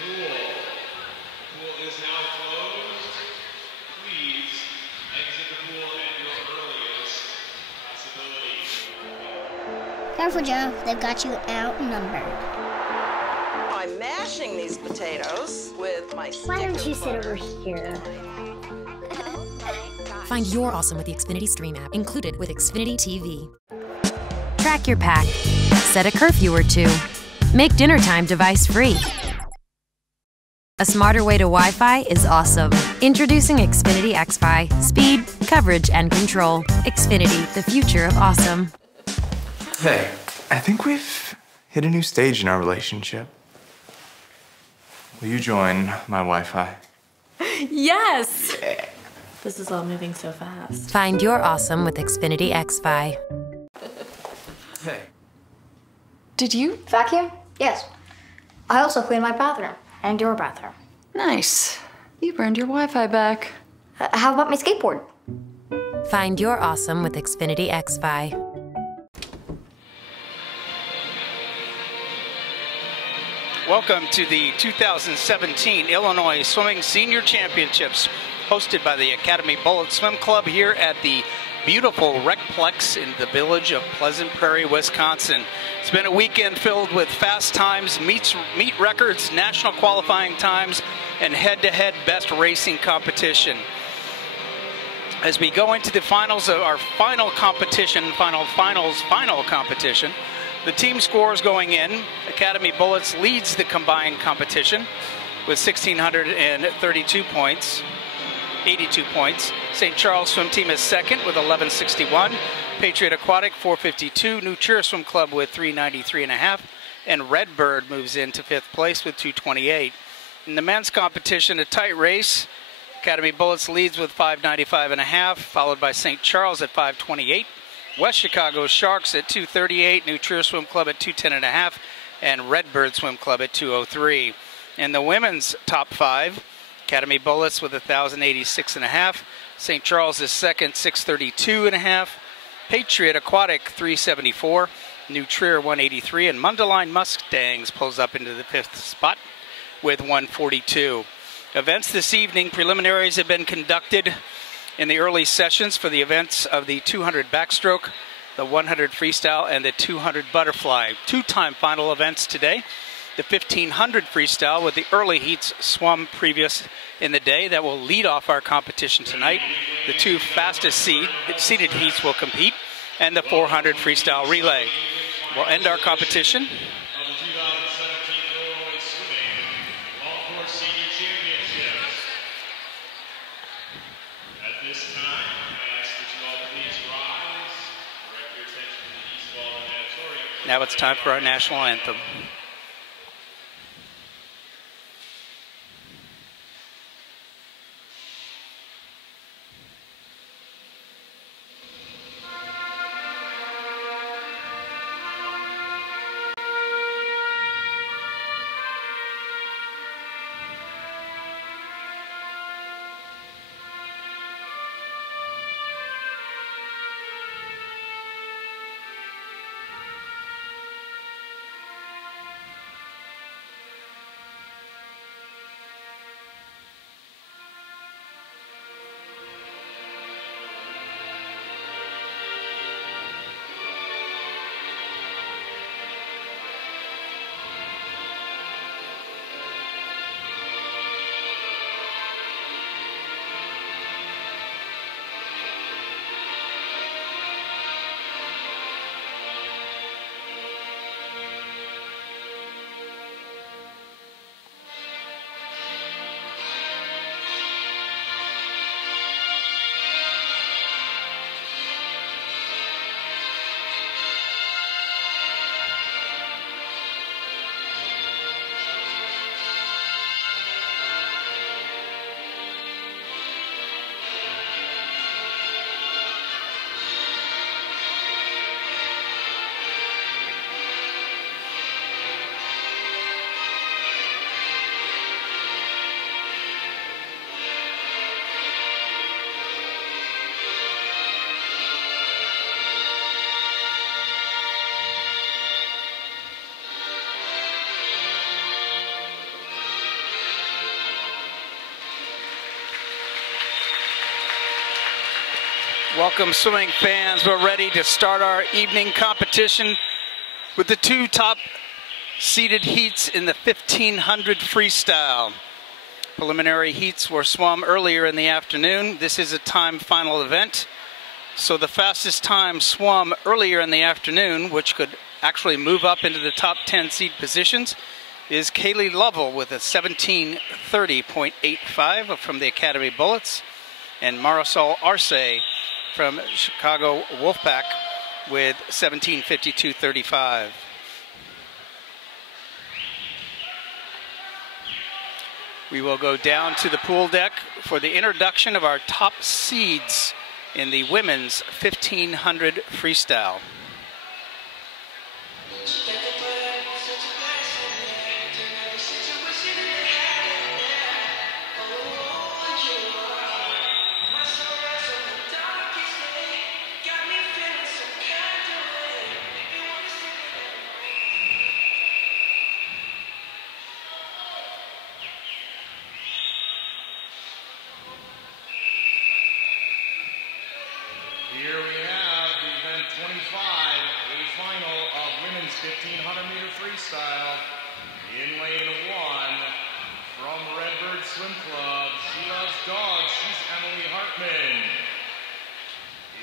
pool. The pool is now closed. Please exit the pool at your earliest possibility. Careful, Joe. They've got you outnumbered. I'm mashing these potatoes with my stick. Why don't you sit over here? Find your awesome with the Xfinity Stream app, included with Xfinity TV. Track your pack. Set a curfew or two. Make dinner time device free. A smarter way to Wi-Fi is awesome. Introducing Xfinity X-Fi. Speed, coverage, and control. Xfinity, the future of awesome. Hey, I think we've hit a new stage in our relationship. Will you join my Wi-Fi? Yes! Yeah. This is all moving so fast. Find your awesome with Xfinity X-Fi. Hey. Did you vacuum? Yes. I also cleaned my bathroom and your bathroom. Nice. You burned your Wi-Fi back. How about my skateboard? Find your awesome with Xfinity X-Fi. Welcome to the 2017 Illinois Swimming Senior Championships, hosted by the Academy Bullet Swim Club here at the beautiful Recplex in the village of Pleasant Prairie, Wisconsin. It's been a weekend filled with fast times, meet records, national qualifying times, and head-to-head best racing competition. As we go into the finals of our final competition, final competition, the team scores going in. Academy Bullets leads the combined competition with 1,632 points, 82 points. St. Charles Swim Team is second with 1,161. Patriot Aquatic 452. New Trier Swim Club with 393.5. And Redbird moves into fifth place with 228. In the men's competition, a tight race. Academy Bullets leads with 595.5, followed by St. Charles at 528. West Chicago Sharks at 238, New Trier Swim Club at 210.5, and Redbird Swim Club at 203. In the women's top five, Academy Bullets with 1,086.5, St. Charles is second, 632.5, Patriot Aquatic 374, New Trier 183, and Mundelein Mustangs pulls up into the fifth spot with 142. Events this evening, preliminaries have been conducted in the early sessions for the events of the 200 backstroke, the 100 freestyle, and the 200 butterfly. Two-time final events today. The 1,500 freestyle with the early heats swum previous in the day. That will lead off our competition tonight. The two fastest seeded heats will compete, and the 400 freestyle relay. We'll end our competition. Now it's time for our national anthem. Welcome, swimming fans. We're ready to start our evening competition with the two top seeded heats in the 1500 freestyle. Preliminary heats were swum earlier in the afternoon. This is a time final event. So the fastest time swum earlier in the afternoon, which could actually move up into the top 10 seed positions, is Kaylee Lovell with a 17:30.85 from the Academy Bullets, and Marisol Arce from Chicago Wolfpack with 17:52.35. We will go down to the pool deck for the introduction of our top seeds in the women's 1500 freestyle. Here we have the event 25, a final of women's 1500 meter freestyle. In lane 1, from Redbird Swim Club, she loves dogs, she's Emily Hartman.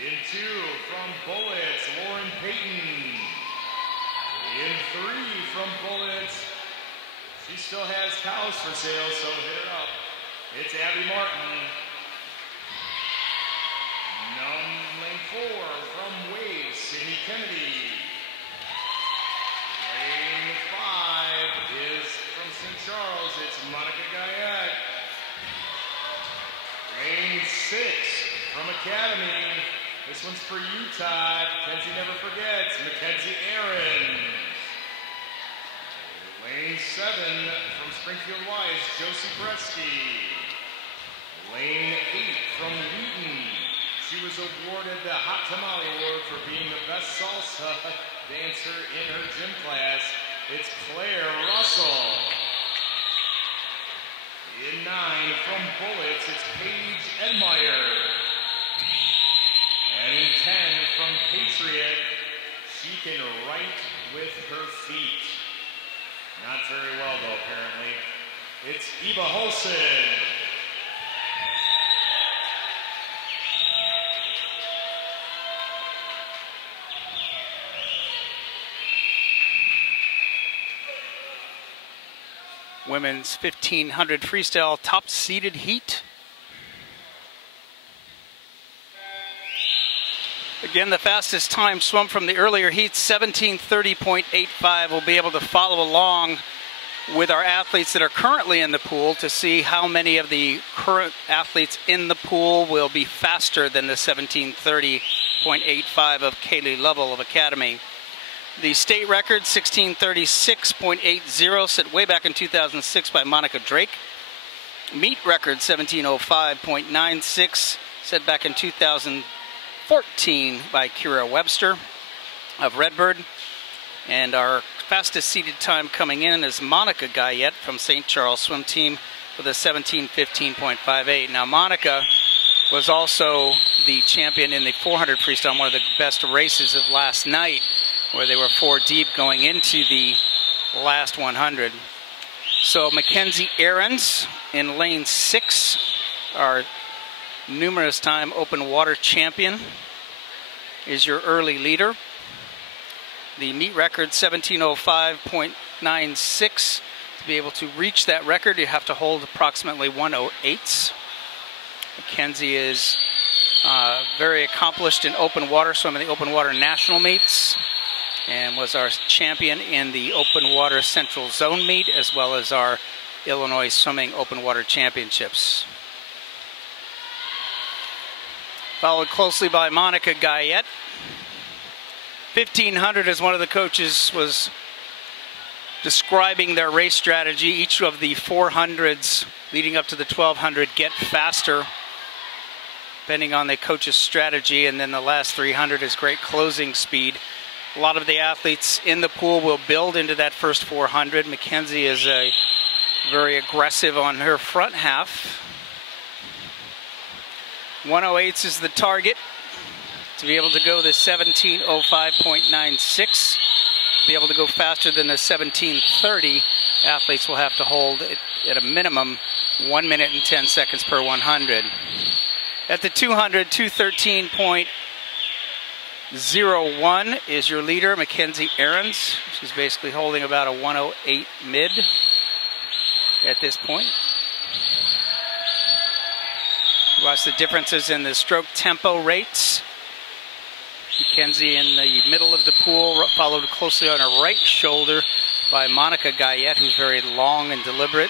In 2, from Bullets, Lauren Payton. In 3, from Bullets, she still has cows for sale, so hit her up. It's Abby Martin. Lane 4, from Waves, Sydney Kennedy. Lane 5 is from St. Charles, it's Monica Guyette. Lane 6, from Academy, this one's for you, Todd. Mackenzie never forgets, Mackenzie Aaron. Lane 7, from Springfield Wise, Josie Bresky. Lane 8, from Wheaton. She was awarded the Hot Tamale Award for being the best salsa dancer in her gym class. It's Claire Russell. In 9, from Bullets, it's Paige Edmeyer. And in 10, from Patriot, she can write with her feet. Not very well, though, apparently. It's Eva Holson. Women's 1500 freestyle top seeded heat. Again, the fastest time swum from the earlier heats, 17:30.85. We'll be able to follow along with our athletes that are currently in the pool to see how many of the current athletes in the pool will be faster than the 17:30.85 of Kaylee Lovell of Academy. The state record, 16:36.80, set way back in 2006 by Monica Drake. Meet record, 17:05.96, set back in 2014 by Kira Webster of Redbird. And our fastest seeded time coming in is Monica Guyette from St. Charles Swim Team with a 17:15.58. Now, Monica was also the champion in the 400 freestyle, one of the best races of last night, where they were 4 deep going into the last 100. So Mackenzie Aarons in lane 6, our numerous time open water champion, is your early leader. The meet record, 17:05.96. To be able to reach that record, you have to hold approximately 1:08. Mackenzie is very accomplished in open water, swimming the open water national meets, and was our champion in the open water central zone meet, as well as our Illinois Swimming Open Water Championships. Followed closely by Monica Guyette. 1500, as one of the coaches was describing their race strategy, each of the 400s leading up to the 1200 get faster, depending on the coach's strategy, and then the last 300 is great closing speed. A lot of the athletes in the pool will build into that first 400. Mackenzie is very aggressive on her front half. 108s is the target. to be able to go the 17:05.96. Be able to go faster than the 17:30, athletes will have to hold it at a minimum 1 minute and 10 seconds per 100. At the 200, 213.01 is your leader, Mackenzie Ahrens. She's basically holding about a 108 mid at this point. Watch the differences in the stroke tempo rates. Mackenzie in the middle of the pool, followed closely on her right shoulder by Monica Guyette, who's very long and deliberate.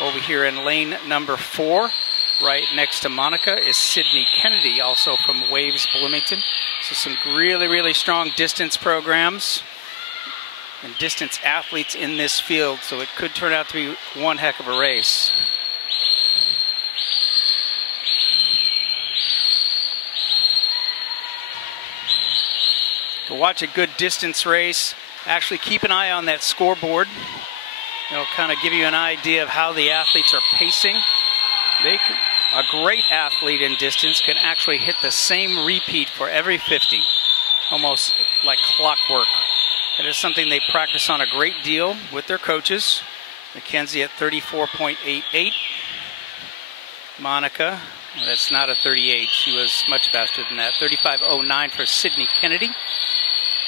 Over here in lane number 4, right next to Monica, is Sydney Kennedy, also from Waves Bloomington. So some really, really strong distance programs and distance athletes in this field, so it could turn out to be one heck of a race. To watch a good distance race, actually keep an eye on that scoreboard. It'll kind of give you an idea of how the athletes are pacing. A great athlete in distance can actually hit the same repeat for every 50, almost like clockwork. It is something they practice on a great deal with their coaches. Mackenzie at 34.88. Monica, that's not a 38. She was much faster than that. 35.09 for Sydney Kennedy.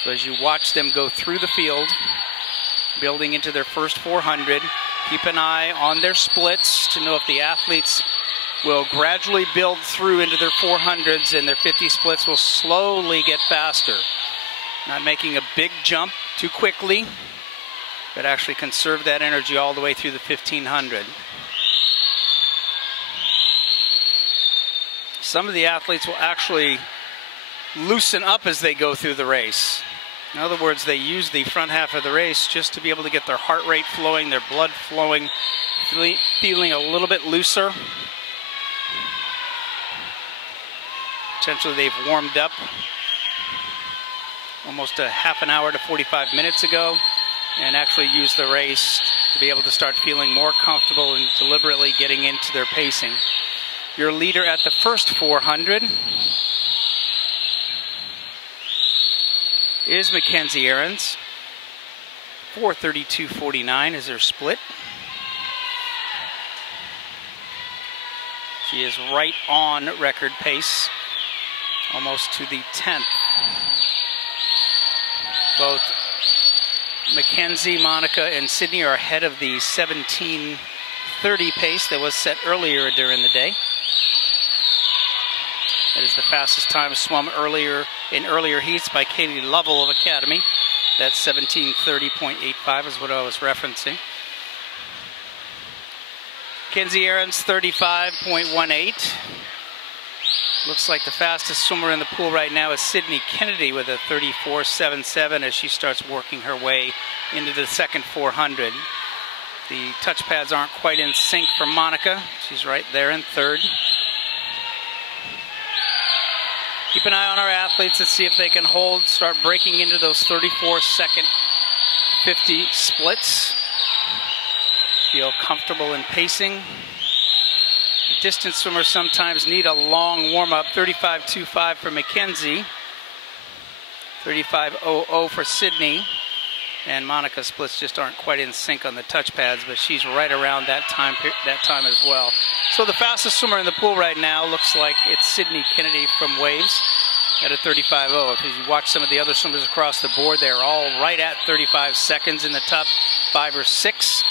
So as you watch them go through the field, building into their first 400, keep an eye on their splits to know if the athletes will gradually build through into their 400s and their 50 splits will slowly get faster. Not making a big jump too quickly, but actually conserve that energy all the way through the 1500. Some of the athletes will actually loosen up as they go through the race. In other words, they use the front half of the race just to be able to get their heart rate flowing, their blood flowing, feeling a little bit looser. Potentially they've warmed up almost a half an hour to 45 minutes ago and actually use the race to be able to start feeling more comfortable and deliberately getting into their pacing. Your leader at the first 400 is Mackenzie Ahrens. 4:32.49 is her split. She is right on record pace, almost to the 10th. Both Mackenzie, Monica, and Sydney are ahead of the 17:30 pace that was set earlier during the day. That is the fastest time swum in earlier heats by Katie Lovell of Academy. That's 17:30.85 is what I was referencing. Mackenzie Ahrens, 35.18. Looks like the fastest swimmer in the pool right now is Sydney Kennedy with a 34.77 as she starts working her way into the second 400. The touch pads aren't quite in sync for Monica. She's right there in third. Keep an eye on our athletes to see if they can start breaking into those 34-second 50 splits. Feel comfortable in pacing. The distance swimmers sometimes need a long warm-up. 35.25 for Mackenzie. 35.00 for Sydney. And Monica's splits just aren't quite in sync on the touch pads, but she's right around that time as well. So the fastest swimmer in the pool right now looks like it's Sydney Kennedy from Waves at a 35.00. If you watch some of the other swimmers across the board, they're all right at 35 seconds in the top 5 or 6.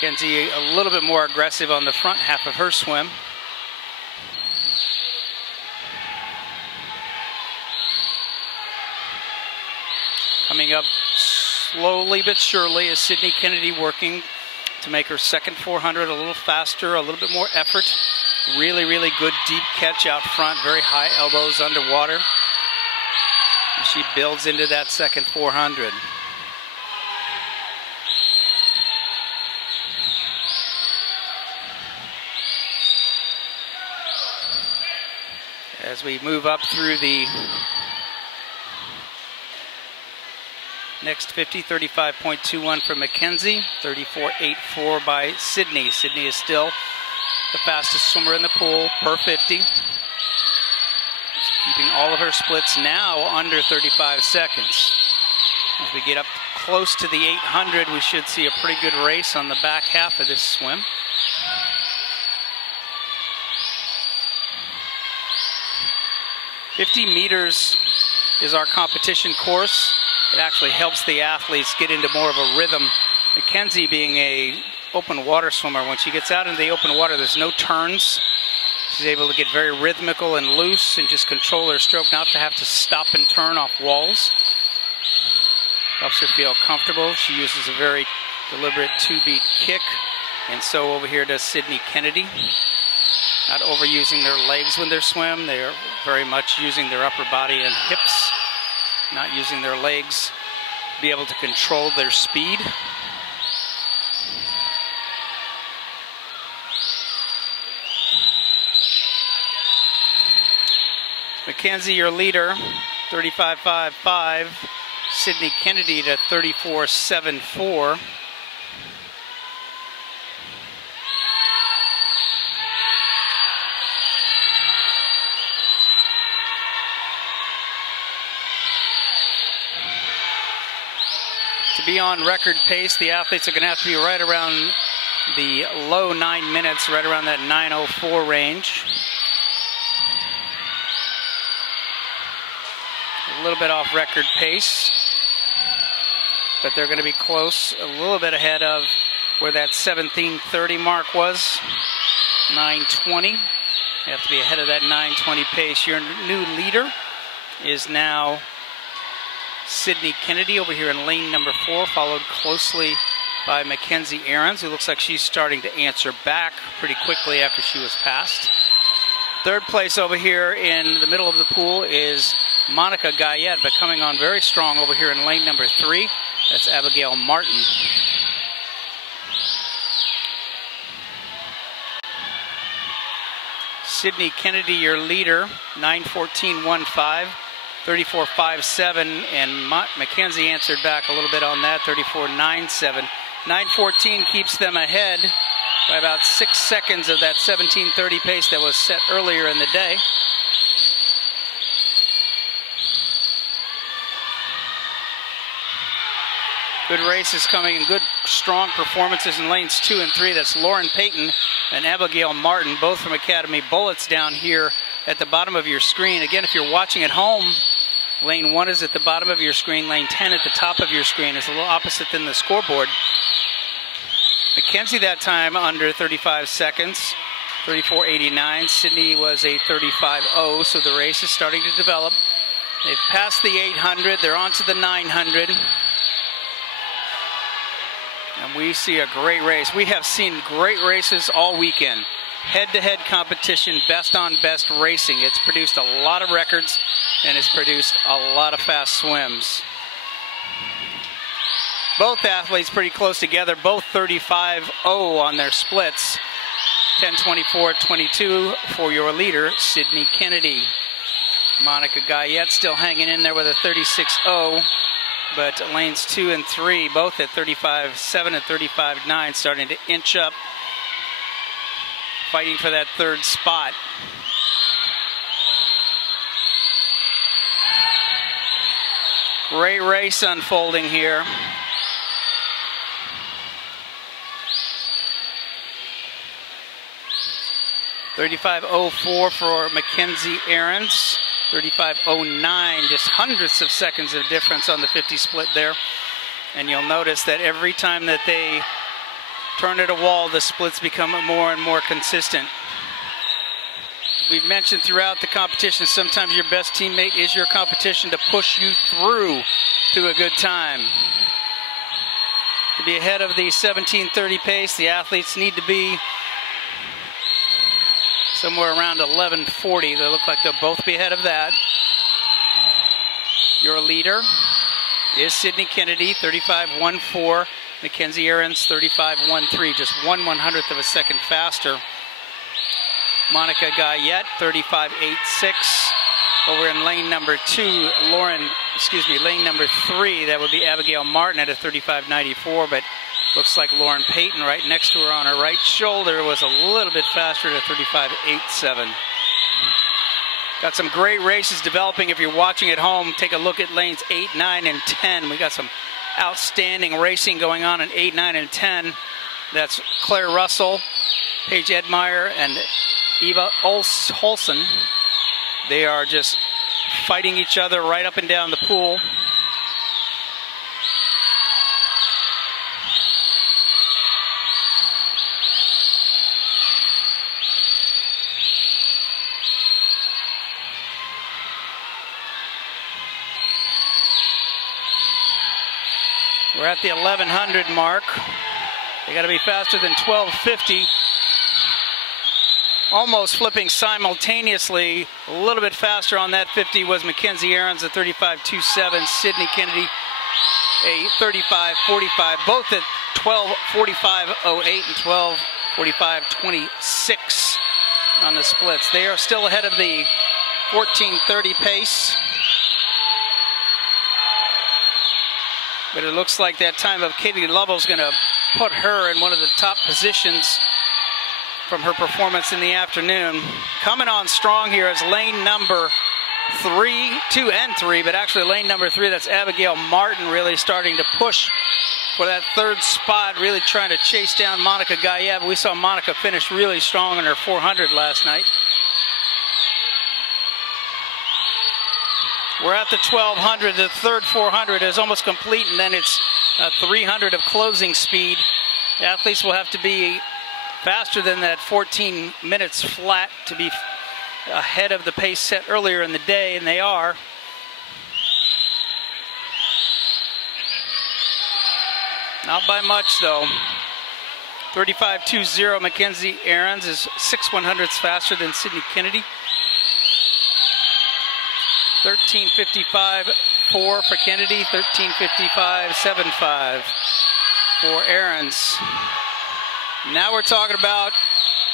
Kenzie a little bit more aggressive on the front half of her swim. Coming up slowly but surely is Sydney Kennedy working to make her second 400 a little faster, a little bit more effort. Really, really good deep catch out front, very high elbows underwater. She builds into that second 400. As we move up through the next 50, 35.21 for Mackenzie, 34.84 by Sydney. Sydney is still the fastest swimmer in the pool per 50. Keeping all of her splits now under 35 seconds. As we get up close to the 800, we should see a pretty good race on the back half of this swim. "50 meters is our competition course. It actually helps the athletes get into more of a rhythm. Mackenzie, being a open water swimmer, when she gets out into the open water, there's no turns. She's able to get very rhythmical and loose and just control her stroke, not to have to stop and turn off walls. Helps her feel comfortable. She uses a very deliberate two-beat kick, and so over here does Sydney Kennedy. Not overusing their legs when they swim. They are very much using their upper body and hips, not using their legs to be able to control their speed. Mackenzie, your leader, 35.55. Sydney Kennedy to 34.74. To be on record pace, the athletes are going to have to be right around the low 9 minutes, right around that 9:04 range. A little bit off record pace, but they're going to be close, a little bit ahead of where that 17:30 mark was, 9:20. You have to be ahead of that 9:20 pace. Your new leader is now Sydney Kennedy over here in lane number 4, followed closely by Mackenzie Ahrens, who looks like she's starting to answer back pretty quickly after she was passed. Third place over here in the middle of the pool is Monica Guyette, but coming on very strong over here in lane number 3. That's Abigail Martin. Sydney Kennedy, your leader, 9:14.15, 34.57, and Mackenzie answered back a little bit on that, 34.97. 9:14 keeps them ahead by about 6 seconds of that 17:30 pace that was set earlier in the day. Good races coming and good strong performances in lanes 2 and 3. That's Lauren Payton and Abigail Martin, both from Academy Bullets, down here at the bottom of your screen. Again, if you're watching at home, lane 1 is at the bottom of your screen, lane 10 at the top of your screen. It's a little opposite than the scoreboard. Mackenzie that time under 35 seconds, 34.89. Sydney was a 35.0, so the race is starting to develop. They've passed the 800, they're on to the 900. And we see a great race. We have seen great races all weekend. Head-to-head competition, best-on-best racing. It's produced a lot of records, and it's produced a lot of fast swims. Both athletes pretty close together, both 35.0 on their splits. 10:24.22 for your leader, Sydney Kennedy. Monica Guyette still hanging in there with a 36.0. But lanes 2 and 3, both at 35.7 and 35.9, starting to inch up, fighting for that third spot. Great race unfolding here. $35.04 for Mackenzie Ahrens. 35.09, just hundredths of seconds of difference on the 50 split there. And you'll notice that every time that they turn at a wall, the splits become more and more consistent. We've mentioned throughout the competition, sometimes your best teammate is your competition to push you through to a good time. To be ahead of the 17:30 pace, the athletes need to be somewhere around 11:40. They look like they'll both be ahead of that. Your leader is Sydney Kennedy, 35.14. Mackenzie Ahrens, 35.13, just 1/100th of a second faster. Monica Guyette, 35.86. Over in lane number 2, lane number 3, that would be Abigail Martin at a 35.94, but Looks like Lauren Payton right next to her on her right shoulder was a little bit faster at 35.87. Got some great races developing. If you're watching at home, take a look at lanes 8, 9, and 10. We got some outstanding racing going on in 8, 9, and 10. That's Claire Russell, Paige Edmeyer, and Eva Olsen. They are just fighting each other right up and down the pool. We're at the 1100 mark. They got to be faster than 1250. Almost flipping simultaneously. A little bit faster on that 50 was Mackenzie Ahrens at 35.27. Sydney Kennedy a 35.45. Both at 12.45.08 and 12.45.26 on the splits. They are still ahead of the 14:30 pace. But it looks like that time of Katie Lovell is going to put her in one of the top positions from her performance in the afternoon. Coming on strong here is lane number 3, 2 and 3, but actually lane number 3, that's Abigail Martin, really starting to push for that third spot, really trying to chase down Monica Gayev. We saw Monica finish really strong in her 400 last night. We're at the 1200. The third 400 is almost complete, and then it's 300 of closing speed. The athletes will have to be faster than that 14 minutes flat to be ahead of the pace set earlier in the day, and they are. Not by much, though. 35.20. Mackenzie Ahrens is 6/100ths faster than Sydney Kennedy. 13.55.4 for Kennedy, 13.55.75 for Ahrens. Now we're talking about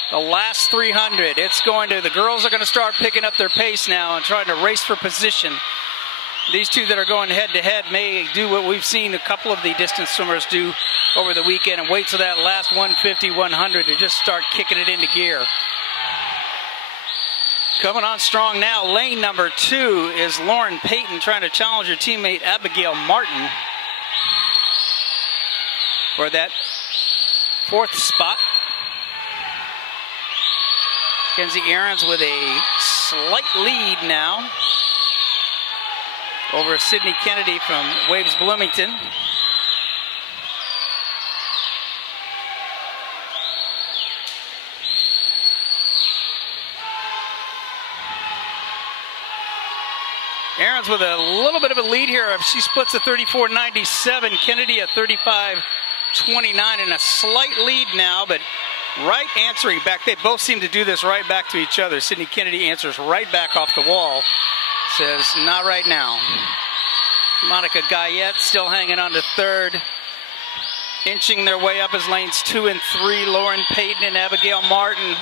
the last 300. It's going to, the girls are going to start picking up their pace now and trying to race for position. These two that are going head to head may do what we've seen a couple of the distance swimmers do over the weekend and wait till that last 150, 100 to just start kicking it into gear. Coming on strong now, lane number 2 is Lauren Payton trying to challenge her teammate Abigail Martin for that 4th spot. Mackenzie Ahrens with a slight lead now over Sydney Kennedy from Waves Bloomington. Ahrens with a little bit of a lead here. She splits at 34.97. Kennedy at 35.29 and a slight lead now, but right answering back. They both seem to do this right back to each other. Sydney Kennedy answers right back off the wall. Says, not right now. Monica Gayette still hanging on to 3rd. Inching their way up as lanes 2 and 3. Lauren Payton and Abigail Martin.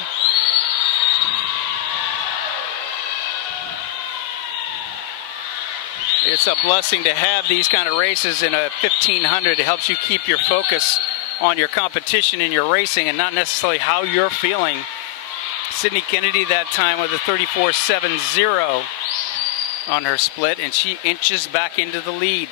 It's a blessing to have these kind of races in a 1500. It helps you keep your focus on your competition in your racing and not necessarily how you're feeling. Sydney Kennedy that time with a 34.70 on her split, and she inches back into the lead.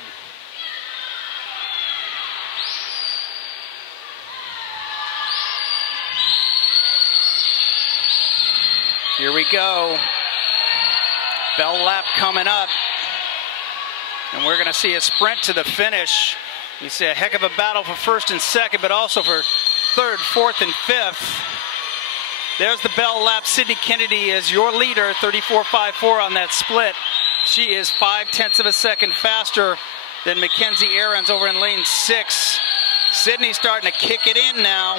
Here we go. Bell lap coming up. And we're going to see a sprint to the finish. You see a heck of a battle for 1st and 2nd, but also for 3rd, 4th, and 5th. There's the bell lap. Sydney Kennedy is your leader, 34.54 on that split. She is 0.5 of a second faster than Mackenzie Ahrens over in lane 6. Sydney's starting to kick it in now.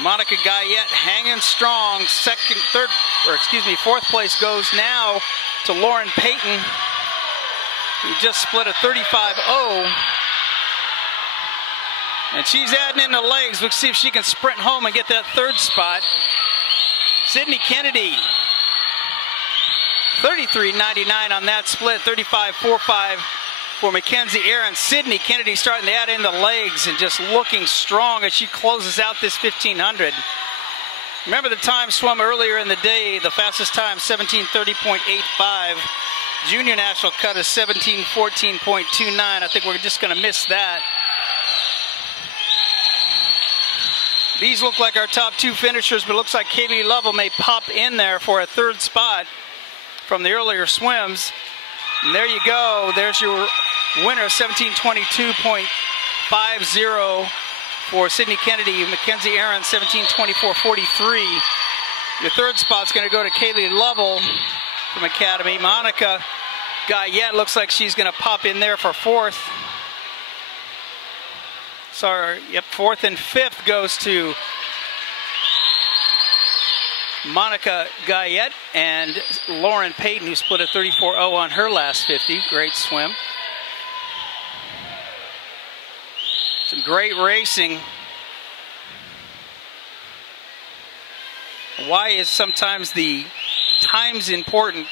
Monica Gayette hanging strong. 4th place goes now to Lauren Payton, who just split a 35.0. And she's adding in the legs. Let's see if she can sprint home and get that 3rd spot. Sydney Kennedy, 33.99 on that split, 35.45 for Mackenzie Aaron. Sydney Kennedy starting to add in the legs and just looking strong as she closes out this 1500. Remember the time swum earlier in the day, the fastest time 17:30.85. Junior national cut is 17:14.29. I think we're just going to miss that. These look like our top two finishers, but it looks like Kaylee Lovell may pop in there for a third spot from the earlier swims. And there you go. There's your winner, 17:22.50 for Sydney Kennedy. Mackenzie Aaron, 17:24.43. Your third spot's going to go to Kaylee Lovell from Academy. Monica Guyette looks like she's going to pop in there for fourth. Sorry, yep, fourth and fifth goes to Monica Guyette and Lauren Payton, who split a 34.0 on her last 50. Great swim. Some great racing. Why is sometimes the times important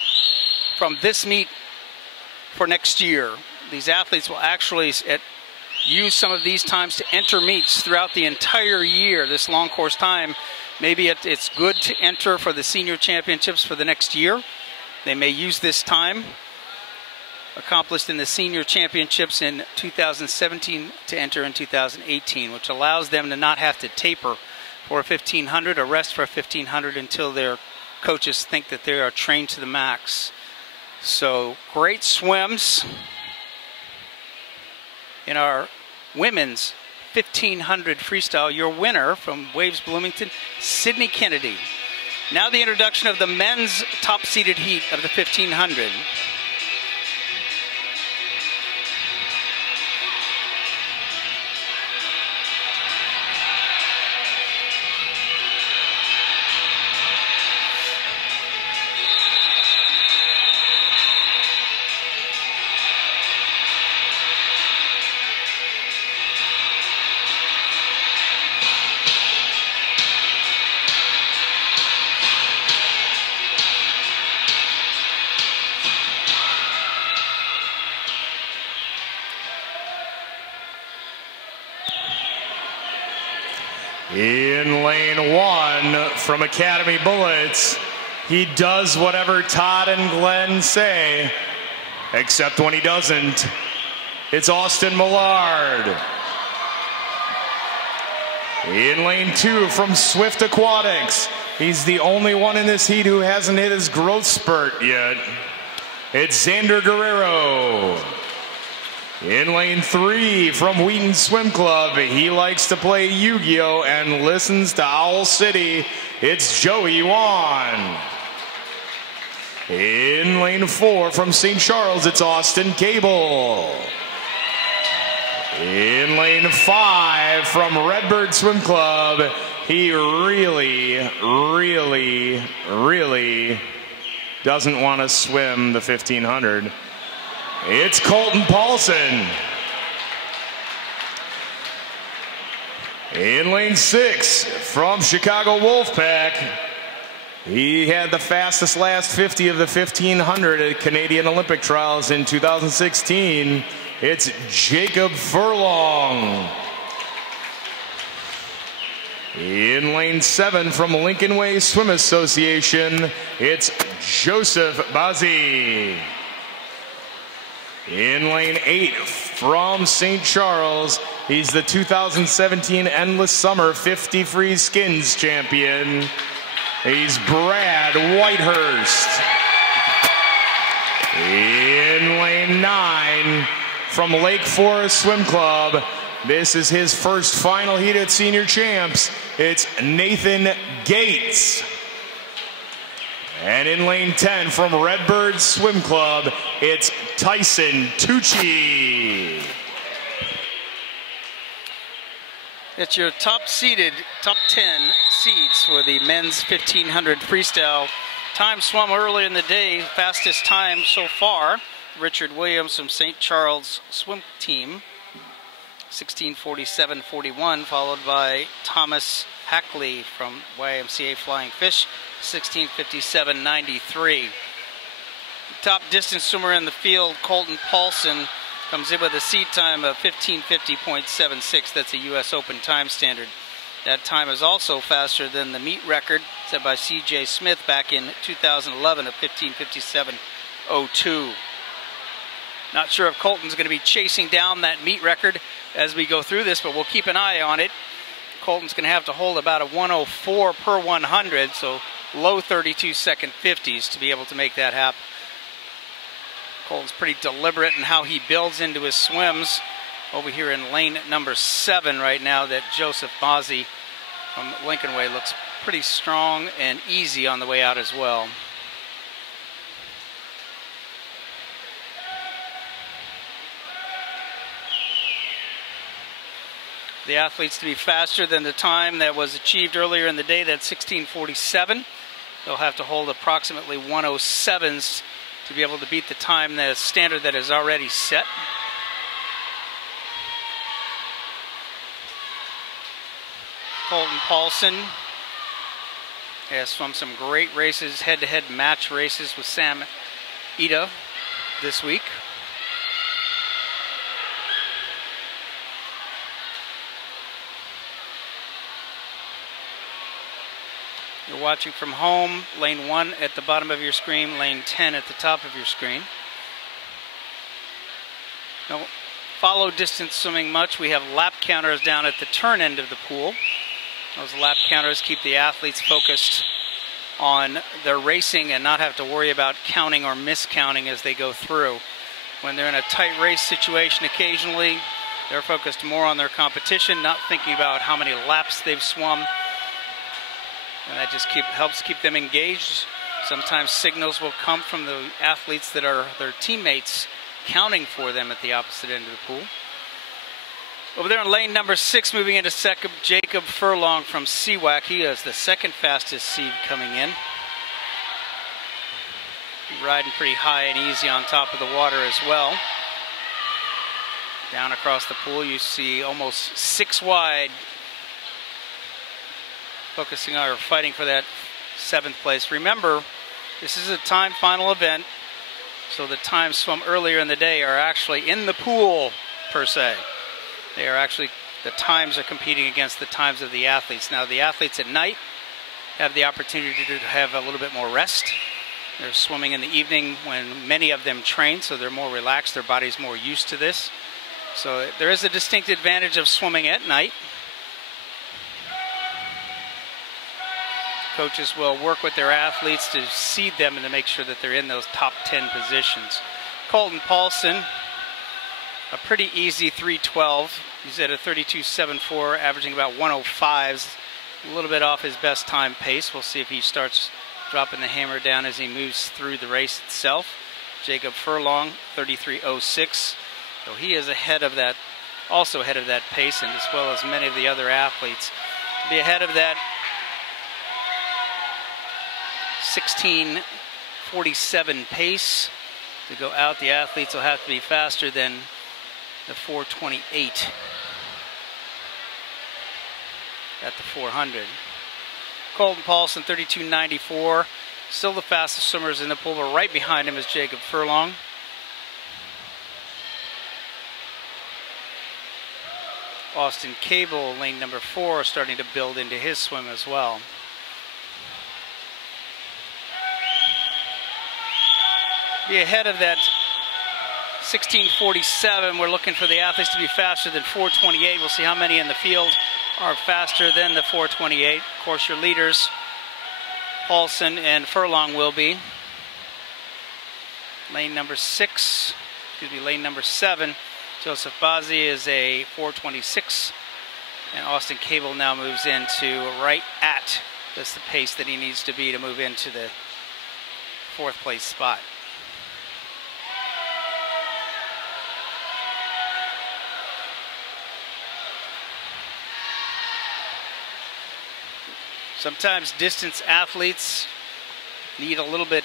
from this meet for next year? These athletes will actually use some of these times to enter meets throughout the entire year. This long course time, maybe it's good to enter for the senior championships for the next year. They may use this time accomplished in the senior championships in 2017 to enter in 2018, which allows them to not have to taper for a 1500 or rest for a 1500 until their coaches think that they are trained to the max. So great swims in our women's 1500 freestyle. Your winner from Waves Bloomington, Sydney Kennedy. Now the introduction of the men's top-seeded heat of the 1500. In lane one from Academy Bullets, he does whatever Todd and Glenn say, except when he doesn't. It's Austin Millard. In lane two from Swift Aquatics, he's the only one in this heat who hasn't hit his growth spurt yet. It's Xander Guerrero. In lane three from Wheaton Swim Club, he likes to play Yu-Gi-Oh! And listens to Owl City. It's Joey Wan. In lane four from St. Charles, it's Austin Cable. In lane five from Redbird Swim Club, he really doesn't want to swim the 1500. It's Colton Paulson. In lane six from Chicago Wolfpack, he had the fastest last 50 of the 1500 at Canadian Olympic Trials in 2016. It's Jacob Furlong. In lane seven from Lincoln Way Swim Association, it's Joseph Bazzi. In lane eight from St. Charles, he's the 2017 Endless Summer 50 Free Skins champion. He's Brad Whitehurst. In lane nine from Lake Forest Swim Club, this is his first final heat at Senior Champs. It's Nathan Gates. And in lane 10 from Redbird Swim Club, it's Tyson Tucci. It's your top 10 seeds for the men's 1500 freestyle. Time swum early in the day, fastest time so far. Richard Williams from St. Charles Swim Team, 16:47.41, followed by Thomas Hackley from YMCA Flying Fish, 16:57.93. Top distance swimmer in the field, Colton Paulson, Comes in with a seed time of 15:50.76. That's a U.S. Open time standard. That time is also faster than the meet record set by C.J. Smith back in 2011 of 15:57.02. Not sure if Colton's going to be chasing down that meet record as we go through this, but we'll keep an eye on it. Colton's going to have to hold about a 104 per 100, so low 32-second 50s to be able to make that happen. Colton's pretty deliberate in how he builds into his swims. Over here in lane number 7 right now, that Joseph Mozzie from Lincoln Way looks pretty strong and easy on the way out as well. The athletes to be faster than the time that was achieved earlier in the day, that's 16:47. They'll have to hold approximately 107s to be able to beat the time, the standard that is already set. Colton Paulson has swum some great races, head-to-head match races with Sam Ida this week. You're watching from home, lane 1 at the bottom of your screen, lane 10 at the top of your screen. Don't follow distance swimming much. We have lap counters down at the turn end of the pool. Those lap counters keep the athletes focused on their racing and not have to worry about counting or miscounting as they go through. When they're in a tight race situation occasionally, they're focused more on their competition, not thinking about how many laps they've swum. And that just helps keep them engaged. Sometimes signals will come from the athletes that are their teammates counting for them at the opposite end of the pool. Over there in lane number 6, moving into second, Jacob Furlong from CWAC. He is the second fastest seed coming in. Riding pretty high and easy on top of the water as well. Down across the pool, you see almost 6 wide, focusing on or fighting for that 7th place. Remember, this is a time final event, so the times swum earlier in the day are actually in the pool per se. They are actually, the times are competing against the times of the athletes. Now the athletes at night have the opportunity to have a little bit more rest. They're swimming in the evening when many of them train, so they're more relaxed, their body's more used to this. So there is a distinct advantage of swimming at night. Coaches will work with their athletes to seed them and to make sure that they're in those top 10 positions. Colton Paulson, a pretty easy 3:12. He's at a 32.74, averaging about 105s, a little bit off his best time pace. We'll see if he starts dropping the hammer down as he moves through the race itself. Jacob Furlong, 33.06. So he is ahead of that, also ahead of that pace, and as well as many of the other athletes. To be ahead of that 16:47 pace to go out, the athletes will have to be faster than the 4:28 at the 400. Colton Paulson, 32.94, still the fastest swimmers in the pool, but right behind him is Jacob Furlong. Austin Cable, lane number 4, starting to build into his swim as well. Be ahead of that 16:47. We're looking for the athletes to be faster than 4:28. We'll see how many in the field are faster than the 4:28. Of course, your leaders, Paulson and Furlong, will be. Lane number 6, lane number 7, Joseph Bazzi is a 4:26, and Austin Cable now moves into right at, that's the pace that he needs to be to move into the 4th place spot. Sometimes distance athletes need a little bit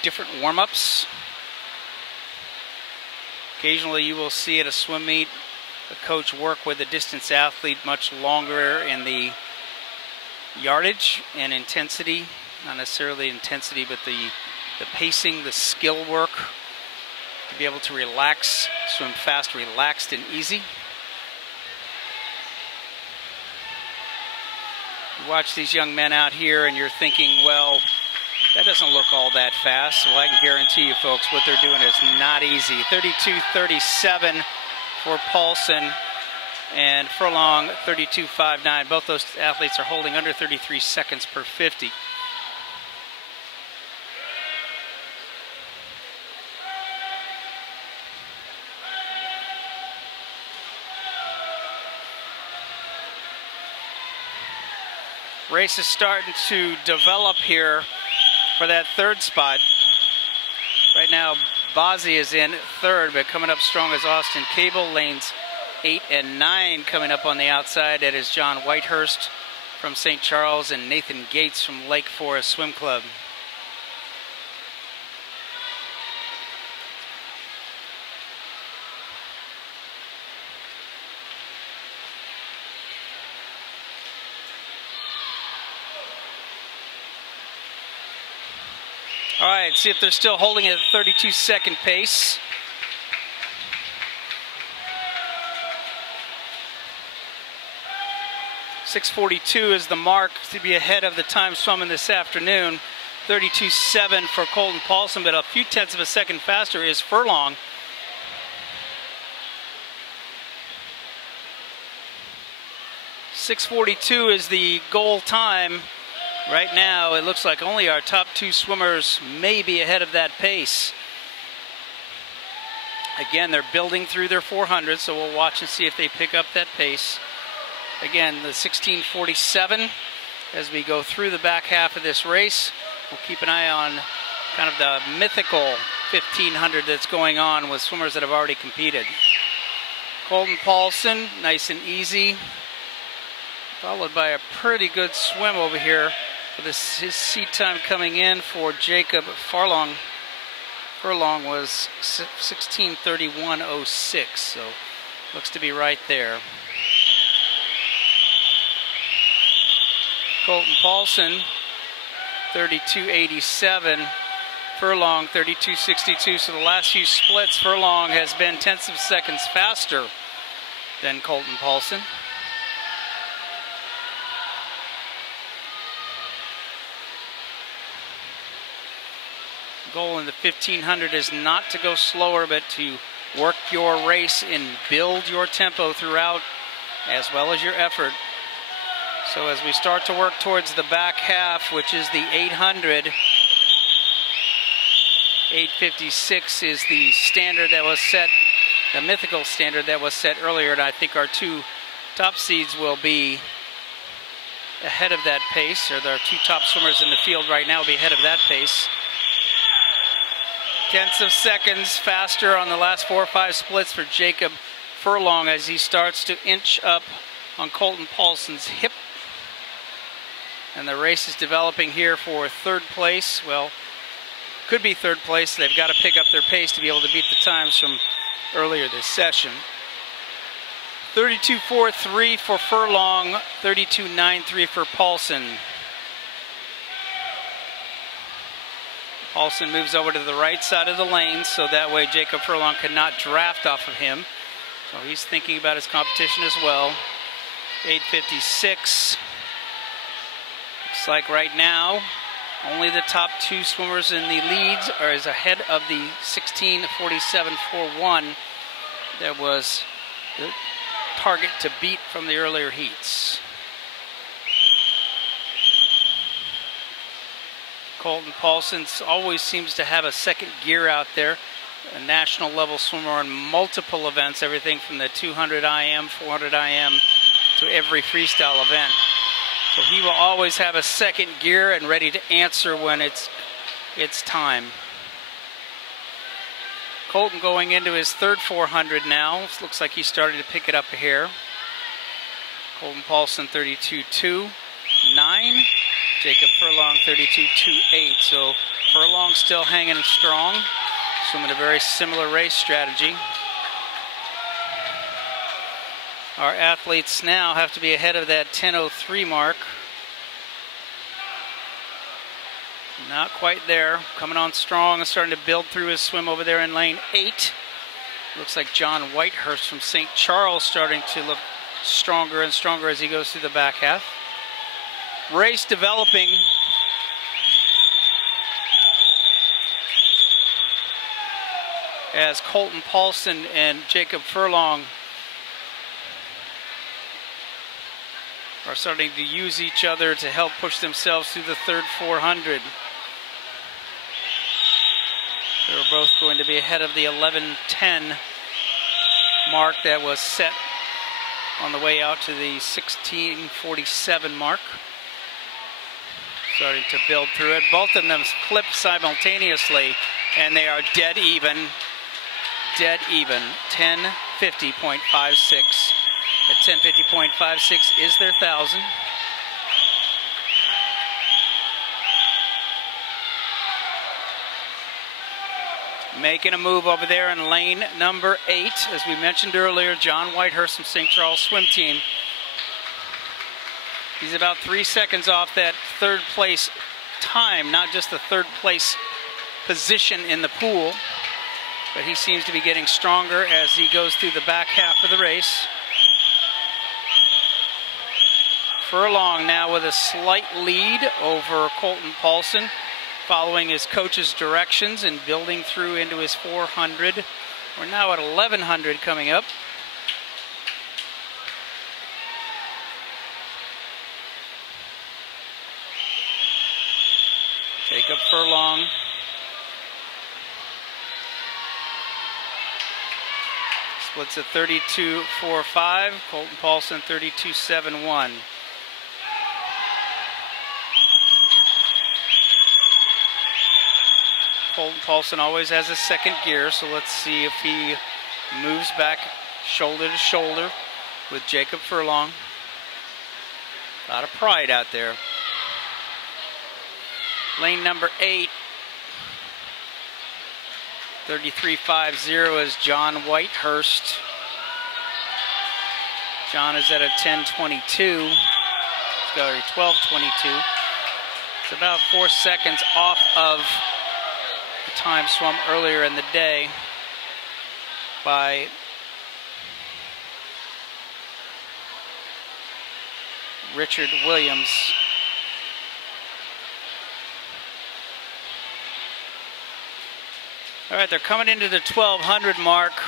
different warm-ups. Occasionally you will see at a swim meet a coach work with a distance athlete much longer in the yardage and intensity, not necessarily intensity, but the pacing, the skill work. to be able to relax, swim fast, relaxed, and easy. You watch these young men out here and you're thinking, well, that doesn't look all that fast. Well, I can guarantee you folks what they're doing is not easy. 32.37 for Paulson and Furlong 32.59. Both those athletes are holding under 33 seconds per 50. Race is starting to develop here for that third spot. Right now, Bozzi is in third, but coming up strong is Austin Cable. Lanes 8 and 9 coming up on the outside. That is John Whitehurst from St. Charles and Nathan Gates from Lake Forest Swim Club. All right, see if they're still holding it at a 32-second pace. .642 is the mark to be ahead of the time swimming this afternoon. 32.7 for Colton Paulson, but a few tenths of a second faster is Furlong. .642 is the goal time. Right now, it looks like only our top two swimmers may be ahead of that pace. Again, they're building through their 400, so we'll watch and see if they pick up that pace. Again, the 16:47 as we go through the back half of this race. We'll keep an eye on kind of the mythical 1500 that's going on with swimmers that have already competed. Colton Paulson, nice and easy, followed by a pretty good swim over here. His seat time coming in for Jacob Furlong. Furlong was 16:31.06, so looks to be right there. Colton Paulson, 32.87. Furlong, 32.62. So the last few splits, Furlong has been tenths of seconds faster than Colton Paulson. Goal in the 1500 is not to go slower, but to work your race and build your tempo throughout, as well as your effort. So as we start to work towards the back half, which is the 800, 8:56 is the standard that was set, the mythical standard that was set earlier, and I think our two top seeds will be ahead of that pace, or our two top swimmers in the field right now will be ahead of that pace. Tenths of seconds faster on the last 4 or 5 splits for Jacob Furlong as he starts to inch up on Colton Paulson's hip. And the race is developing here for third place. Well, could be third place. They've got to pick up their pace to be able to beat the times from earlier this session. 32.43 for Furlong, 32.93 for Paulson. Paulson moves over to the right side of the lane, so that way Jacob Furlong cannot draft off of him. So he's thinking about his competition as well. 8:56. Looks like right now, only the top two swimmers in the leads are ahead of the 16:47.41 that was the target to beat from the earlier heats. Colton Paulson always seems to have a second gear out there, a national level swimmer on multiple events, everything from the 200 IM, 400 IM to every freestyle event. So he will always have a second gear and ready to answer when it's time. Colton going into his third 400 now. Looks like he's starting to pick it up here. Colton Paulson 32.29. Jacob Furlong 32.28, so Furlong still hanging strong, swimming a very similar race strategy. Our athletes now have to be ahead of that 10:03 mark. Not quite there. Coming on strong and starting to build through his swim over there in lane 8. Looks like John Whitehurst from St. Charles starting to look stronger and stronger as he goes through the back half. Race developing. As Colton Paulson and Jacob Furlong are starting to use each other to help push themselves through the third 400. They're both going to be ahead of the 11:10 mark that was set on the way out to the 16:47 mark. Starting to build through it. Both of them flip simultaneously, and they are dead even. Dead even. 10:50.56. At 10:50.56 is their 1,000. Making a move over there in lane number 8. As we mentioned earlier, John Whitehurst from St. Charles swim team. He's about 3 seconds off that third place time, not just the third place position in the pool, but he seems to be getting stronger as he goes through the back half of the race. Furlong now with a slight lead over Colton Paulson, following his coach's directions and building through into his 400. We're now at 1100 coming up. Jacob Furlong. Splits at 32.45. Colton Paulson 32.71. Colton Paulson always has a second gear, so let's see if he moves back shoulder to shoulder with Jacob Furlong. A lot of pride out there. Lane number 8. 33.50 is John Whitehurst. John is at a 10:22. Sorry, 12:22. It's about 4 seconds off of the time swum earlier in the day by Richard Williams. All right, they're coming into the 1200 mark.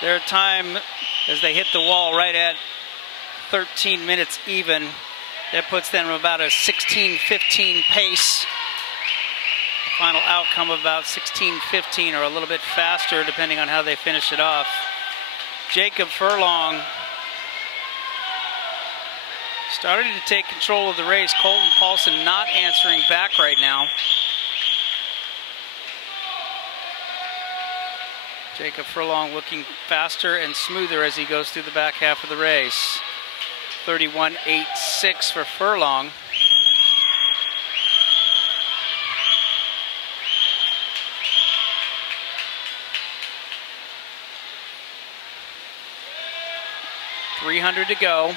Their time as they hit the wall right at 13 minutes even. That puts them about a 16:15 pace. The final outcome of about 16:15 or a little bit faster depending on how they finish it off. Jacob Furlong starting to take control of the race. Colton Paulson not answering back right now. Jacob Furlong looking faster and smoother as he goes through the back half of the race. 31.86 for Furlong. .300 to go.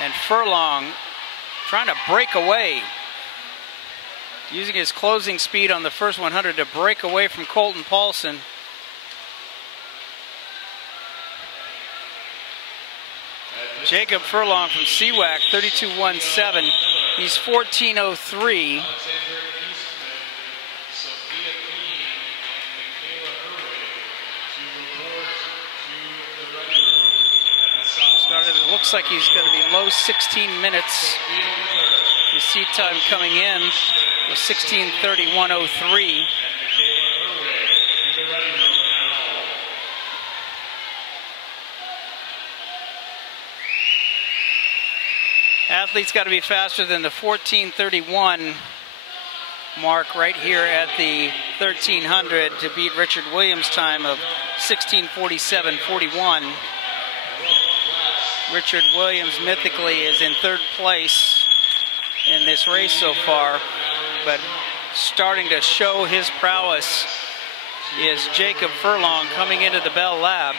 And Furlong trying to break away. Using his closing speed on the first 100 to break away from Colton Paulson. Jacob Furlong from CWAC, 32.17. He's 14.03. It looks like he's going to be low 16 minutes. The seat time coming in was 16:31.03. Athlete's got to be faster than the 14:31 mark right here at the 1300 to beat Richard Williams' time of 16:47.41. Richard Williams mythically is in third place in this race so far, but starting to show his prowess is Jacob Furlong coming into the Bell Lab.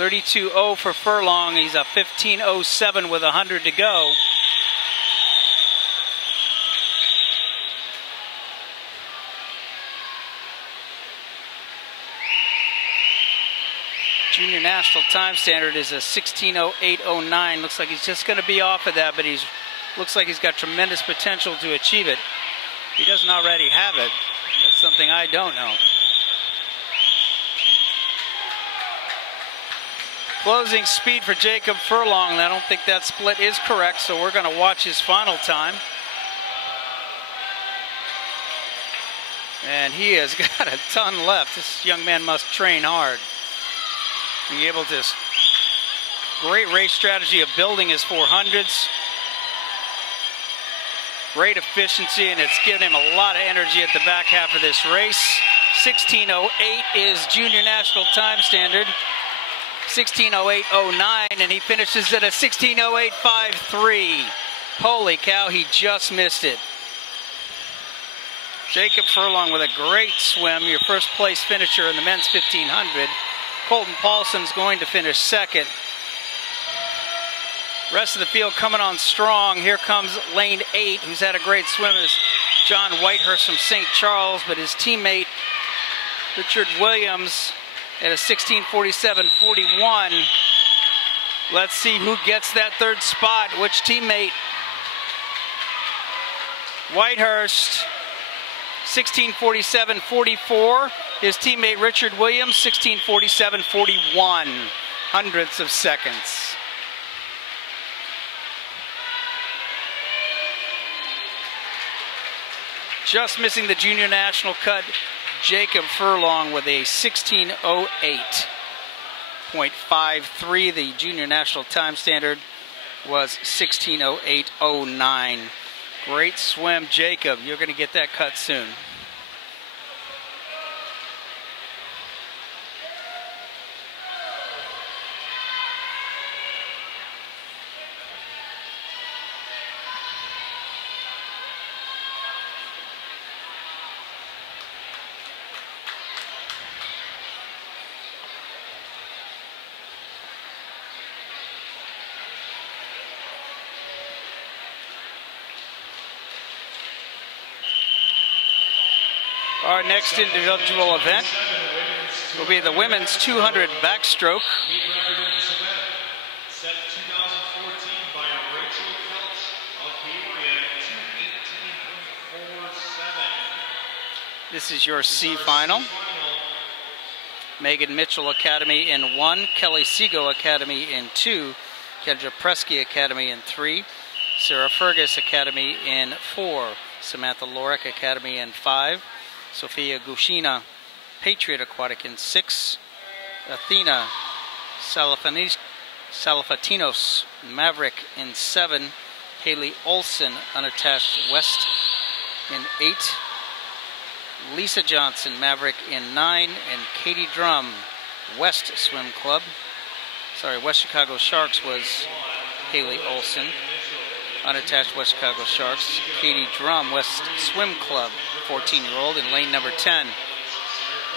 32.0 for Furlong. He's a 15.07 with 100 to go. Junior national time standard is a 16.08.09. Looks like he's just going to be off of that, but looks like he's got tremendous potential to achieve it. He doesn't already have it. That's something I don't know. Closing speed for Jacob Furlong. I don't think that split is correct, so we're going to watch his final time. And he has got a ton left. This young man must train hard. Being able to, great race strategy of building his 400s. Great efficiency, and it's given him a lot of energy at the back half of this race. 16.08 is junior national time standard. 16.08.09, and he finishes at a 16.08.53. Holy cow, he just missed it. Jacob Furlong with a great swim, your first place finisher in the men's 1500. Colton Paulson's going to finish second. Rest of the field coming on strong. Here comes lane 8, who's had a great swim, is John Whitehurst from St. Charles, but his teammate Richard Williams at a 16.47.41. Let's see who gets that third spot. Which teammate? Whitehurst, 16.47.44. His teammate Richard Williams, 16.47.41. Hundredths of seconds. Just missing the junior national cut, Jacob Furlong with a 16.08.53. The junior national time standard was 16.08.09. Great swim, Jacob. You're going to get that cut soon. Our next individual event will be the women's 200 backstroke. Set 2014 by Rachel Kelch of Prairie at 2:18.47. This is your C final. Megan Mitchell Academy in 1, Kelly Segal Academy in 2, Kendra Presky Academy in 3, Sarah Fergus Academy in 4, Samantha Lorick Academy in 5, Sophia Gushina Patriot Aquatic in 6, Athena Salafatinos Maverick in 7, Haley Olson Unattached West in 8, Lisa Johnson Maverick in 9, and Katie Drum West Swim Club. West Chicago Sharks was Haley Olson. Unattached West Chicago Sharks. Katie Drum West Swim Club, 14-year-old, in lane number 10.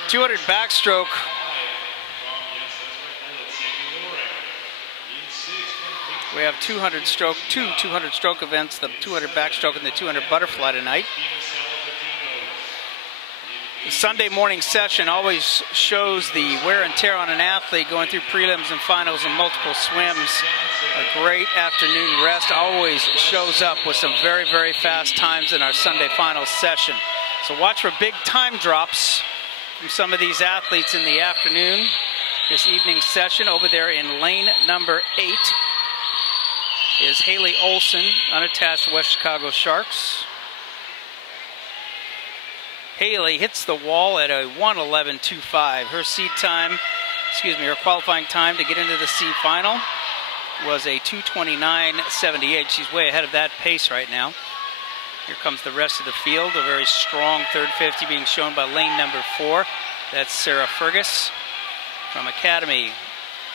200 backstroke. We have 200 stroke events, the 200 backstroke and the 200 butterfly tonight. The Sunday morning session always shows the wear and tear on an athlete going through prelims and finals and multiple swims. A great afternoon rest always shows up with some very, very fast times in our Sunday finals session. So watch for big time drops from some of these athletes in the afternoon. This evening session over there in lane number 8 is Haley Olson, unattached West Chicago Sharks. Haley hits the wall at a 1:11.25. Her her qualifying time to get into the C final was a 2:29.78. She's way ahead of that pace right now. Here comes the rest of the field. A very strong third 50 being shown by lane number 4. That's Sarah Fergus from Academy.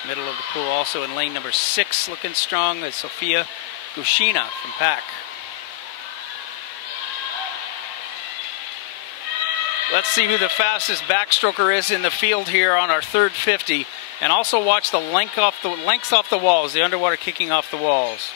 Middle of the pool also in lane number 6, looking strong, is Sophia Gushina from Pack. Let's see who the fastest backstroker is in the field here on our third 50. And also watch the lengths off the walls, the underwater kicking off the walls.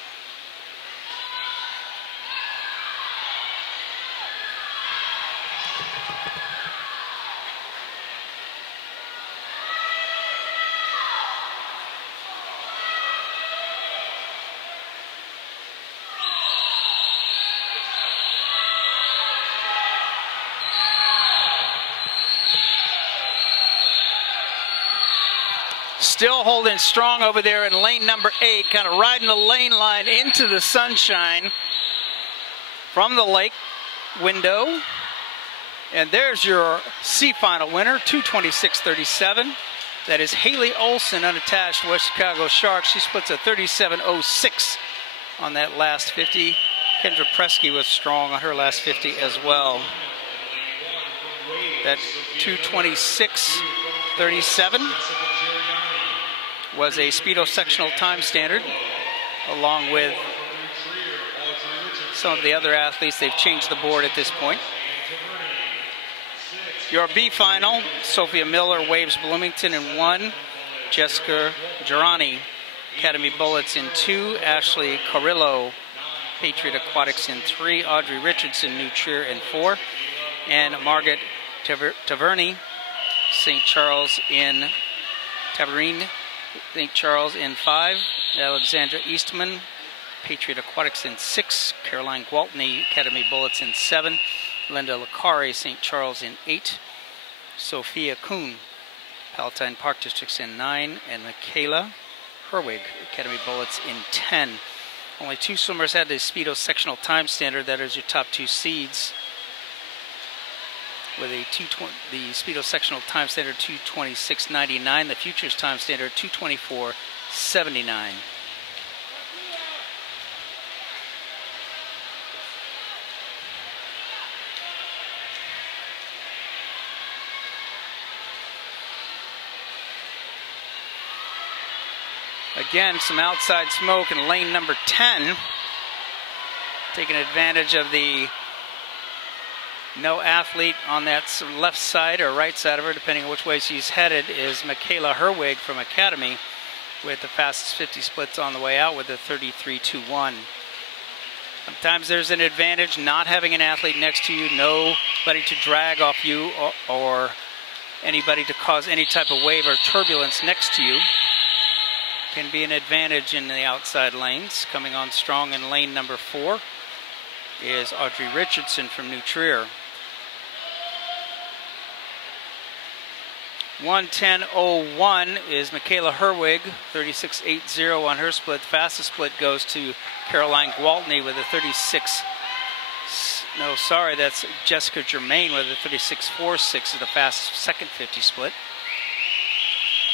Still holding strong over there in lane number 8, kind of riding the lane line into the sunshine from the lake window. And there's your C final winner, 226.37. That is Haley Olson, unattached, West Chicago Sharks. She splits a 37.06 on that last 50. Kendra Presky was strong on her last 50 as well. That 226.37 was a Speedo sectional time standard, along with some of the other athletes. They've changed the board at this point. Your B final, Sophia Miller waves Bloomington in 1, Jessica Girani, Academy Bullets in 2, Ashley Carrillo, Patriot Aquatics in 3, Audrey Richardson, New Trier in 4, and Margaret Taverny, St. Charles in 5, Alexandra Eastman, Patriot Aquatics in 6, Caroline Gwaltney, Academy Bullets in 7, Linda Licari, St. Charles in 8, Sophia Kuhn, Palatine Park Districts in 9, and Michaela Herwig, Academy Bullets in 10. Only 2 swimmers had the Speedo sectional time standard. That is your top 2 seeds. With the Speedo sectional time standard 226.99, the Futures time standard 224.79. Again, some outside smoke in lane number 10, taking advantage of the no athlete on that left side or right side of her, depending on which way she's headed, is Michaela Herwig from Academy with the fastest 50 splits on the way out with a 33.21. Sometimes there's an advantage not having an athlete next to you, nobody to drag off you or anybody to cause any type of wave or turbulence next to you. Can be an advantage in the outside lanes. Coming on strong in lane number 4 is Audrey Richardson from New Trier. 1:10.01 is Michaela Herwig, 36.80 on her split. Fastest split goes to Caroline Gwaltney with a 36. No, sorry, that's Jessica Germain with a 36.46 is the fastest second 50 split.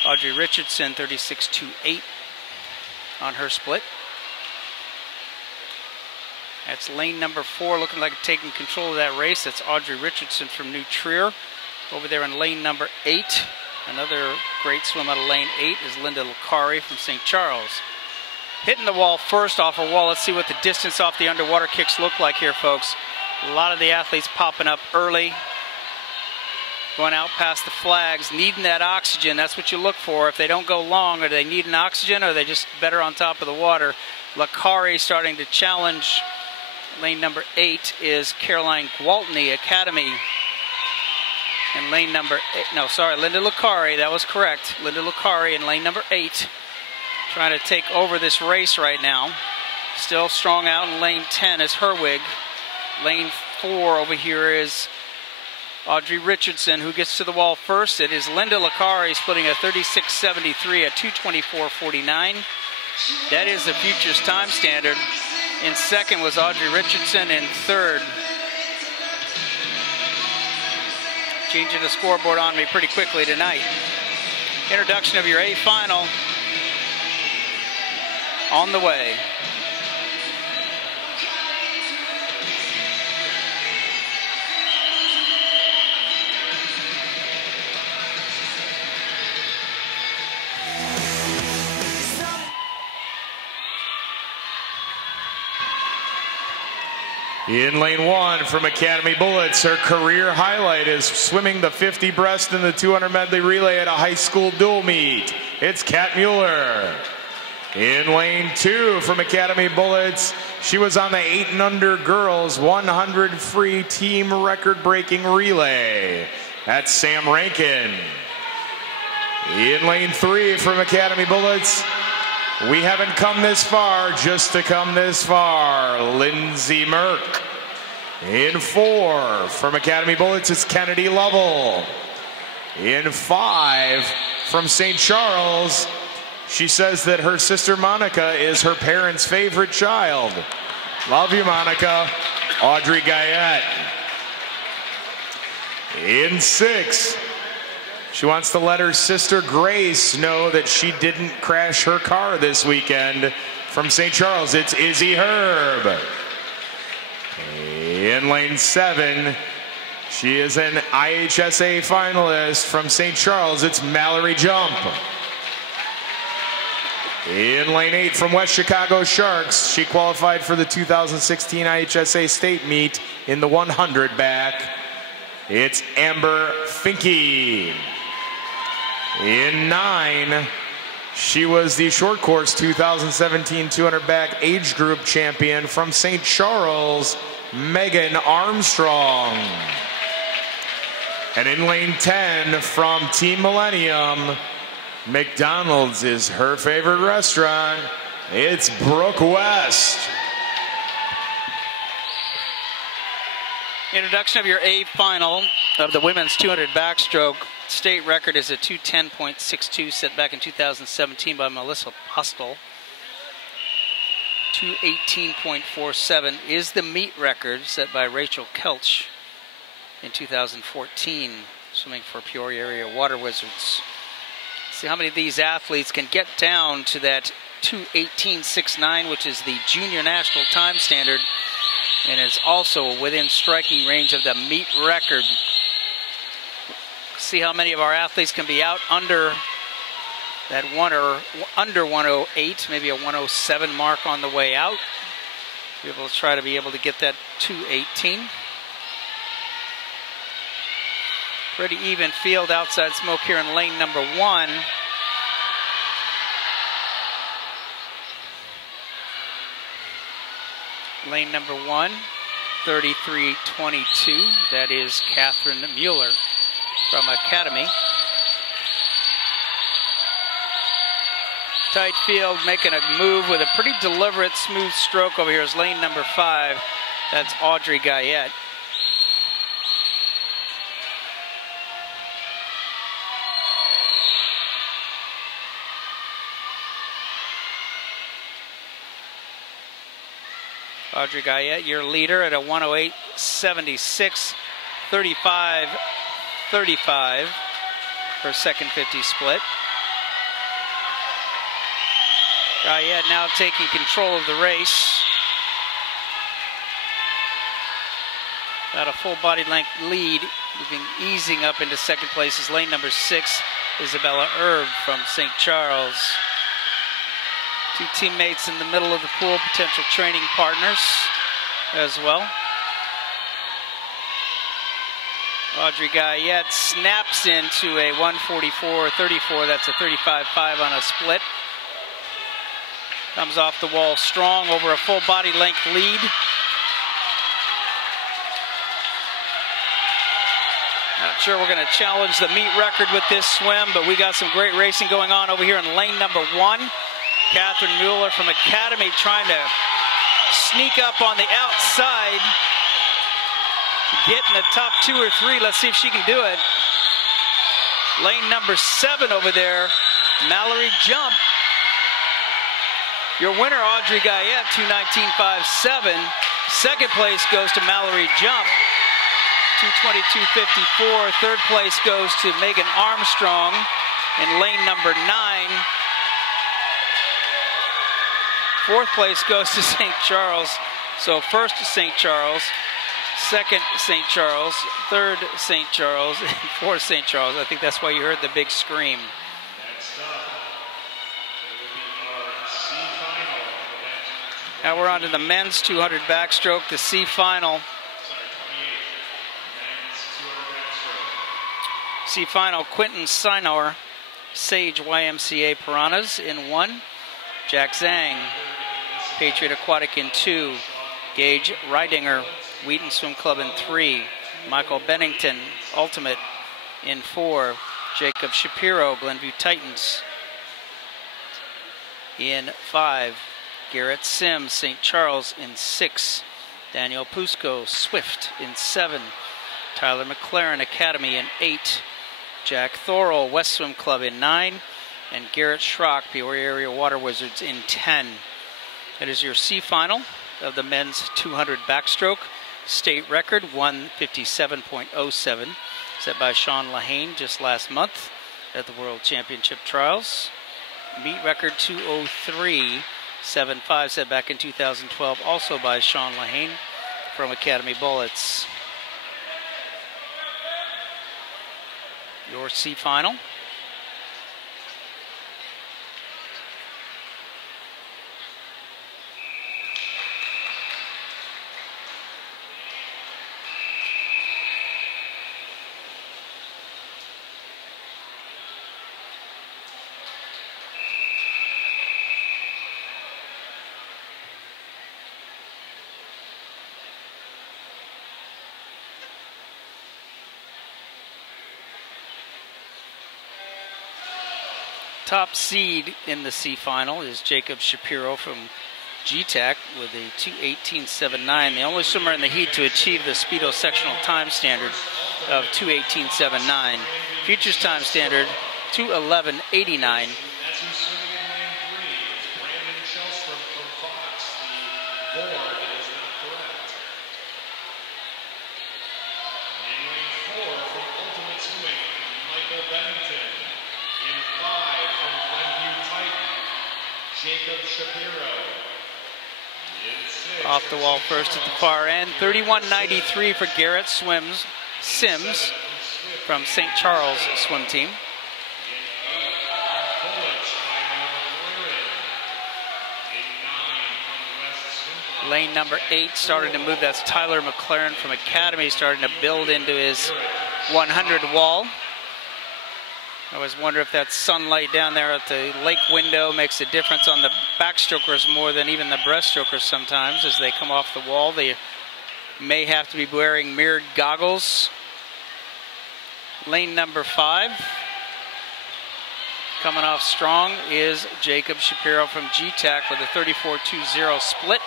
Audrey Richardson, 36.28 on her split. That's lane number 4, looking like taking control of that race. That's Audrey Richardson from New Trier. Over there in lane number 8, another great swim out of lane 8 is Linda Licari from St. Charles. Hitting the wall first off a wall. Let's see what the distance off the underwater kicks look like here, folks. A lot of the athletes popping up early, going out past the flags, needing that oxygen. That's what you look for. If they don't go long, or they need an oxygen, or are they just better on top of the water. Licari starting to challenge. Lane number 8 is Caroline Gwaltney, Academy. And lane number 8, no, sorry, Linda Licari, that was correct. Linda Licari in lane number 8, trying to take over this race right now. Still strong out in lane 10 is Herwig. Lane 4 over here is Audrey Richardson, who gets to the wall first. It is Linda Licari splitting a 36.73 at 224.49. That is the Futures time standard. In second was Audrey Richardson. In third, changing the scoreboard on me pretty quickly tonight. Introduction of your A final on the way. In lane 1 from Academy Bullets, her career highlight is swimming the 50 breast in the 200 medley relay at a high school dual meet. it's Kat Mueller. In lane 2 from Academy Bullets, she was on the 8 and under girls 100 free team record-breaking relay. That's Sam Rankin. In lane 3 from Academy Bullets, we haven't come this far just to come this far, Lindsay Merck. In 4 from Academy Bullets, it's Kennedy Lovell. In 5 from St. Charles, she says that her sister Monica is her parents' favorite child. Love you, Monica. Audrey Guyette. In 6, she wants to let her sister Grace know that she didn't crash her car this weekend. From St. Charles, it's Izzy Herb. In lane 7, she is an IHSA finalist. From St. Charles, it's Mallory Jump. In lane 8 from West Chicago Sharks, she qualified for the 2016 IHSA state meet in the 100 back. It's Amber Finke. In 9, she was the short course 2017 200 back age group champion. From St. Charles, Megan Armstrong. And in lane 10 from Team Millennium, McDonald's is her favorite restaurant. It's Brooke West. Introduction of your A final of the women's 200 backstroke. State record is a 2:10.62 set back in 2017 by Melissa Postel. 2:18.47 is the meet record set by Rachel Kelch in 2014, swimming for Peoria area Water Wizards. See how many of these athletes can get down to that 2:18.69, which is the junior national time standard, and is also within striking range of the meet record. See how many of our athletes can be out under that under 108, maybe a 107 mark on the way out. Be able to get that 2:18. Pretty even field outside smoke here in lane number 1. Lane number 1, 33.22. That is Catherine Mueller from Academy. Tight field, making a move with a pretty deliberate, smooth stroke over here is lane number 5. That's Audrey Guyette. Audrey Guyette, your leader at a 108.76, 35.35 for second 50 split. Guyette now taking control of the race. About a full body length lead, easing up into second place is lane number 6, Isabella Erb from St. Charles. 2 teammates in the middle of the pool, potential training partners as well. Audrey Guyette snaps into a 144.34. That's a 35.5 on a split. Comes off the wall strong over a full body length lead. Not sure we're going to challenge the meet record with this swim, but we got some great racing going on over here in lane number 1. Catherine Mueller from Academy trying to sneak up on the outside. Get in the top 2 or 3. Let's see if she can do it. Lane number 7 over there, Mallory Jump. Your winner, Audrey Guyette, 2:19.57. Second place goes to Mallory Jump, 2:22.54. Third place goes to Megan Armstrong in lane number 9. Fourth place goes to St. Charles. So first St. Charles, second St. Charles, third St. Charles, and fourth St. Charles. I think that's why you heard the big scream. Now we're on to the men's 200 backstroke, the C final. C final, Quentin Sinor, Sage YMCA Piranhas in 1. Jack Zhang, Patriot Aquatic in 2. Gage Reidinger, Wheaton Swim Club in 3. Michael Bennington, Ultimate in 4. Jacob Shapiro, Glenview Titans in 5. Garrett Sims, St. Charles in 6. Daniel Pusco, Swift in 7. Tyler McLaren, Academy in 8. Jack Thorell, West Swim Club in 9. And Garrett Schrock, Peoria Area Water Wizards in 10. That is your C final of the men's 200 backstroke. State record 157.07, set by Sean Lahane just last month at the World Championship Trials. Meet record 203.75, set back in 2012, also by Sean Lahane from Academy Bullets. Your C final. Top seed in the C final is Jacob Shapiro from GTAC with a 2:18.79, the only swimmer in the heat to achieve the Speedo sectional time standard of 2:18.79. Futures time standard 2:11.89. Jacob Shapiro. Off the wall first at the far end. 31.93 for Garrett Sims from St. Charles swim team. Lane number 8 starting to move. That's Tyler McLaren from Academy, starting to build into his 100 wall. I always wonder if that sunlight down there at the lake window makes a difference on the backstrokers more than even the breaststrokers sometimes as they come off the wall. They may have to be wearing mirrored goggles. Lane number 5. Coming off strong is Jacob Shapiro from GTAC with a 34.20 split.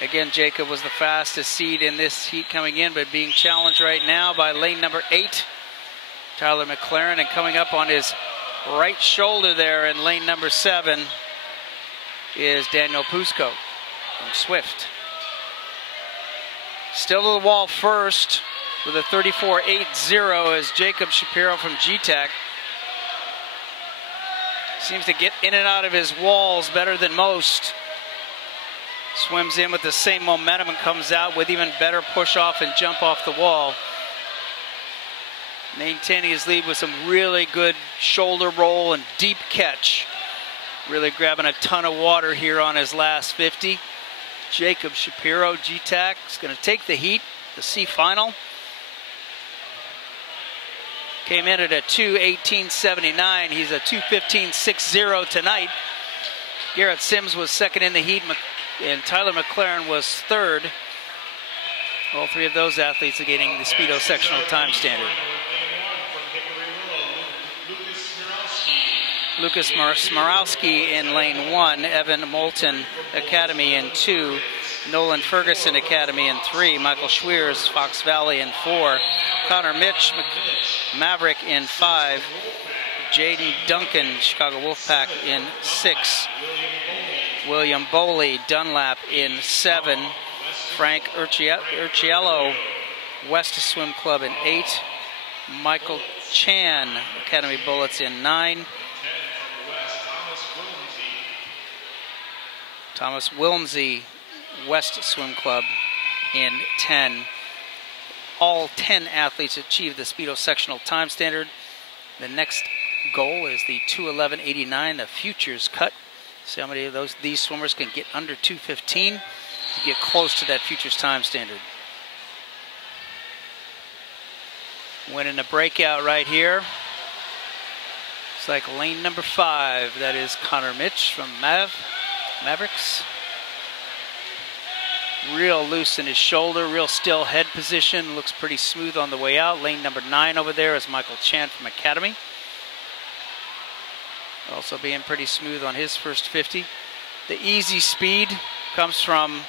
Again, Jacob was the fastest seed in this heat coming in, but being challenged right now by lane number 8. Tyler McLaren, and coming up on his right shoulder there in lane number 7 is Daniel Pusco from Swift. Still to the wall first with a 34.80 is Jacob Shapiro from GTAC. Seems to get in and out of his walls better than most. Swims in with the same momentum and comes out with even better push off and jump off the wall. Maintaining his lead with some really good shoulder roll and deep catch. Really grabbing a ton of water here on his last 50. Jacob Shapiro, GTAC, is going to take the heat, the C final. Came in at a 2:18.79. He's a 2:15.60 tonight. Garrett Sims was second in the heat, and Tyler McLaren was third. All three of those athletes are getting the Speedo sectional time standard. Lucas Smarowski in lane 1, Evan Moulton Academy in 2, Nolan Ferguson Academy in 3, Michael Schweers Fox Valley in 4, Connor Mitch Maverick in 5, Jaden Duncan Chicago Wolfpack in 6, William Boley Dunlap in 7, Frank Urciello West Swim Club in 8, Michael Chan Academy Bullets in 9, Thomas Wilmsey West Swim Club in 10. All 10 athletes achieved the Speedo sectional time standard. The next goal is the 2:11.89, the futures cut. See how many of these swimmers can get under 2:15 to get close to that futures time standard. Winning a breakout right here Looks like lane number 5. That is Connor Mitch from Mavericks. Real loose in his shoulder, real still head position. Looks pretty smooth on the way out. Lane number 9 over there is Michael Chan from Academy. Also being pretty smooth on his first 50. The easy speed comes from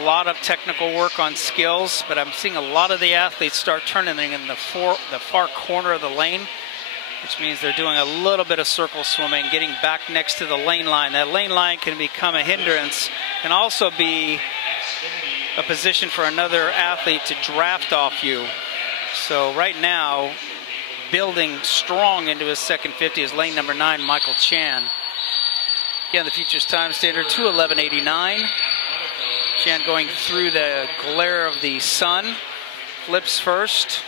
a lot of technical work on skills, but I'm seeing a lot of the athletes start turning in the far corner of the lane, which means they're doing a little bit of circle swimming, getting back next to the lane line. That lane line can become a hindrance, can also be a position for another athlete to draft off you. So right now, building strong into his second 50 is lane number 9, Michael Chan. Again, the Futures time standard, 2:11.89. Chan going through the glare of the sun. Flips first,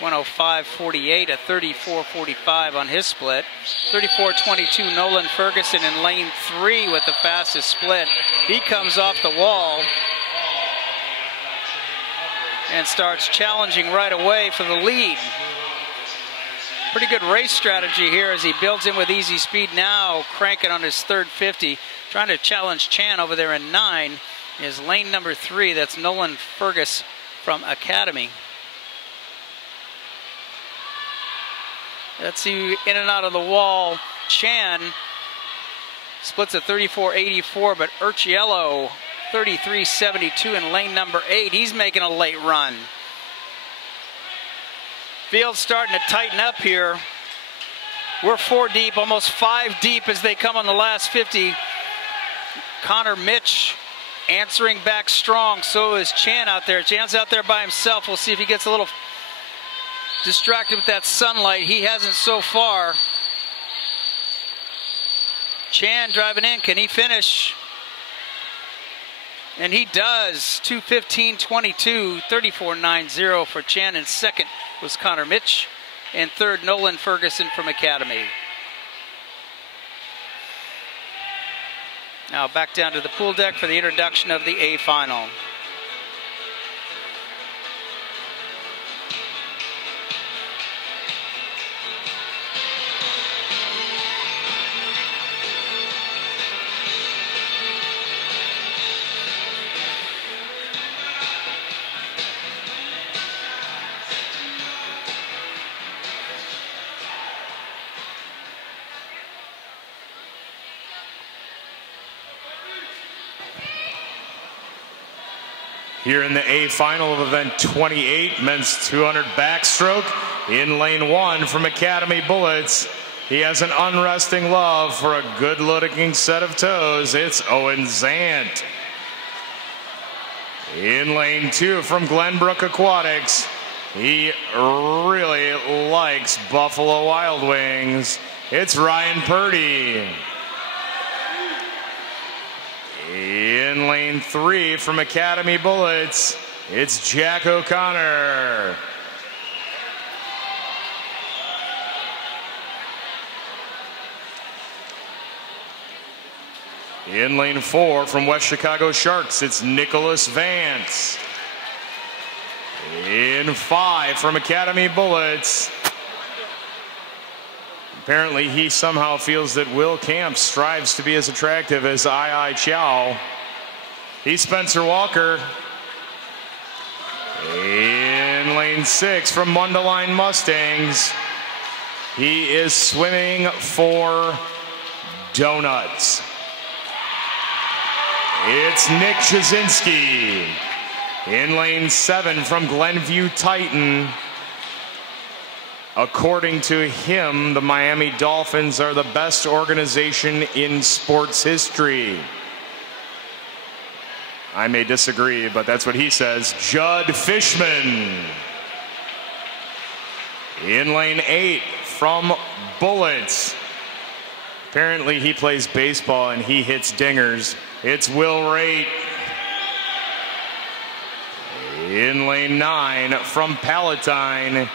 105.48, a 34.45 on his split. 34.22, Nolan Ferguson in lane 3 with the fastest split. He comes off the wall and starts challenging right away for the lead. Pretty good race strategy here as he builds in with easy speed now, cranking on his third 50. Trying to challenge Chan over there in 9 is lane number 3. That's Nolan Fergus from Academy. Let's see, in and out of the wall. Chan splits at 34.84, but Urciello 33.72 in lane number 8. He's making a late run. Field's starting to tighten up here. We're 4 deep, almost 5 deep as they come on the last 50. Connor Mitch answering back strong. So is Chan out there. Chan's out there by himself. We'll see if he gets a little distracted with that sunlight. He hasn't so far. Chan driving in. Can he finish? And he does. 2:15.22, 34.90 for Chan. And second was Connor Mitch. And third, Nolan Ferguson from Academy. Now back down to the pool deck for the introduction of the A final. Here in the A final of event 28, men's 200 backstroke. In lane 1 from Academy Bullets, he has an unresting love for a good-looking set of toes. It's Owen Zant. In lane 2 from Glenbrook Aquatics, he really likes Buffalo Wild Wings. It's Ryan Purdy. In lane 3 from Academy Bullets, it's Jack O'Connor. In lane 4 from West Chicago Sharks, it's Nicholas Vance. In 5 from Academy Bullets, apparently he somehow feels that Will Camp strives to be as attractive as Ai Chow. He's Spencer Walker. In lane 6 from Mundelein Mustangs, he is swimming for donuts. It's Nick Jasinski. In lane 7 from Glenview Titan, according to him, the Miami Dolphins are the best organization in sports history. I may disagree, but that's what he says. Judd Fishman. In lane 8 from Bullets, apparently he plays baseball and he hits dingers. It's Will Raitt. In lane 9 from Palatine,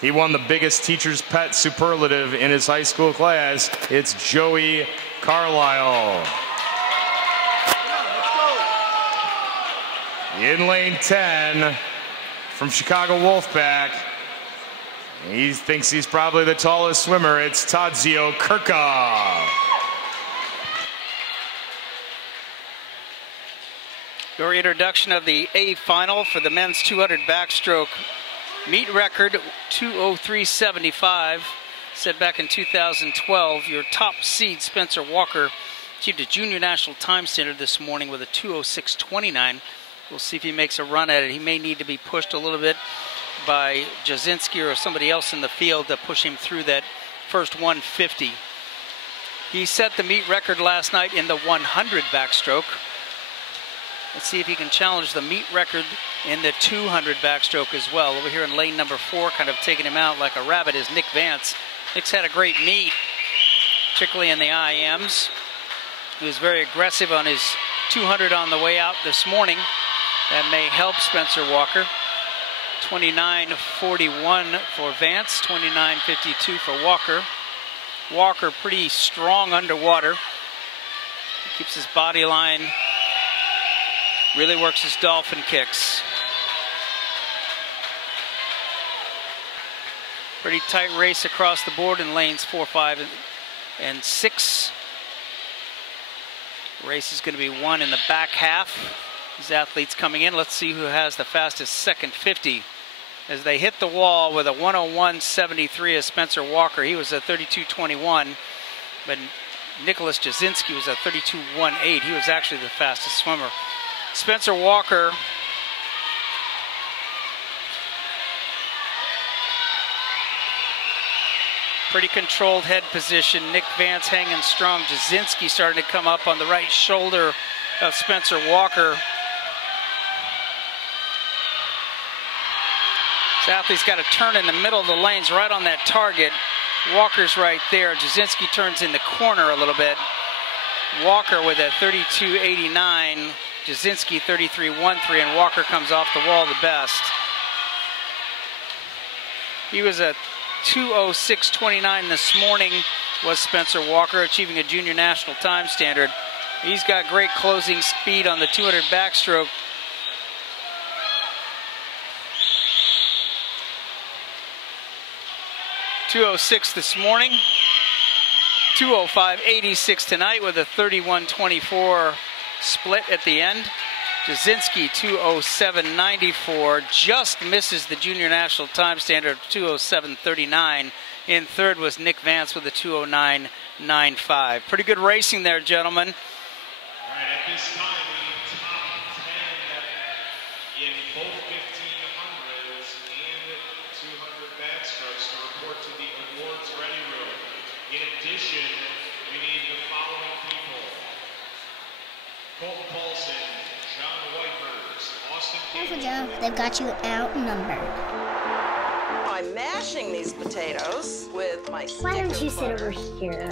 he won the biggest teacher's pet superlative in his high school class. It's Joey Carlisle. In lane 10 from Chicago Wolfpack, He thinks he's probably the tallest swimmer. It's Tadzio Kirkov. Your introduction of the A final for the men's 200 backstroke meet record 2:03.75, set back in 2012. Your top seed Spencer Walker achieved a junior national time standard this morning with a 2:06.29. We'll see if he makes a run at it. He may need to be pushed a little bit by Jasinski or somebody else in the field to push him through that first 150. He set the meet record last night in the 100 backstroke. Let's see if he can challenge the meet record in the 200 backstroke as well. Over here in lane number 4, kind of taking him out like a rabbit, is Nick Vance. Nick's had a great meet, particularly in the IMs. He was very aggressive on his 200 on the way out this morning. That may help Spencer Walker. 29.41 for Vance, 29.52 for Walker. Walker pretty strong underwater. He keeps his body line, really works his dolphin kicks. Pretty tight race across the board in lanes 4, 5, and 6. Race is going to be won in the back half. These athletes coming in. Let's see who has the fastest second 50. As they hit the wall with a 101.73 as Spencer Walker. He was at 32.21, but Nicholas Jasinski was at 32.18. He was actually the fastest swimmer. Spencer Walker pretty controlled head position. Nick Vance hanging strong. Jasinski starting to come up on the right shoulder of Spencer Walker. This athlete's got to turn in the middle of the lanes right on that target. Walker's right there. Jasinski turns in the corner a little bit. Walker with a 32.89. Jasinski 33.13, and Walker comes off the wall the best. He was at 2:06.29 this morning, was Spencer Walker, achieving a junior national time standard. He's got great closing speed on the 200 backstroke. .206 this morning, 2:05.86 tonight with a 31.24 split at the end. Jasinski 2:07.94, just misses the junior national time standard of 2:07.39. In third was Nick Vance with a 2:09.95. Pretty good racing there, gentlemen. All right, at this time, we need top 10 in both 1500s and 200 backstrokes to report to the awards ready room. In addition, we need the following people: Colton Paulson, John Whitehurst, Austin Careful, Joe. They've got you outnumbered. I'm mashing these potatoes with my stick Why don't of you sit butter. over here?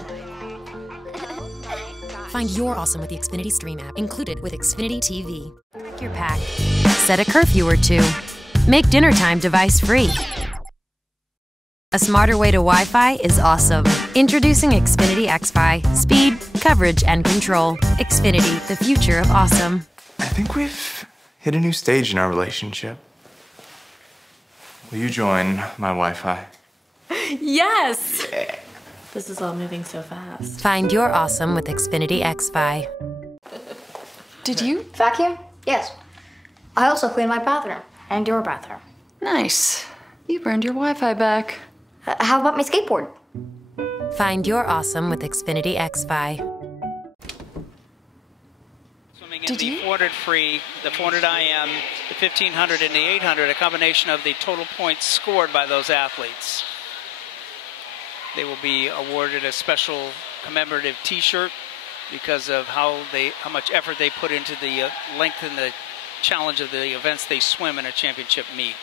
Find your awesome with the Xfinity Stream app, included with Xfinity TV. Track your pack. Set a curfew or two. Make dinner time device free. A smarter way to Wi-Fi is awesome. Introducing Xfinity XFi. Speed, coverage, and control. Xfinity, the future of awesome. I think we've hit a new stage in our relationship. Will you join my Wi-Fi? Yes! This is all moving so fast. Find your awesome with Xfinity XFi. Did you vacuum? Yes. I also cleaned my bathroom and your bathroom. Nice. You've earned your Wi-Fi back. How about my skateboard? Find your awesome with Xfinity XFi. Swimming in the 400 free, the 400 IM, the 1500 and the 800, a combination of the total points scored by those athletes. They will be awarded a special commemorative T-shirt because of how much effort they put into the length and the challenge of the events they swim in a championship meet.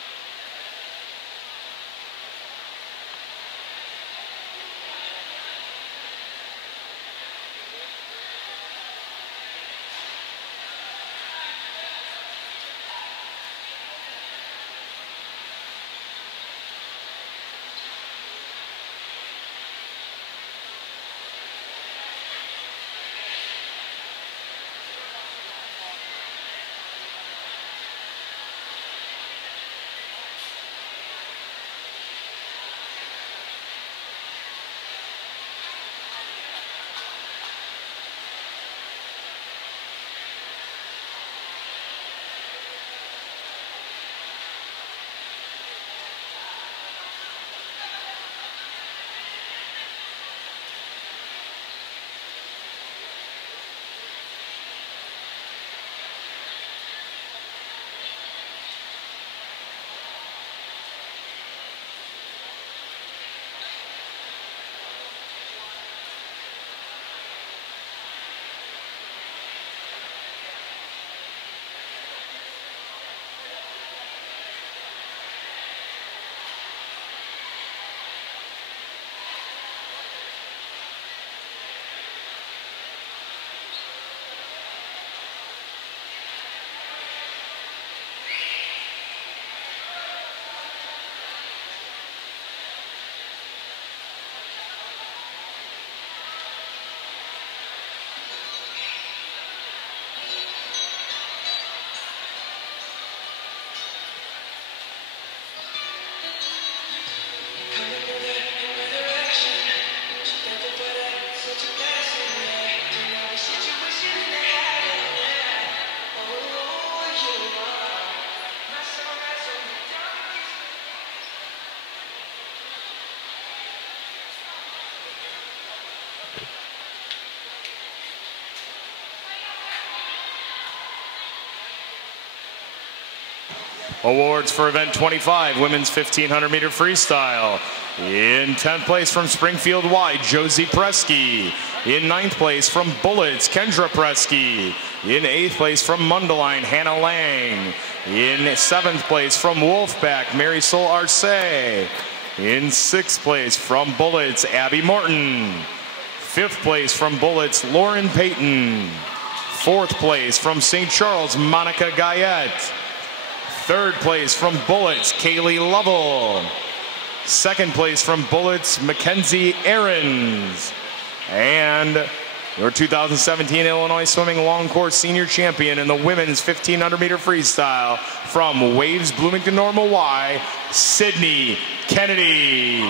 Awards for event 25, women's 1500 meter freestyle. In 10th place from Springfield Y, Josie Presky. In 9th place from Bullets, Kendra Presky. In 8th place from Mundelein, Hannah Lang. In 7th place from Wolfpack, Marisol Arce. In 6th place from Bullets, Abby Morton. 5th place from Bullets, Lauren Payton. 4th place from St. Charles, Monica Guyette. 3rd place from Bullets, Kaylee Lovell. 2nd place from Bullets, Mackenzie Aarons. And your 2017 Illinois Swimming Long Course Senior Champion in the women's 1500 meter freestyle from Waves Bloomington Normal Y, Sydney Kennedy.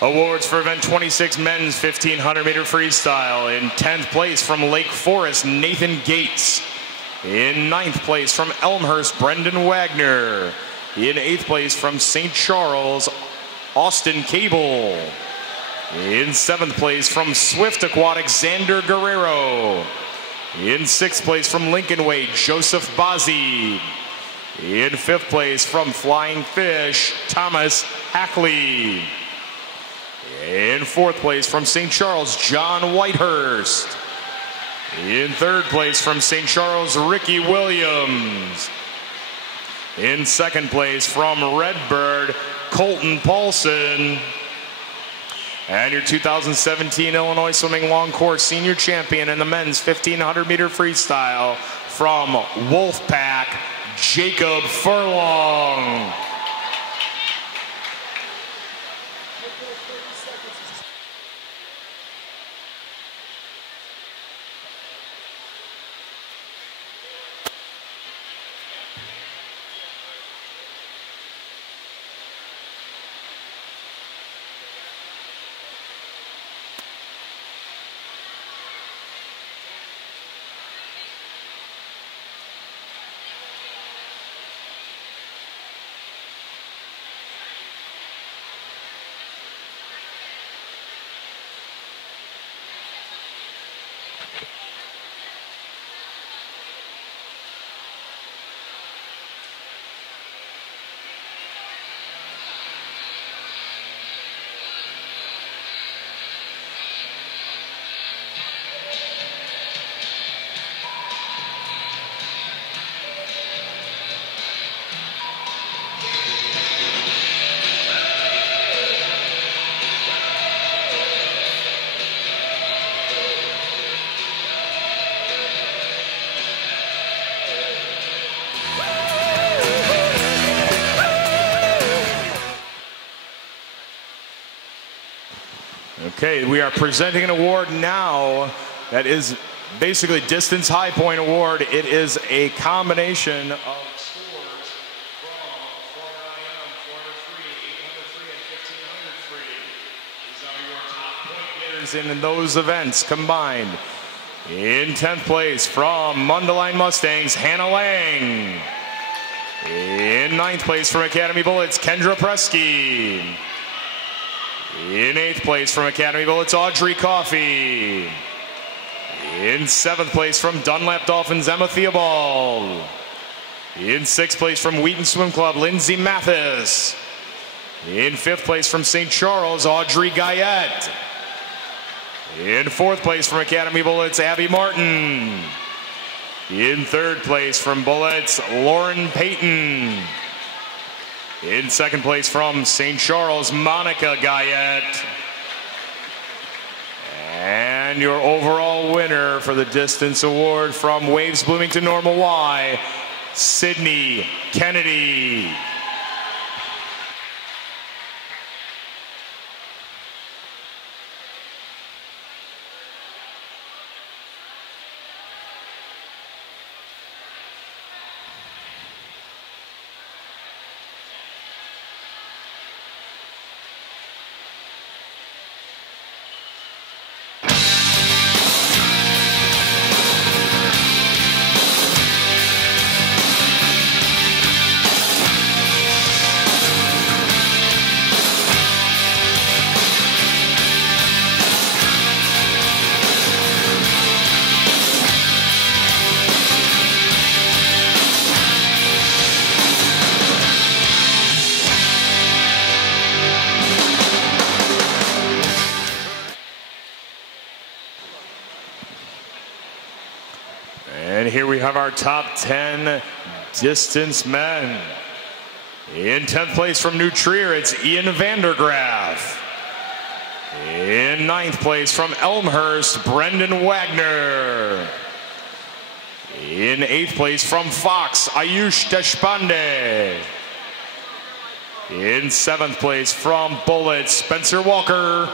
Awards for event 26 men's 1500 meter freestyle. In 10th place from Lake Forest, Nathan Gates. In 9th place from Elmhurst, Brendan Wagner. In 8th place from St. Charles, Austin Cable. In 7th place from Swift Aquatics, Xander Guerrero. In 6th place from Lincoln Way, Joseph Bazzi. In 5th place from Flying Fish, Thomas Hackley. In 4th place from St. Charles, John Whitehurst. In 3rd place from St. Charles, Ricky Williams. In 2nd place from Redbird, Colton Paulson. And your 2017 Illinois Swimming Long Course Senior Champion in the men's 1500 meter freestyle from Wolfpack, Jacob Furlong. Okay, we are presenting an award now that is basically Distance High Point Award. It is a combination of scores from 400 IM, 400 free, 800 free, and 1500 free. These are your top point getters in those events combined. In 10th place from Mundelein Mustangs, Hannah Lang. In 9th place from Academy Bullets, Kendra Presky. In 8th place from Academy Bullets, Audrey Coffey. In 7th place from Dunlap Dolphins, Emma Theobald. In 6th place from Wheaton Swim Club, Lindsay Mathis. In 5th place from St. Charles, Audrey Guyette. In fourth place from Academy Bullets, Abby Martin. In third place from Bullets, Lauren Payton. In second place from St. Charles, Monica Guyette. And your overall winner for the distance award from Waves Bloomington Normal Y, Sydney Kennedy. And here we have our top 10 distance men. In 10th place from New Trier, it's Ian Vandergraaf. In 9th place from Elmhurst, Brendan Wagner. In 8th place from Fox, Ayush Deshpande. In 7th place from Bullet, Spencer Walker.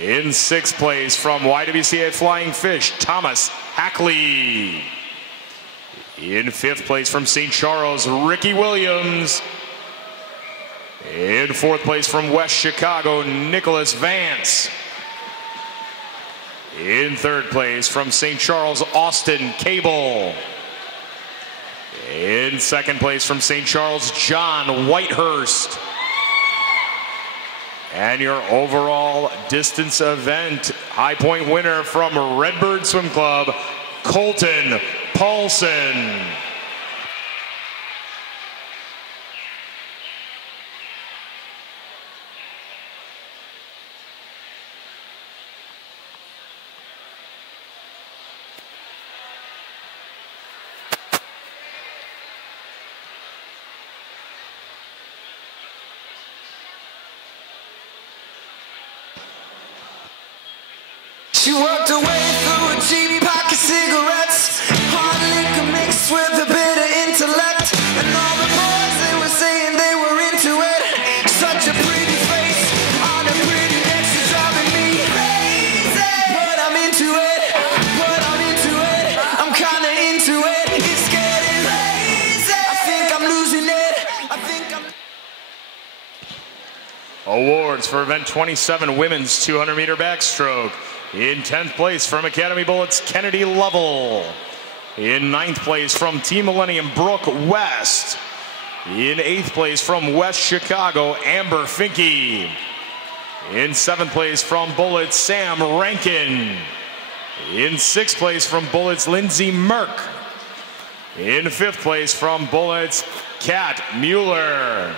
In 6th place from YWCA Flying Fish, Thomas Hackley. In 5th place from St. Charles, Ricky Williams. In 4th place from West Chicago, Nicholas Vance. In 3rd place from St. Charles, Austin Cable. In 2nd place from St. Charles, John Whitehurst. And your overall distance event high point winner from Redbird Swim Club, Colton Paulson. She walked away through a cheap pack of cigarettes, hard liquor mixed with a bit of intellect, and all the boys they were saying they were into it. Such a pretty face on a pretty neck, she's driving me crazy. But I'm into it, I'm kinda into it. It's getting crazy. I think I'm losing it. Awards for event 27, women's 200-meter backstroke. In 10th place from Academy Bullets, Kennedy Lovell. In 9th place from Team Millennium, Brooke West. In 8th place from West Chicago, Amber Finke. In 7th place from Bullets, Sam Rankin. In 6th place from Bullets, Lindsay Merck. In 5th place from Bullets, Kat Mueller.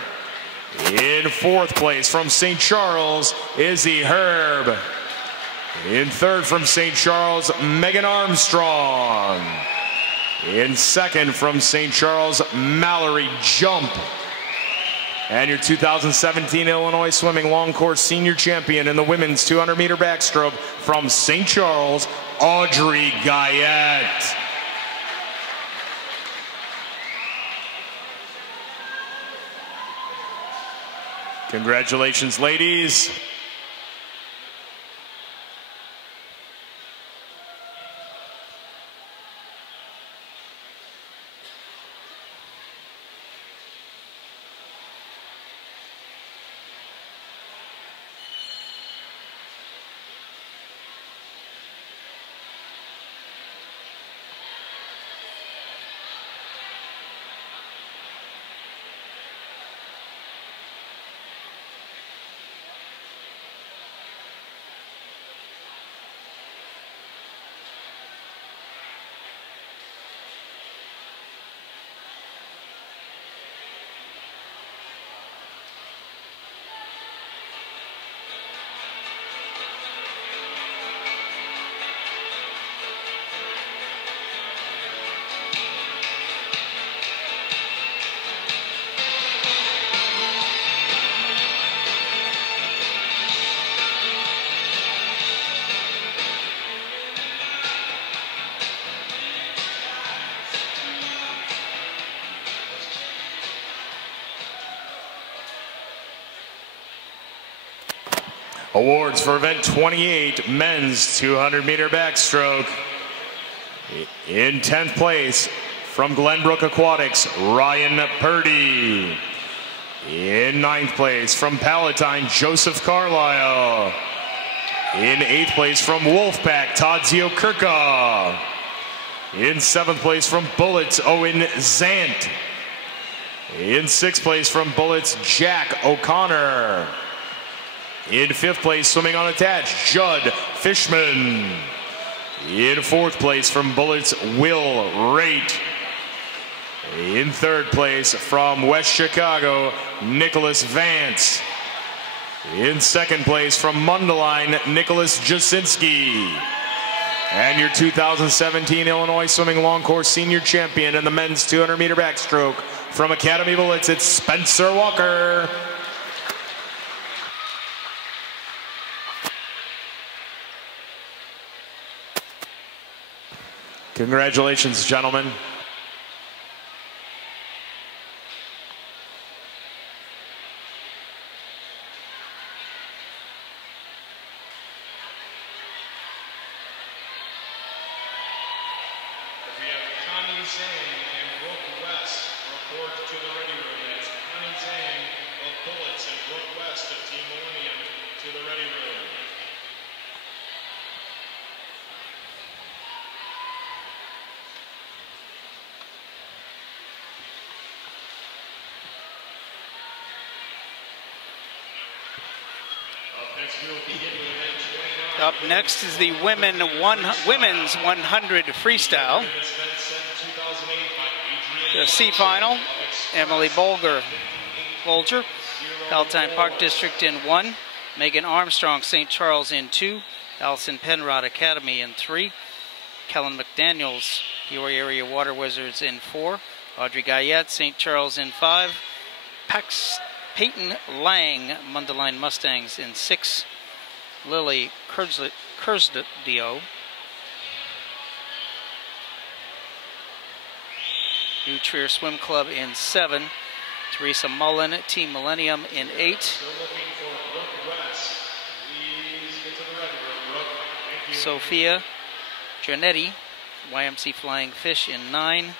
In 4th place from St. Charles, Izzy Herb. In 3rd from St. Charles, Megan Armstrong. In 2nd from St. Charles, Mallory Jump. And your 2017 Illinois Swimming Long Course Senior Champion in the women's 200-meter backstroke from St. Charles, Audrey Guyette. Congratulations, ladies. Awards for event 28, men's 200-meter backstroke. In 10th place, from Glenbrook Aquatics, Ryan Purdy. In 9th place, from Palatine, Joseph Carlisle. In 8th place, from Wolfpack, Tadzio Kirka. In 7th place, from Bullets, Owen Zant. In 6th place, from Bullets, Jack O'Connor. In 5th place, swimming unattached, Judd Fishman. In 4th place, from Bullets, Will Raitt. In 3rd place, from West Chicago, Nicholas Vance. In 2nd place, from Mundelein, Nicholas Jasinski. And your 2017 Illinois Swimming Long Course Senior Champion in the men's 200-meter backstroke from Academy Bullets, it's Spencer Walker. Congratulations, gentlemen. Up next is the women's 100 freestyle. The C final, Emily Bolger, Palatine Park District in 1, Megan Armstrong, St. Charles in 2, Allison Penrod Academy in 3, Kellen McDaniels, Peoria Area Water Wizards in 4, Audrey Guyette, St. Charles in 5, Peyton Lang, Mundelein Mustangs in 6, Lily Kurzdio, New Trier Swim Club in 7, Teresa Mullen, Team Millennium in 8, Sophia Giannetti, YMC Flying Fish in 9,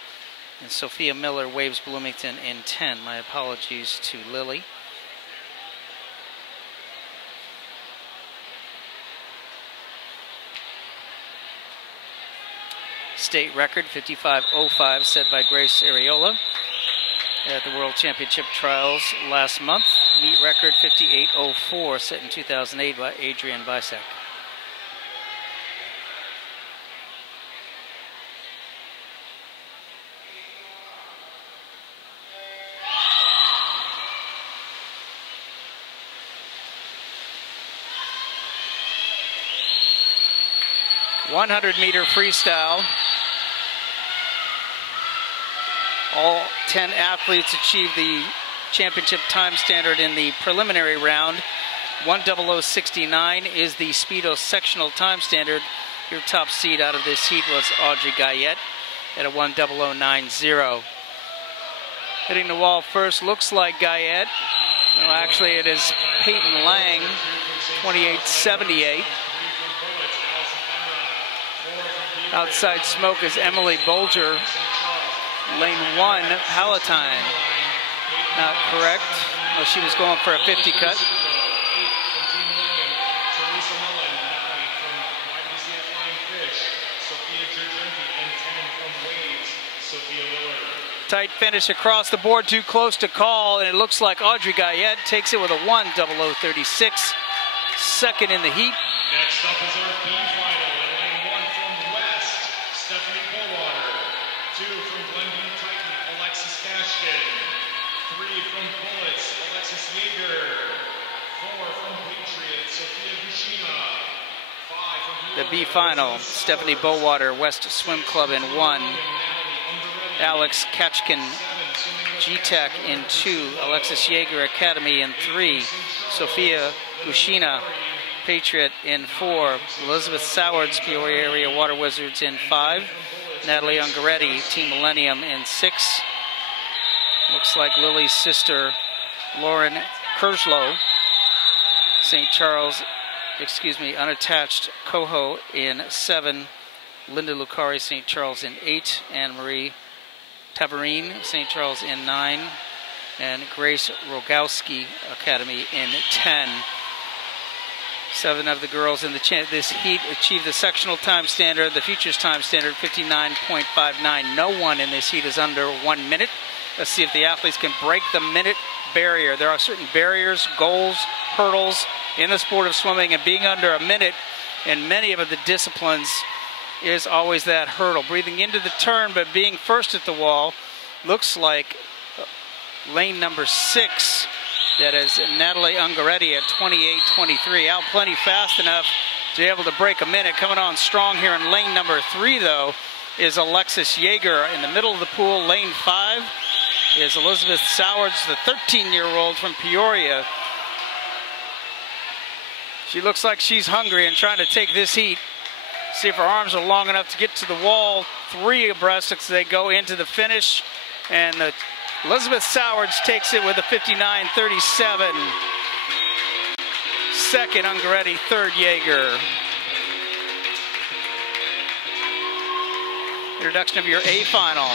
and Sophia Miller, Waves Bloomington in 10. My apologies to Lily. State record 55:05 set by Grace Areola at the World Championship Trials last month. Meet record 58:04 set in 2008 by Adrienne Bisek. (100-meter freestyle). All 10 athletes achieved the championship time standard in the preliminary round. 1:00:69 is the Speedo sectional time standard. Your top seed out of this heat was Audrey Guyette at a 1:00:90. Hitting the wall first looks like Guyette. Well, actually it is Peyton Lang, 28:78. Outside smoke is Emily Bolger. Lane 1, Palatine. Not correct. Well, she was going for a 50 cut. Tight finish across the board, too close to call, and it looks like Audrey Guyette takes it with a 1:00:36. Second in the heat. Next up is our B final. In lane 1 from West, Stephanie Bullwater. 2 from Glenview Titan, Alexis Cashkin. 3 from Bullets, Alexis Yeager. 4 from Patriot, Sophia Bushima. 5 from The B final, Stephanie Bullwater, West Swim Club in 1. Alex Kachkin, GTEC in 2. Alexis Yeager Academy in 3. Sophia Bushina, Patriot in 4. Elizabeth Sowards, Peoria Area Water Wizards in 5. Natalie Ungaretti, Team Millennium in 6. Looks like Lily's sister, Lauren Kerslow, St. Charles unattached Coho in 7, Linda Lucari, St. Charles in 8, Anne-Marie Tavarine, St. Charles in 9, and Grace Rogowski Academy in 10. 7 of the girls in this heat achieved the sectional time standard, the futures time standard, 59.59. No one in this heat is under 1 minute. Let's see if the athletes can break the minute barrier. There are certain barriers, goals, hurdles in the sport of swimming, and being under a minute in many of the disciplines is always that hurdle. Breathing into the turn, but being first at the wall, looks like lane number 6. That is Natalie Ungaretti at 28.23. Out plenty fast enough to be able to break a minute. Coming on strong here in lane number 3, though, is Alexis Yeager. In the middle of the pool, lane 5, is Elizabeth Sowards, the 13-year-old from Peoria. She looks like she's hungry and trying to take this heat. See if her arms are long enough to get to the wall. 3 abreast as they go into the finish. And Elizabeth Sowards takes it with a 59.37. Second, Ungaretti. Third, Yeager. Introduction of your A final.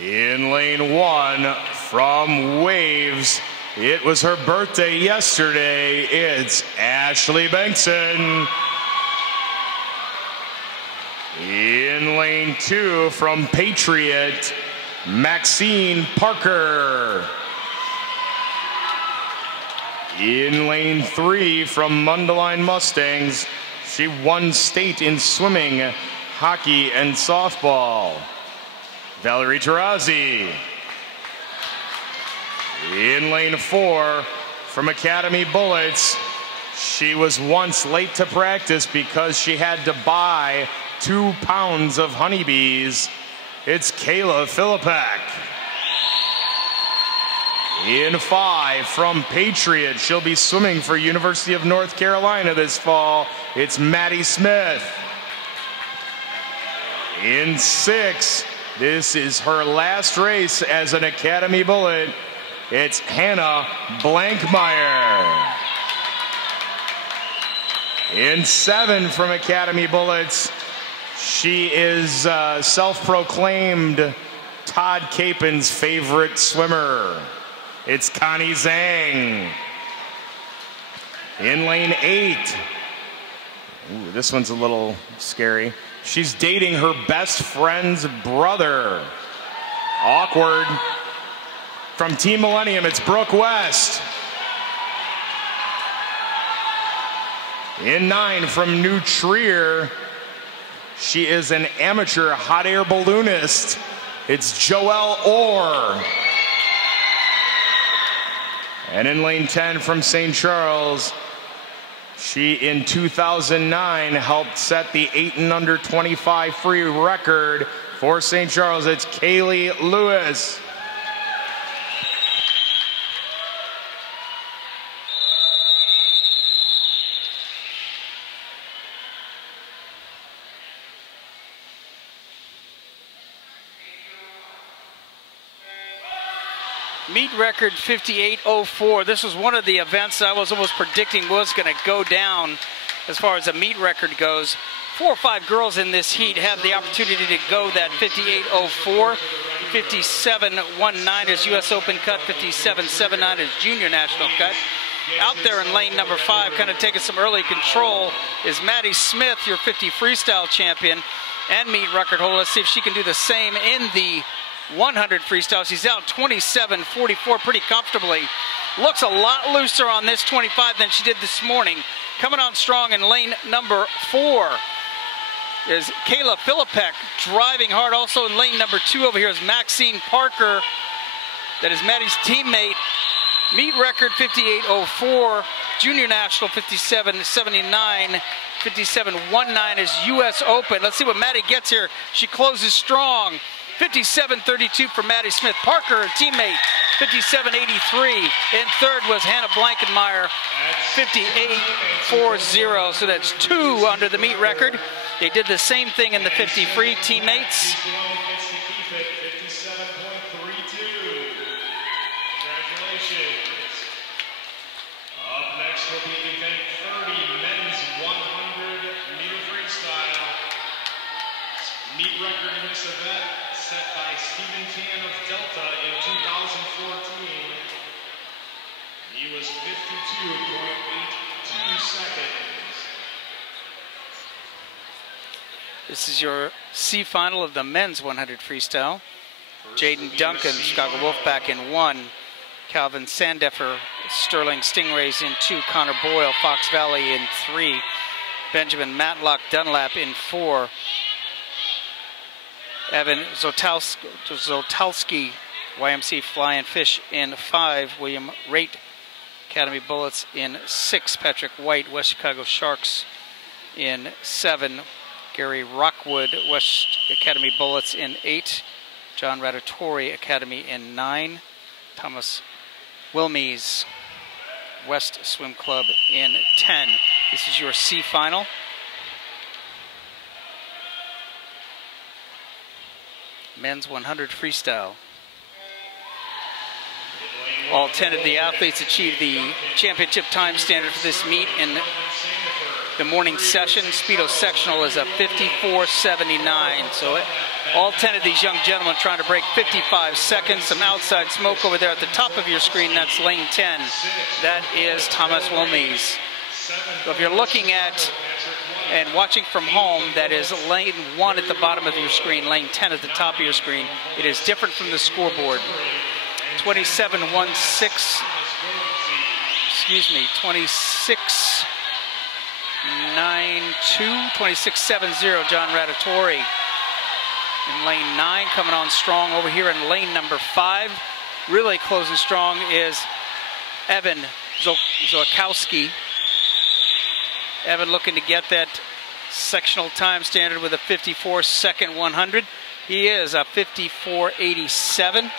In lane 1 from Waves, it was her birthday yesterday. It's Ashley Bengtson. In lane 2 from Patriot, Maxine Parker. In lane 3 from Mundelein Mustangs, she won state in swimming, hockey, and softball. Valerie Tarazzi. In lane 4 from Academy Bullets, she was once late to practice because she had to buy 2 pounds of honeybees. It's Kayla Philippek. In 5 from Patriot, she'll be swimming for University of North Carolina this fall. It's Maddie Smith. In 6, this is her last race as an Academy Bullet. It's Hannah Blankmeyer. In 7 from Academy Bullets, she is self-proclaimed Todd Capen's favorite swimmer. It's Connie Zhang. In lane 8, ooh, this one's a little scary. She's dating her best friend's brother. Awkward. From Team Millennium, it's Brooke West. In 9 from New Trier, she is an amateur hot air balloonist. It's Joelle Orr. And in lane 10 from St. Charles, she in 2009 helped set the 8 and under 25 free record for St. Charles. It's Kaylee Lewis. Meet record 58.04. This was one of the events I was almost predicting was going to go down as far as a meet record goes. 4 or 5 girls in this heat have the opportunity to go that 58.04. 57.19 is U.S. Open cut. 57.79 is Junior National cut. Out there in lane number 5, kind of taking some early control, is Maddie Smith, your 50 freestyle champion and meet record holder. Let's see if she can do the same in the 100 freestyle. She's out 27.44 pretty comfortably. Looks a lot looser on this 25 than she did this morning. Coming on strong in lane number 4 is Kayla Philippek, driving hard. Also in lane number 2 over here is Maxine Parker. That is Maddie's teammate. Meet record 58.04. Junior National 57.79. 57.19 is U.S. Open. Let's see what Maddie gets here. She closes strong. 57.32 for Maddie Smith. Parker, her teammate, 57.83. In third was Hannah Blankenmeyer, 58.40. So that's 2 under the meet record. They did the same thing in the 50 free teammates. Meet record in this event set by Stephen Tan of Delta in 2014. He was 52.82 seconds. This is your C final of the men's 100 freestyle. Jaden Duncan, Chicago Wolfpack in 1. Calvin Sandeffer, Sterling Stingrays in 2. Connor Boyle, Fox Valley in 3. Benjamin Matlock Dunlap in 4. Evan Zotalski, YMC Fly and Fish in 5. William Raitt, Academy Bullets in 6. Patrick White, West Chicago Sharks in 7. Gary Rockwood, West Academy Bullets in 8. John Radatori, Academy in 9. Thomas Wilmies, West Swim Club in 10. This is your C final. Men's 100 freestyle. All 10 of the athletes achieved the championship time standard for this meet in the morning session. Speedo sectional is a 54.79. So all 10 of these young gentlemen trying to break 55 seconds. Some outside smoke over there at the top of your screen. That's lane 10. That is Thomas Wilmies. So if you're looking at and watching from home, that is lane 1 at the bottom of your screen, lane 10 at the top of your screen. It is different from the scoreboard. 27.16, excuse me, 26.92, 26.70, John Radatori. In lane 9, coming on strong over here in lane number 5. Really closing strong is Evan Zokowski. Evan looking to get that sectional time standard with a 54-second 100. He is a 54.87.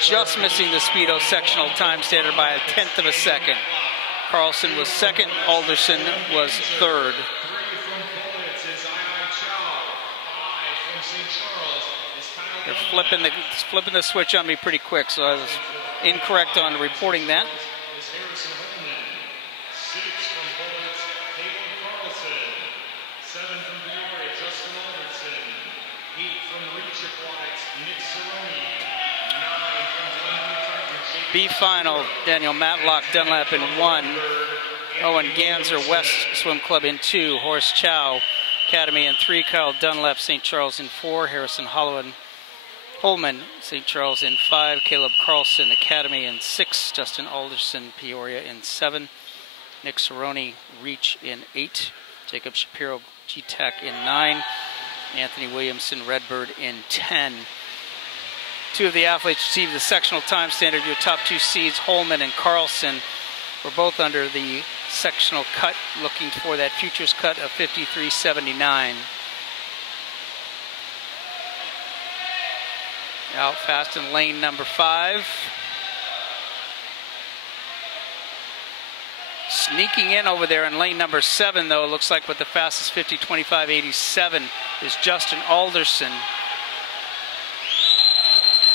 Just missing the Speedo sectional time standard by 1/10 of a second. Carlson was second. Alderson was third. They're flipping the switch on me pretty quick, so I was incorrect on reporting that. B final, Daniel Matlock Dunlap in 1. Owen Ganser, West Swim Club in 2. Horace Chow, Academy in 3. Kyle Dunlap, St. Charles in 4. Harrison Holman, St. Charles in 5. Caleb Carlson, Academy in 6. Justin Alderson, Peoria in 7. Nick Cerrone, Reach in 8. Jacob Shapiro, G-Tech in 9. Anthony Williamson, Redbird in 10. 2 of the athletes received the sectional time standard. Your top 2 seeds, Holman and Carlson, were both under the sectional cut, looking for that futures cut of 53.79. Out fast in lane number 5. Sneaking in over there in lane number 7, though, it looks like with the fastest 50.25.87 is Justin Alderson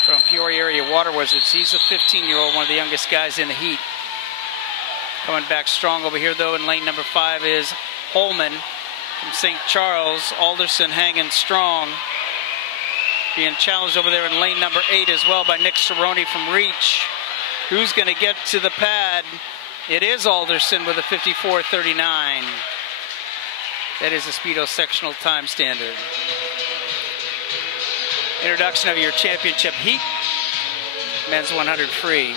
from Peoria Area Water Wizards. He's a 15-year-old, one of the youngest guys in the heat. Coming back strong over here, though, in lane number 5 is Holman from St. Charles. Alderson hanging strong. Being challenged over there in lane number 8 as well by Nick Cerrone from Reach. Who's going to get to the pad? It is Alderson with a 54.39. That is a Speedo sectional time standard. Introduction of your championship heat, men's 100 free.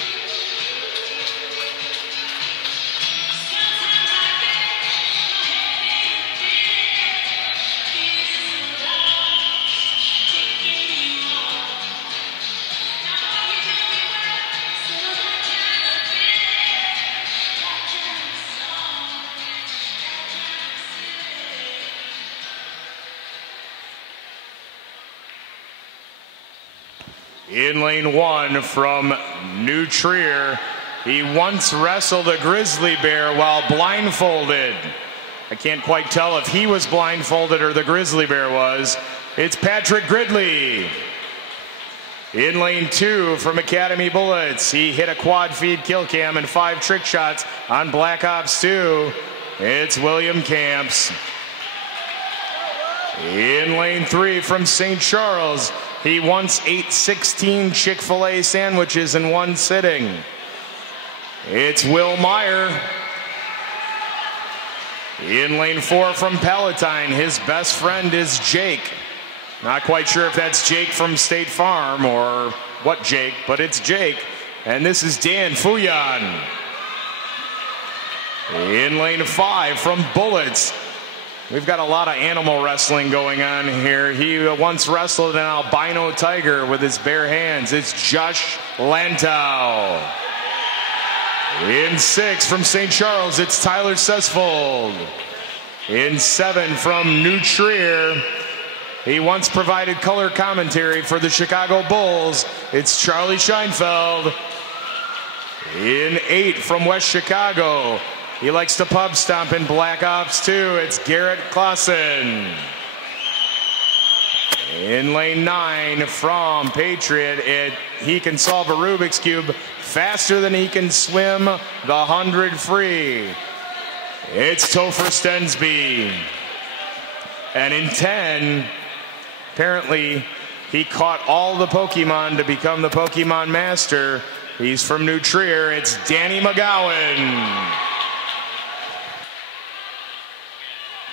In lane 1 from New Trier, he once wrestled a grizzly bear while blindfolded. I can't quite tell if he was blindfolded or the grizzly bear was. It's Patrick Gridley. In lane 2 from Academy Bullets, he hit a quad feed kill cam and 5 trick shots on Black Ops 2. It's William Camps. In lane 3 from St. Charles, he once ate 16 Chick-fil-A sandwiches in one sitting. It's Will Meyer. In lane 4 from Palatine, his best friend is Jake. Not quite sure if that's Jake from State Farm or what Jake, but it's Jake. And this is Dan Fuyan. In lane 5 from Bullets, we've got a lot of animal wrestling going on here. He once wrestled an albino tiger with his bare hands. It's Josh Lantow. In 6 from St. Charles, it's Tyler Sesfold. In 7 from New Trier, he once provided color commentary for the Chicago Bulls. It's Charlie Scheinfeld. In 8 from West Chicago, he likes to pub stomp in Black Ops 2. It's Garrett Clausen. In lane 9 from Patriot, he can solve a Rubik's Cube faster than he can swim the 100 free. It's Topher Stensby. And in 10, apparently, he caught all the Pokemon to become the Pokemon Master. He's from New Trier. It's Danny McGowan.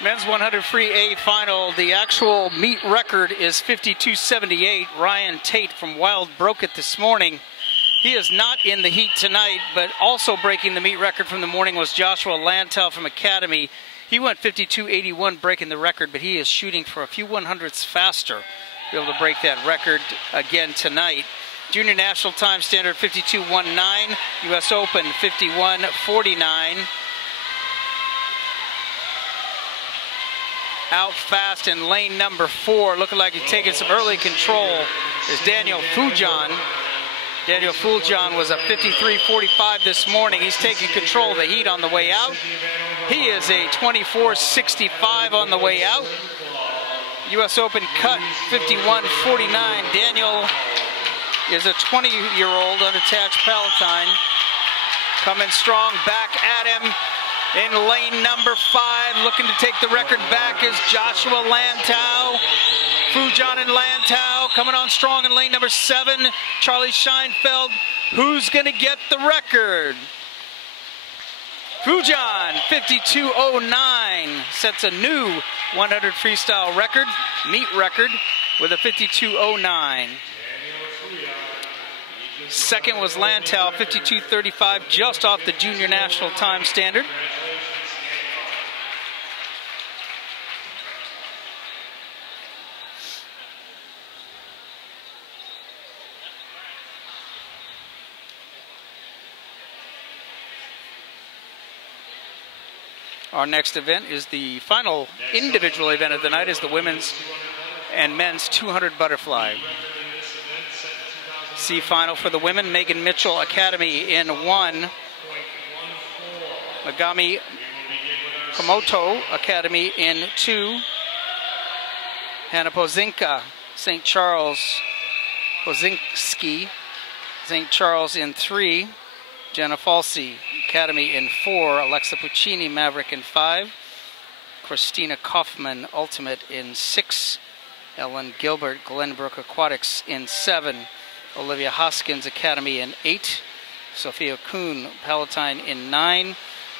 Men's 100 free A final. The actual meet record is 52.78. Ryan Tate from Wild broke it this morning. He is not in the heat tonight, but also breaking the meet record from the morning was Joshua Lantow from Academy. He went 52.81 breaking the record, but he is shooting for a few 100ths faster to be able to break that record again tonight. Junior National Time Standard 52.19, US Open 51.49. Out fast in lane number 4, looking like he's taking some early control, is Daniel Fujan. Daniel Fujan was a 53.45 this morning. He's taking control of the heat on the way out. He is a 24.65 on the way out. US Open cut 51.49. Daniel is a 20-year-old unattached Palatine. Coming strong back at him. In lane number 5, looking to take the record back is Joshua Lantow. Fujan and Lantow coming on strong in lane number 7. Charlie Scheinfeld, who's going to get the record? Fujan, 52.09, sets a new 100 freestyle record, meet record, with a 52.09. Second was Lantow, 52.35, just off the Junior National Time Standard. Our next event is the final individual event of the night, is the women's and men's 200 butterfly. C final for the women, Megan Mitchell Academy in 1. Megami Komoto Academy in 2. Hannah Pozinka, St. Charles Pozinski, St. Charles in 3. Jenna Falsey Academy in 4. Alexa Puccini Maverick in 5. Christina Kaufman Ultimate in 6. Ellen Gilbert Glenbrook Aquatics in 7. Olivia Hoskins Academy in 8. Sophia Kuhn Palatine in 9.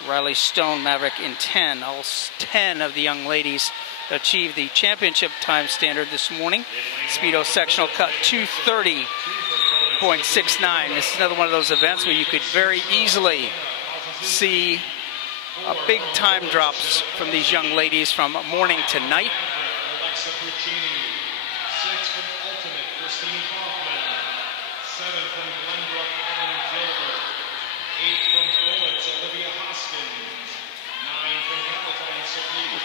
Riley Stone Maverick in 10. All 10 of the young ladies achieved the championship time standard this morning. Speedo sectional cut 230.69. This is another one of those events where you could very easily see big time drops from these young ladies from morning to night.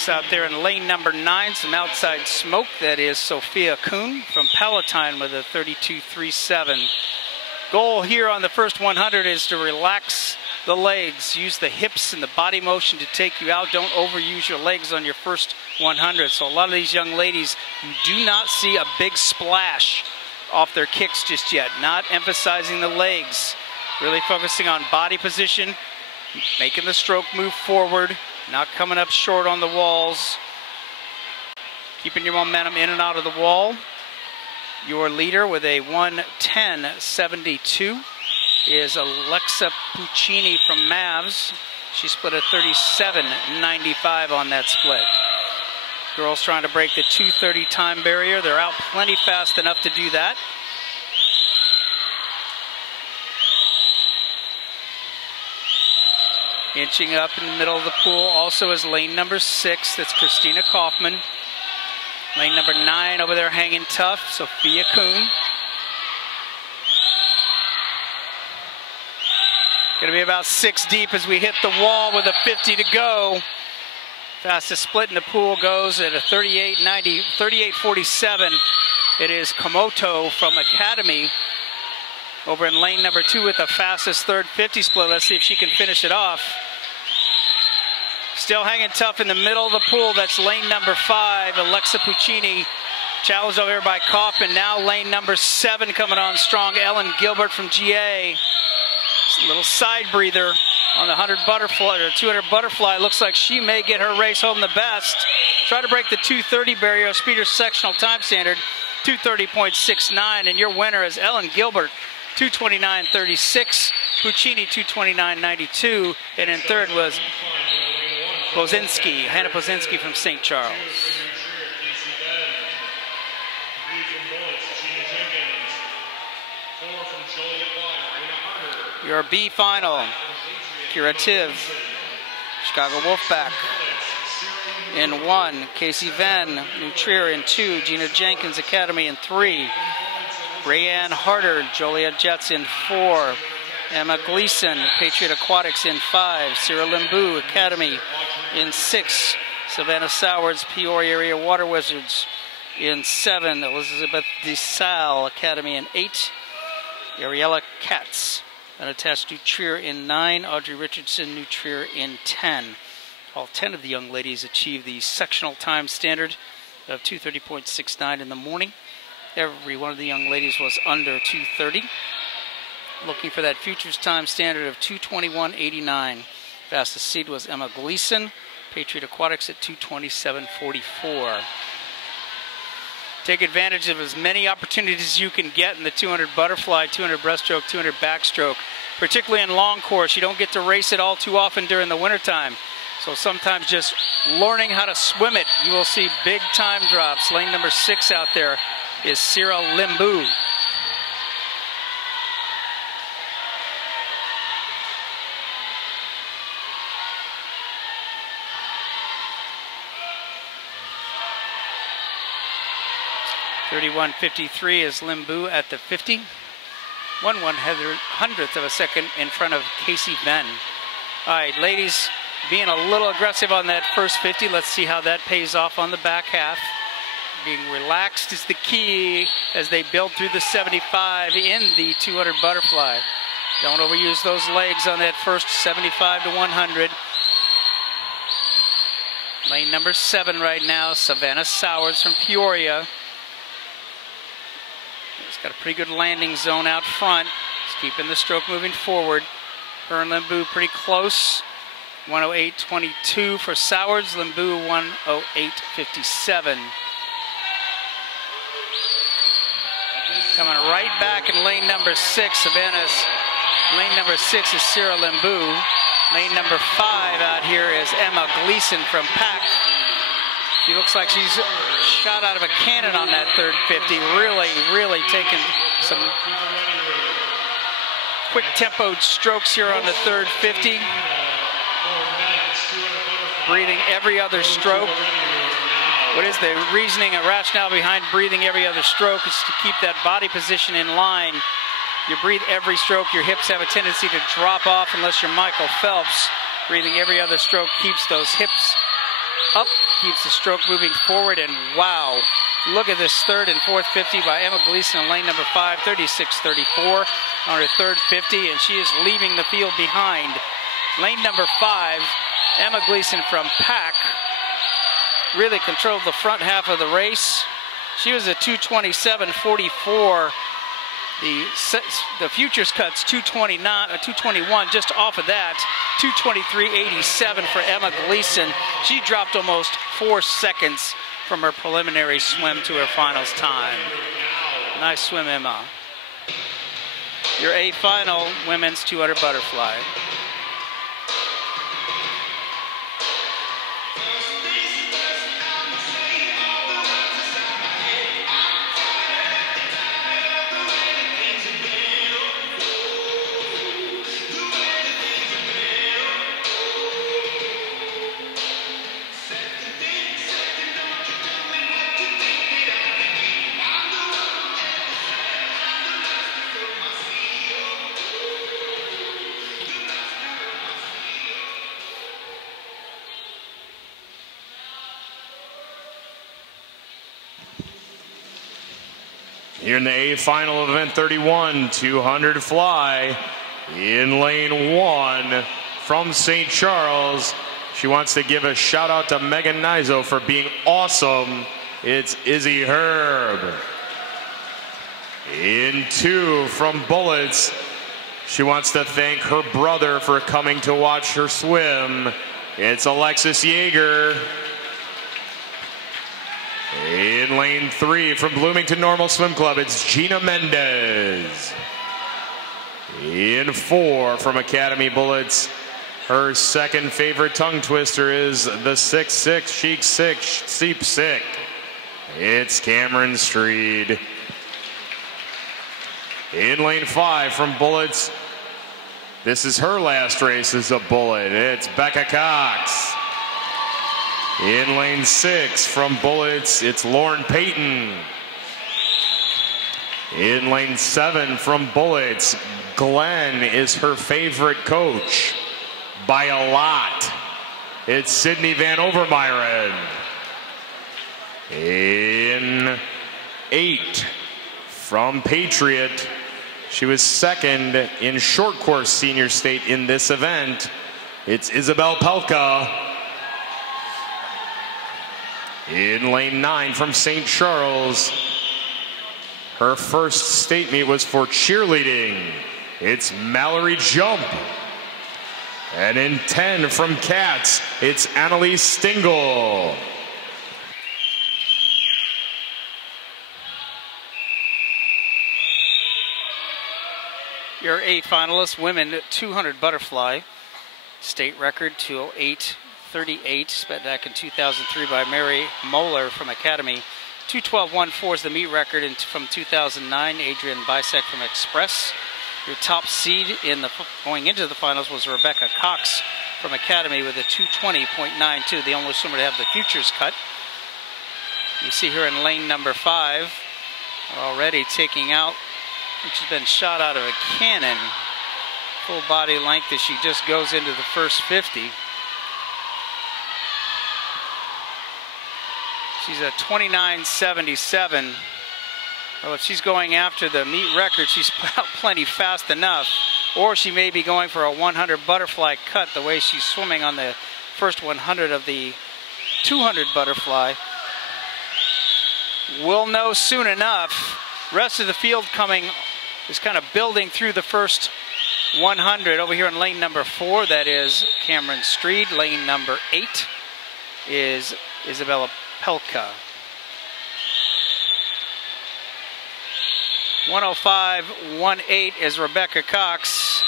strokes out there in lane number 9. Some outside smoke. That is Sophia Kuhn from Palatine with a 32.37. Goal here on the first 100 is to relax the legs. Use the hips and the body motion to take you out. Don't overuse your legs on your first 100. So a lot of these young ladies, you do not see a big splash off their kicks just yet. Not emphasizing the legs. Really focusing on body position, making the stroke move forward, not coming up short on the walls. Keeping your momentum in and out of the wall. Your leader with a 1:10.72 is Alexa Puccini from Mavs. She split a 37.95 on that split. Girls trying to break the 2:30 time barrier. They're out plenty fast enough to do that. Inching up in the middle of the pool also is lane number 6. That's Christina Kaufman. Lane number 9 over there hanging tough, Sophia Kuhn. Going to be about 6 deep as we hit the wall with a 50 to go. Fastest split in the pool goes at a 38.47. It is Komoto from Academy over in lane number 2 with the fastest third 50 split. Let's see if she can finish it off. Still hanging tough in the middle of the pool. That's lane number 5, Alexa Puccini. Challenged over here by Kaufman. Now lane number 7 coming on strong, Ellen Gilbert from GA. A little side breather on the 100 butterfly or 200 butterfly. Looks like she may get her race home the best. Try to break the 2:30 barrier, Speeder's sectional time standard, 2:30.69, and your winner is Ellen Gilbert, 2:29.36. Puccini, 2:29.92, and in third was Hannah Pozinski from St. Charles. Your B final, Curative, Chicago Wolfpack. In 1, Casey Venn, New Trier in 2, Gina Jenkins Academy in 3, Rayanne Harder, Joliet Jets in 4, Emma Gleason, Patriot Aquatics in 5, Cyril Limbu Academy in 6, Savannah Sowards, Peoria Area Water Wizards in 7, Elizabeth DeSalle Academy in 8, Ariella Katz, unattached New Trier in 9, Audrey Richardson, New Trier in 10. All 10 of the young ladies achieved the sectional time standard of 2:30.69 in the morning. Every one of the young ladies was under 2:30. Looking for that futures time standard of 2:21.89. Fastest seed was Emma Gleason, Patriot Aquatics at 2:27.44. Take advantage of as many opportunities as you can get in the 200 butterfly, 200 breaststroke, 200 backstroke. Particularly in long course, you don't get to race it all too often during the wintertime. So sometimes just learning how to swim it, you will see big time drops. Lane number 6 out there is Cyril Limbu. .31.53 is Limbu at the 50. 1/100th of a second in front of Casey Venn. All right, ladies, being a little aggressive on that first 50. Let's see how that pays off on the back half. Being relaxed is the key as they build through the 75 in the 200 butterfly. Don't overuse those legs on that first 75 to 100. Lane number 7 right now, Savannah Sowards from Peoria. It's got a pretty good landing zone out front. It's keeping the stroke moving forward. Her and Limbu pretty close. 1:08.22 for Sowards. Limbu 1:08.57. Coming right back in lane number 6, Savannah's. Lane number 6 is Cyril Limbu. Lane number 5 out here is Emma Gleason from Pack. She looks like she's shot out of a cannon on that third 50. Really taking some quick tempoed strokes here on the third 50. Breathing every other stroke. What is the reasoning and rationale behind breathing every other stroke? Is to keep that body position in line. You breathe every stroke, your hips have a tendency to drop off unless you're Michael Phelps. Breathing every other stroke keeps those hips up keeps the stroke moving forward, and wow, look at this third and fourth 50 by Emma Gleason in lane number 5, 36:34 on her third 50, and she is leaving the field behind. Lane number 5, Emma Gleason from Pack, really controlled the front half of the race. She was at 2:27.44. The futures cuts 2:21, just off of that. 2:23.87 for Emma Gleason. She dropped almost 4 seconds from her preliminary swim to her finals time. Nice swim, Emma. Your A final, women's 200 butterfly. Here in the A final of event 31, 200 fly. In lane 1 from St. Charles. She wants to give a shout out to Megan Nizo for being awesome. It's Izzy Herb. In 2 from Bullets. She wants to thank her brother for coming to watch her swim. It's Alexis Yeager. In lane 3 from Bloomington Normal Swim Club, it's Gina Mendez. In 4 from Academy Bullets, her second favorite tongue twister is the 6'6", Chic 6, Seep Sick. It's Cameron Streed. In lane 5 from Bullets, this is her last race as a Bullet. It's Becca Cox. In lane 6 from Bullets, it's Lauren Payton. In lane 7 from Bullets, Glenn is her favorite coach by a lot. It's Sydney Van Overmyren. In 8 from Patriot, she was second in short course senior state in this event. It's Isabel Pelka. In lane 9 from St. Charles, her first state meet was for cheerleading. It's Mallory Jump. And in 10 from Cats, it's Annalise Stingle. Your 8 finalists, women 200 butterfly, state record 208.38, spent back in 2003 by Mary Moeller from Academy. 212.14 is the meet record from 2009, Adrian Bisek from Express. Your top seed going into the finals was Rebecca Cox from Academy with a 220.92, the only swimmer to have the futures cut. You see her in lane number 5, already taking out, she's been shot out of a cannon, full body length as she just goes into the first 50. She's at 29.77. Well, if she's going after the meet record, she's plenty fast enough. Or she may be going for a 100 butterfly cut the way she's swimming on the first 100 of the 200 butterfly. We'll know soon enough. Rest of the field is kind of building through the first 100. Over here in lane number 4, that is Cameron Streed. Lane number 8 is Isabella Pelka. 105.18 is Rebecca Cox.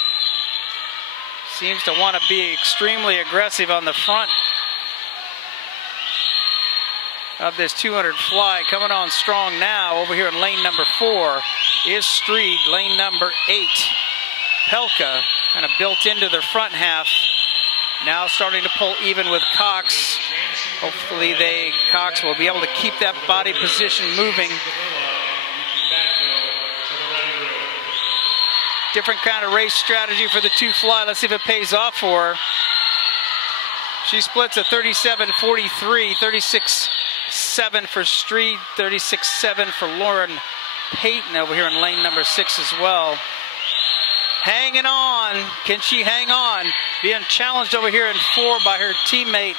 Seems to want to be extremely aggressive on the front of this 200 fly. Coming on strong now over here in lane number 4 is Streed. Lane number 8, Pelka, kind of built into the front half. Now starting to pull even with Cox. Hopefully Cox will be able to keep that body position moving. Different kind of race strategy for the 2 fly. Let's see if it pays off for her. She splits a 37.43, 36.7 for Street, 36.7 for Lauren Payton over here in lane number 6 as well. Hanging on. Can she hang on? Being challenged over here in 4 by her teammate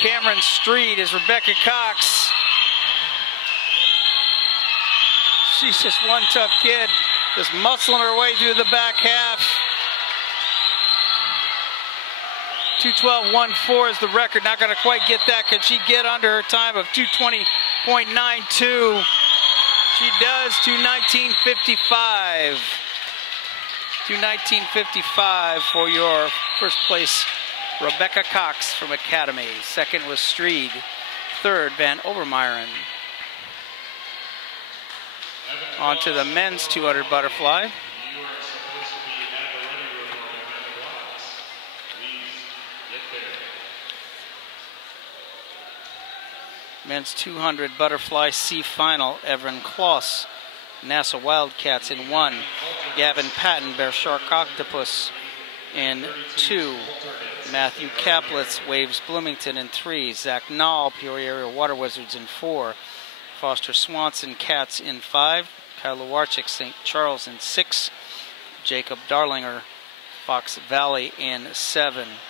Cameron Street is Rebecca Cox. She's just one tough kid, just muscling her way through the back half. 2:12.14 is the record. Not going to quite get that. Can she get under her time of 2:20.92? She does. 2:19.55. 2:19.55 for your first place, Rebecca Cox from Academy. Second was Streed. Third, Van Overmeiren. On to the men's 200 butterfly. Men's 200 butterfly C final, Everin Kloss, NASA Wildcats in 1. Gavin Patton, Bear Shark Octopus in 2. Matthew Kaplitz, Waves Bloomington in 3. Zach Nall, Peoria Area Water Wizards in 4. Foster Swanson, Cats in 5. Kyle Lewarchik, St. Charles in 6. Jacob Darlinger, Fox Valley in 7.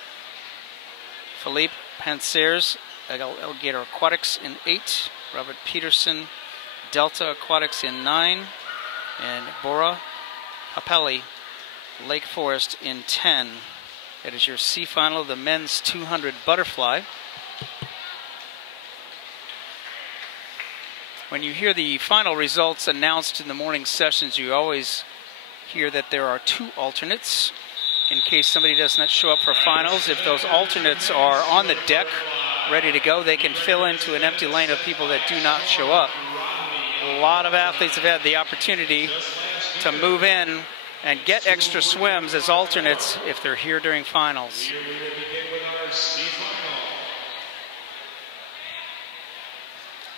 Philippe Pansiers, Alligator Aquatics in 8. Robert Peterson, Delta Aquatics in 9. And Bora Apelli, Lake Forest in 10. That is your C final of the men's 200 butterfly. When you hear the final results announced in the morning sessions, you always hear that there are 2 alternates. In case somebody does not show up for finals, if those alternates are on the deck, ready to go, they can fill into an empty lane of people that do not show up. A lot of athletes have had the opportunity to move in and get extra swims as alternates if they're here during finals.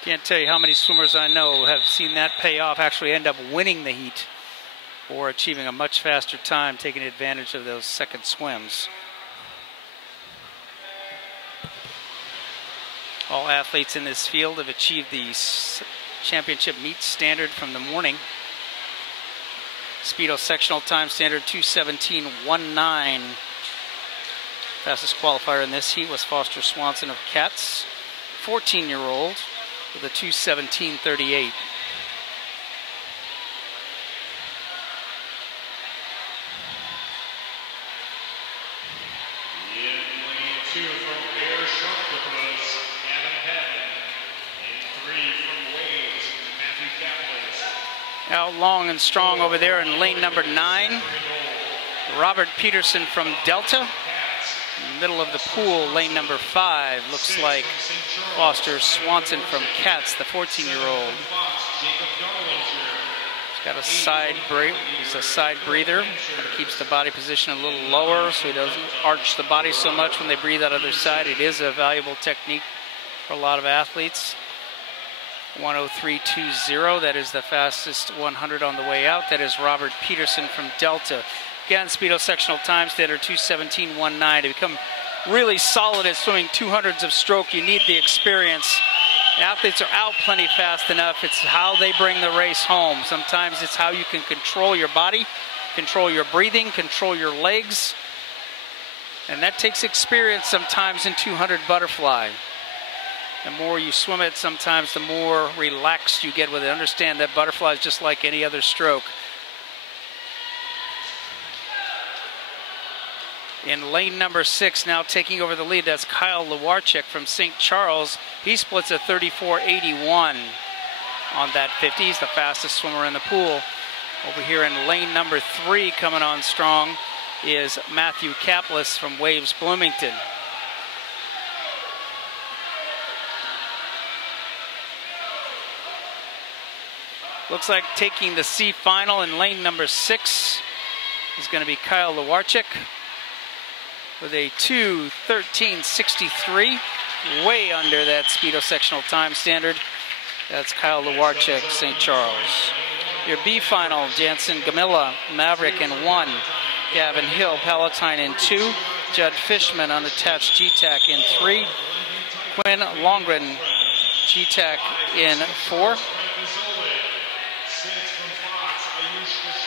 Can't tell you how many swimmers I know have seen that pay off, actually end up winning the heat or achieving a much faster time, taking advantage of those second swims. All athletes in this field have achieved the championship meet standard from the morning. Speedo sectional time standard 2:17.19. Fastest qualifier in this heat was Foster Swanson of Cats, 14-year-old, with a 2:17.38. Out long and strong over there in lane number 9. Robert Peterson from Delta. In the middle of the pool, lane number 5. Looks like Foster Swanson from Cats, the 14-year-old. He's got a side breather. He's a side breather. Keeps the body position a little lower so he doesn't arch the body so much when they breathe out of their side. It is a valuable technique for a lot of athletes. 1:03.20, that is the fastest 100 on the way out. That is Robert Peterson from Delta. Again, Speedo sectional time standard 2:17.19. To become really solid at swimming 200s of stroke, you need the experience. Athletes are out plenty fast enough. It's how they bring the race home. Sometimes it's how you can control your body, control your breathing, control your legs. And that takes experience sometimes in 200 butterfly. The more you swim it, sometimes the more relaxed you get with it. Understand that butterfly is just like any other stroke. In lane number 6, now taking over the lead, that's Kyle Lewarchik from St. Charles. He splits a 34.81 on that 50. He's the fastest swimmer in the pool. Over here in lane number 3, coming on strong, is Matthew Kaplitz from Waves Bloomington. Looks like taking the C final in lane number 6 is going to be Kyle Lewarchik with a 2:13.63, way under that Speedo sectional time standard. That's Kyle Lewarchik, St. Charles. Your B final, Jansen Gamilla, Maverick in 1. Gavin Hill, Palatine in 2. Judd Fishman unattached G-Tac in 3. Quinn Longren G-Tac in 4.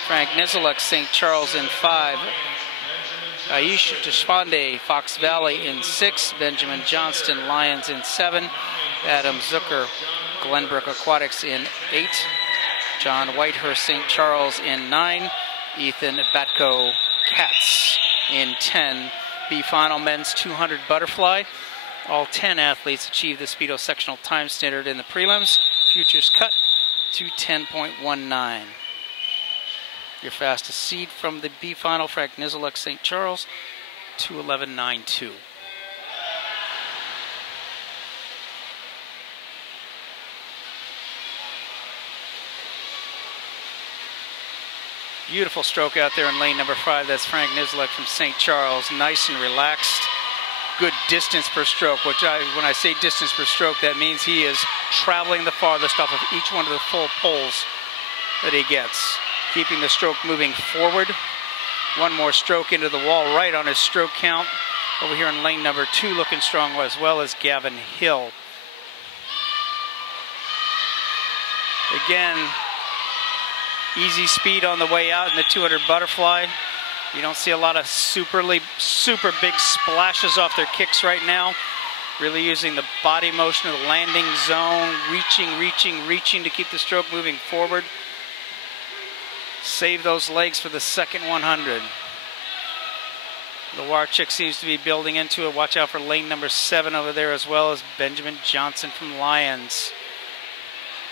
Frank Nizeluk St. Charles in 5. Aish Deshpande Fox Valley in 6. Benjamin Johnston Lions in 7. Adam Zucker Glenbrook Aquatics in 8. John Whitehurst St. Charles in 9. Ethan Batko Cats in 10. B final men's 200 butterfly. All 10 athletes achieved the Speedo sectional time standard in the prelims. Futures cut to 10.19. Your fastest seed from the B final, Frank Nizeluk St. Charles, 2:11.92. Beautiful stroke out there in lane number 5. That's Frank Nizeluk from St. Charles. Nice and relaxed. Good distance per stroke, which when I say distance per stroke, that means he is traveling the farthest off of each one of the full poles that he gets. Keeping the stroke moving forward. One more stroke into the wall right on his stroke count. Over here in lane number 2, looking strong as well as Gavin Hill. Again, easy speed on the way out in the 200 butterfly. You don't see a lot of super big splashes off their kicks right now. Really using the body motion of the landing zone, reaching to keep the stroke moving forward. Save those legs for the second 100. The Warchick seems to be building into it. Watch out for lane number 7 over there, as well as Benjamin Johnson from Lions.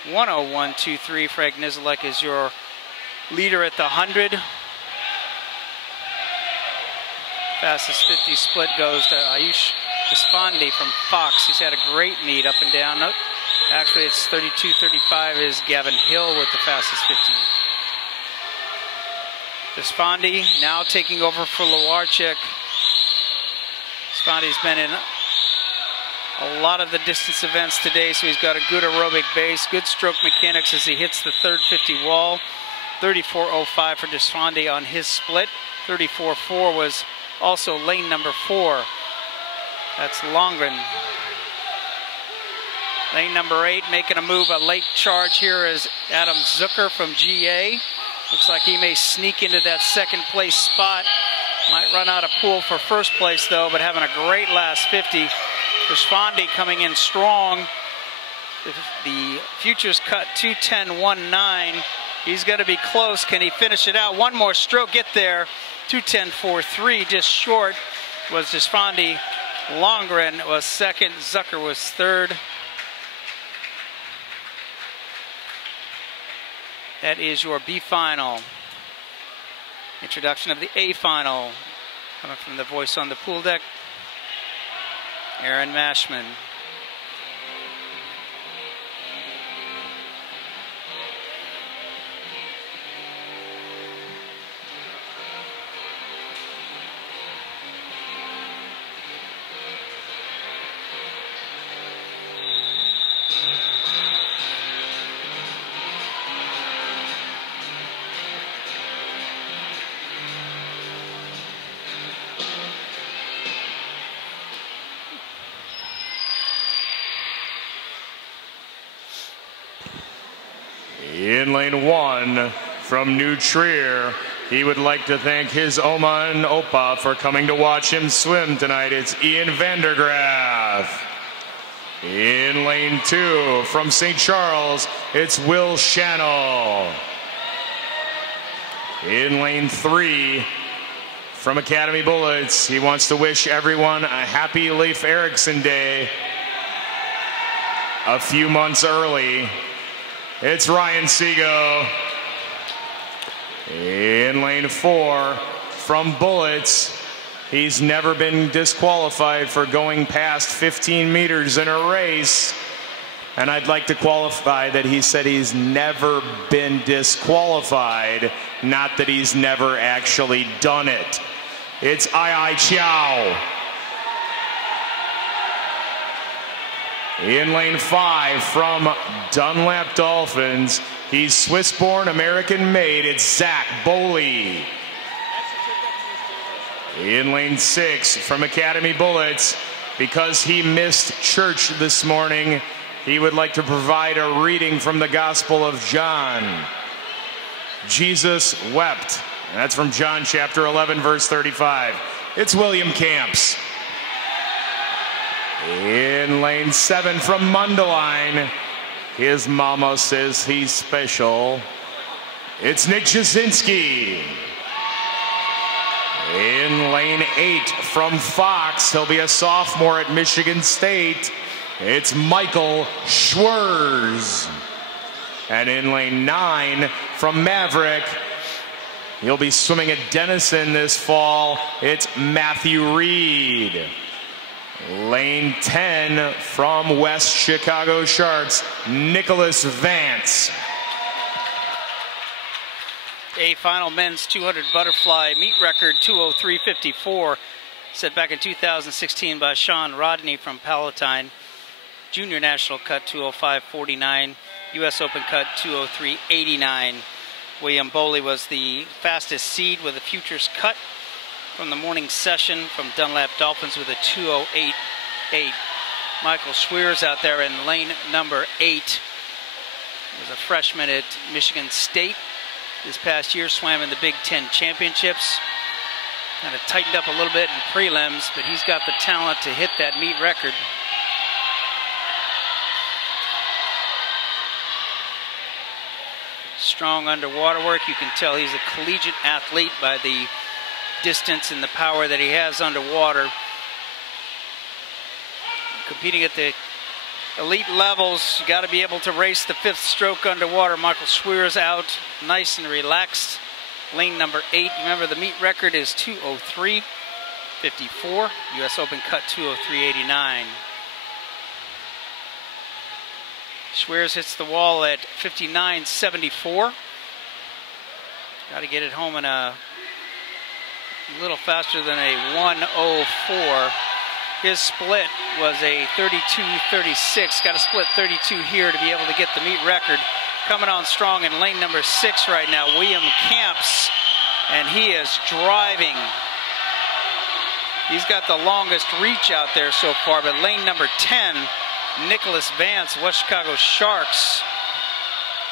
101.23. Frank Nizeluk is your leader at the 100. Fastest 50 split goes to Ayush Deshpande from Fox. He's had a great meet up and down. Nope. Actually, it's 32.35 is Gavin Hill with the fastest 50. Deshpande now taking over for Lewarchik. Despande's been in a lot of the distance events today, so he's got a good aerobic base, good stroke mechanics as he hits the third 50 wall. 34.05 for Deshpande on his split. 34.4 was also lane number 4. That's Longren. Lane number 8 making a move, a late charge here is Adam Zucker from GA. Looks like he may sneak into that second place spot. Might run out of pool for first place though, but having a great last 50. Deshpande coming in strong. The futures cut 2:10.19. He's going to be close. Can he finish it out? One more stroke, get there. 2:10.43, just short was Deshpande. Longren was second. Zucker was third. That is your B final. Introduction of the A final. Coming from the voice on the pool deck, Aaron Mashman. In lane 1 from New Trier, he would like to thank his Oma and Opa for coming to watch him swim tonight. It's Ian Vandergraaf. In lane 2 from St. Charles, it's Will Shannell. In lane 3 from Academy Bullets, he wants to wish everyone a happy Leif Erikson Day a few months early. It's Ryan Seago. In lane 4 from Bullets, he's never been disqualified for going past 15 meters in a race. And I'd like to qualify that he said he's never been disqualified, not that he's never actually done it. It's Ai Chow. In lane 5 from Dunlap Dolphins, he's Swiss-born, American-made. It's Zach Boley. In lane 6 from Academy Bullets, because he missed church this morning, he would like to provide a reading from the Gospel of John. Jesus wept. And that's from John chapter 11, verse 35. It's William Camps. In lane 7 from Mundelein, his mama says he's special. It's Nick Jasinski. In lane 8 from Fox, he'll be a sophomore at Michigan State. It's Michael Schwerz. And in lane 9 from Maverick, he'll be swimming at Denison this fall. It's Matthew Reed. Lane 10 from West Chicago Sharks, Nicholas Vance. A final men's 200 butterfly meet record 2:03.54, set back in 2016 by Sean Rodney from Palatine. Junior national cut 2:05.49, U.S. Open cut 2:03.89. William Boley was the fastest seed with a futures cut from the morning session from Dunlap Dolphins with a 2:08.8. Michael Schwerz out there in lane number 8 was a freshman at Michigan State. This past year swam in the Big Ten Championships. Kind of tightened up a little bit in prelims, but he's got the talent to hit that meet record. Strong underwater work. You can tell he's a collegiate athlete by the distance and the power that he has underwater. Competing at the elite levels, you got to be able to race the 5th stroke underwater. Michael Schwerz out nice and relaxed. Lane number 8. Remember, the meet record is 2:03.54. U.S. Open cut 2:03.89. Schwerz hits the wall at 59.74. Got to get it home in a little faster than a 1:04. His split was a 32.36. Got to split 32 here to be able to get the meet record. Coming on strong in lane number 6 right now, William Camps, and he is driving. He's got the longest reach out there so far, but lane number 10, Nicholas Vance, West Chicago Sharks,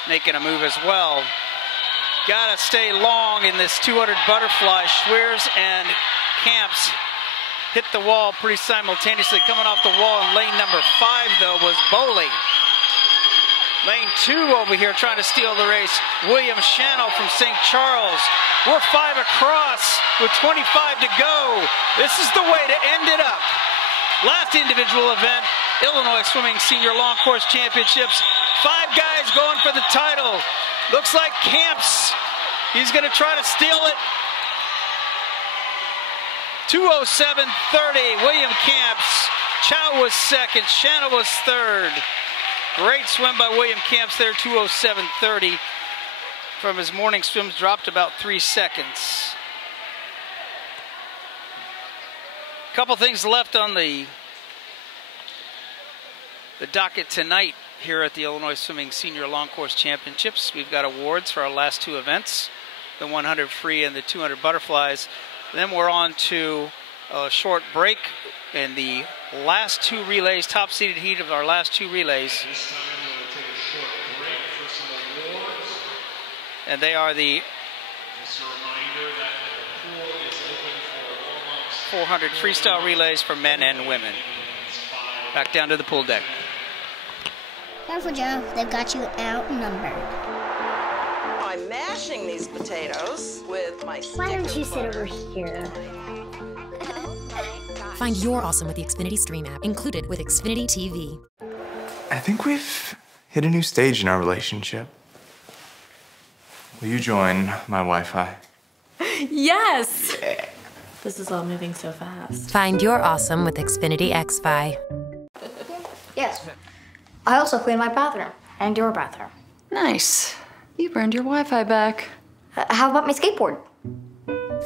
making a move as well. Got to stay long in this 200 butterfly. Schwerz and Camps hit the wall pretty simultaneously. Coming off the wall in lane number 5, though, was Boley. Lane 2 over here trying to steal the race. William Shano from St. Charles. We're 5 across with 25 to go. This is the way to end it up. Last individual event, Illinois Swimming Senior Long Course Championships. 5 guys going for the title. Looks like Camps, he's going to try to steal it. 2:07.30, William Camps. Chow was second, Shanna was third. Great swim by William Camps there, 2:07.30. From his morning swims, dropped about 3 seconds. Couple things left on the docket tonight here at the Illinois Swimming Senior Long Course Championships. We've got awards for our last 2 events, the 100 free and the 200 butterflies. Then we're on to a short break in the last 2 relays, top seeded heat of our last 2 relays. This time we'll take a short break for some awards. And they are the Just a reminder that the pool is open for warm-ups. 400 freestyle relays for men and women. Back down to the pool deck. Careful, Joe. They've got you outnumbered. I'm mashing these potatoes with my Why don't stick you of sit butter. over here? Find your awesome with the Xfinity Stream app, included with Xfinity TV. I think we've hit a new stage in our relationship. Will you join my Wi-Fi? Yes! This is all moving so fast. Find your awesome with Xfinity XFi. Yes. I also cleaned my bathroom and your bathroom. Nice. You earned your Wi-Fi back. How about my skateboard?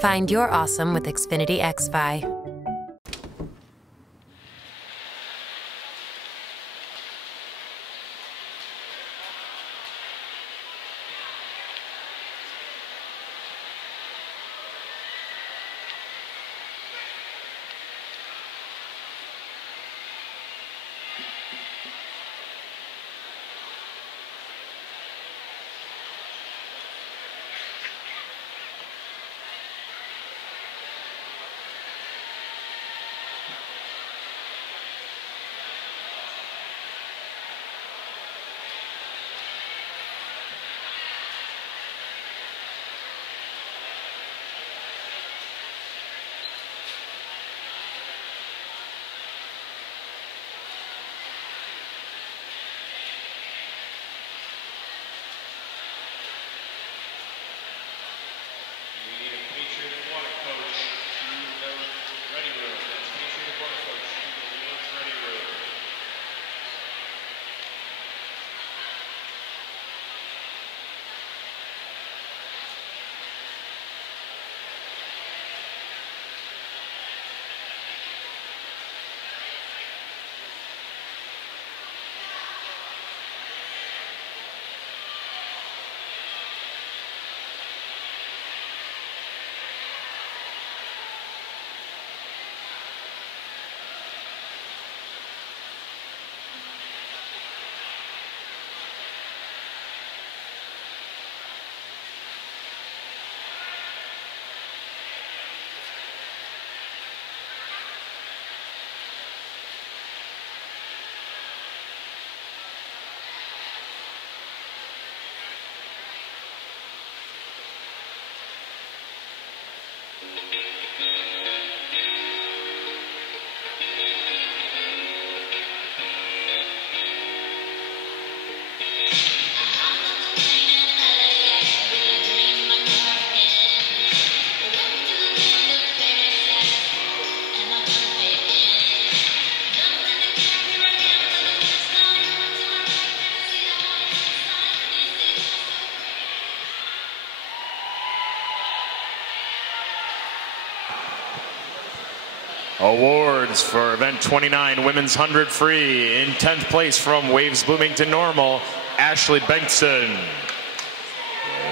Find your awesome with Xfinity XFi. Awards for event 29, women's 100 free. In 10th place from Waves Bloomington Normal, Ashley Bengtson.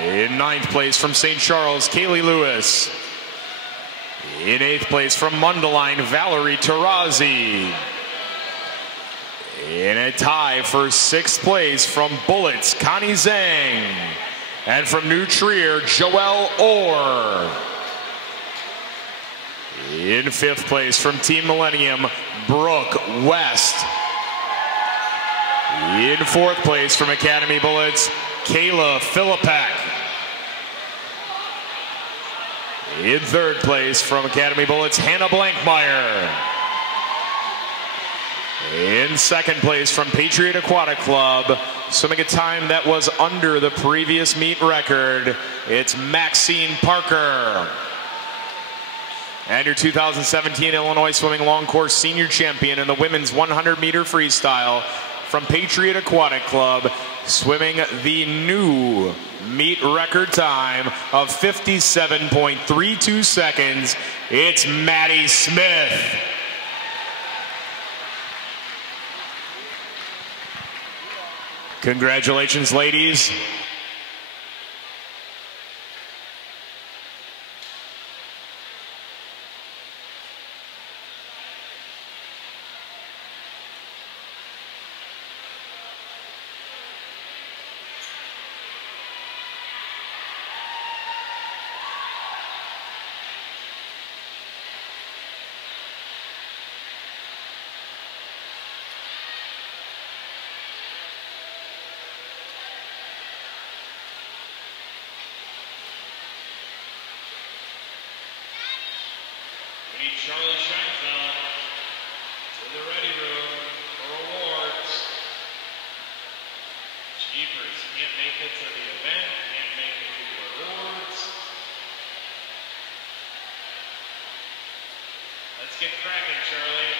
In 9th place from St. Charles, Kaylee Lewis. In 8th place from Mundelein, Valerie Tarazi. In a tie for 6th place from Bullets, Connie Zhang. And from New Trier, Joelle Orr. In 5th place from Team Millennium, Brooke West. In 4th place from Academy Bullets, Kayla Philippek. In 3rd place from Academy Bullets, Hannah Blankmeyer. In 2nd place from Patriot Aquatic Club, swimming a time that was under the previous meet record, it's Maxine Parker. And your 2017 Illinois Swimming Long Course Senior Champion in the women's 100-meter freestyle from Patriot Aquatic Club, swimming the new meet record time of 57.32 seconds. It's Maddie Smith. Congratulations, ladies. Charlie Scheinfeld to the ready room for awards. Jeepers, can't make it to the event, can't make it to the awards. Let's get cracking, Charlie.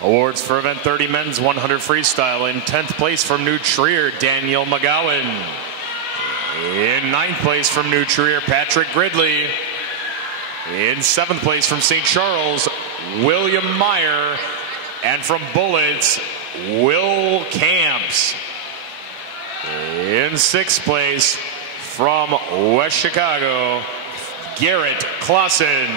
Awards for event 30 men's 100 freestyle. In 10th place from New Trier, Daniel McGowan. In 9th place from New Trier, Patrick Gridley. In 7th place from St. Charles, William Meyer. And from Bullets, Will Camps. In 6th place from West Chicago, Garrett Clausen.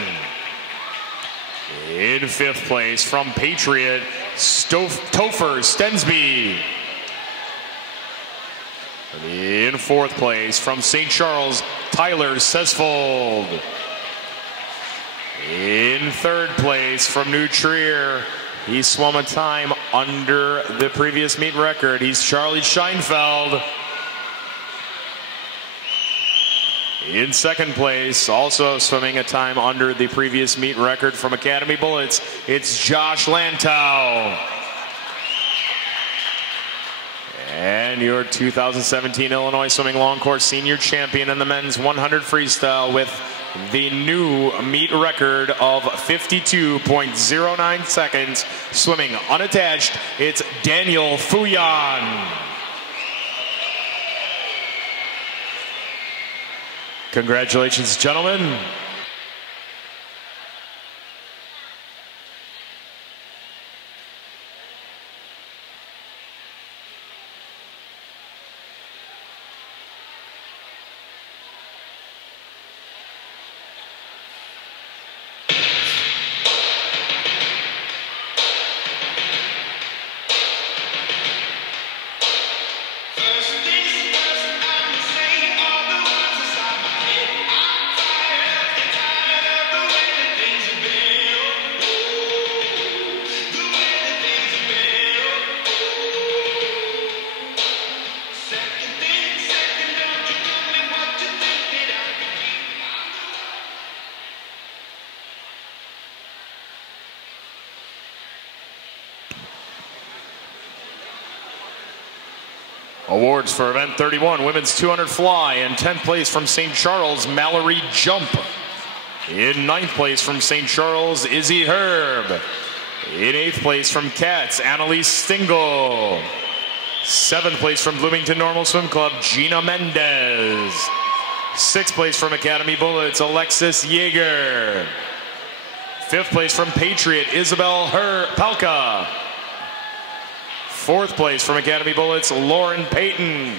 In 5th place from Patriot, Topher Stensby. In 4th place from St. Charles, Tyler Sesfold. In 3rd place from New Trier, he swum a time under the previous meet record. He's Charlie Scheinfeld. In 2nd place, also swimming a time under the previous meet record from Academy Bullets, it's Josh Lantow. And your 2017 Illinois Swimming Long Course Senior Champion in the men's 100 freestyle with the new meet record of 52.09 seconds, swimming unattached, it's Daniel Fuyan. Congratulations, gentlemen. Awards for event 31, women's 200 fly. In 10th place from St. Charles, Mallory Jump. In 9th place from St. Charles, Izzy Herb. In 8th place from Cats, Annalise Stingle. 7th place from Bloomington Normal Swim Club, Gina Mendez. 6th place from Academy Bullets, Alexis Yeager. 5th place from Patriot, Isabel Palka. 4th place from Academy Bullets, Lauren Payton.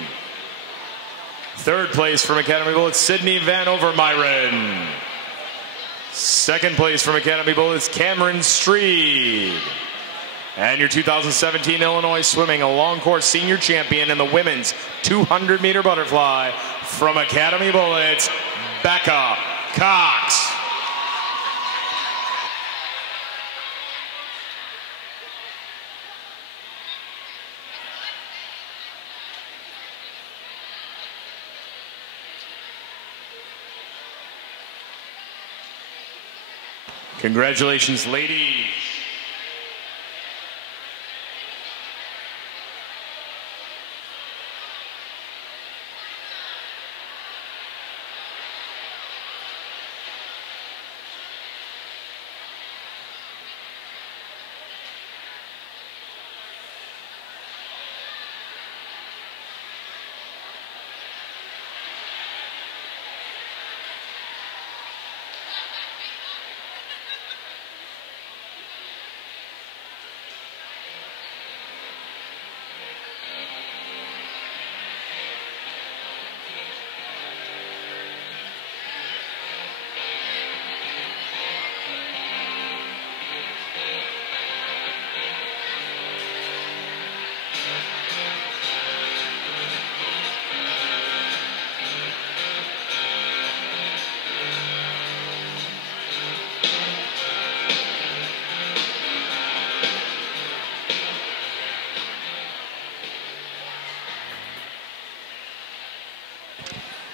3rd place from Academy Bullets, Sydney Van Overmyron. 2nd place from Academy Bullets, Cameron Streed. And your 2017 Illinois Swimming Long Course Senior Champion in the women's 200-meter butterfly from Academy Bullets, Becca Cox. Congratulations, ladies.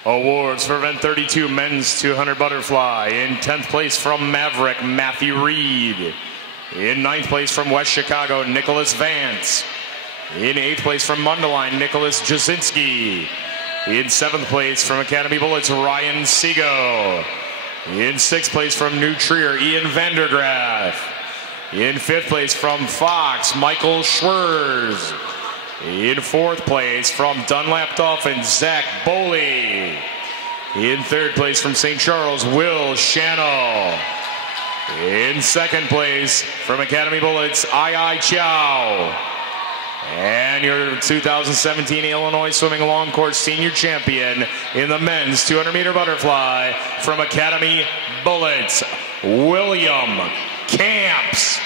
Awards for event 32, men's 200 butterfly. In 10th place from Maverick, Matthew Reed. In 9th place from West Chicago, Nicholas Vance. In 8th place from Mundelein, Nicholas Jasinski. In 7th place from Academy Bullets, Ryan Seago. In 6th place from New Trier, Ian Vandergraaf. In 5th place from Fox, Michael Schwerz. In 4th place from Dunlap Dolphins, Zach Boley. In 3rd place from St. Charles, Will Shannell. In 2nd place from Academy Bullets, Ai Chow. And your 2017 Illinois Swimming Long Course Senior Champion in the men's 200-meter butterfly from Academy Bullets, William Camps.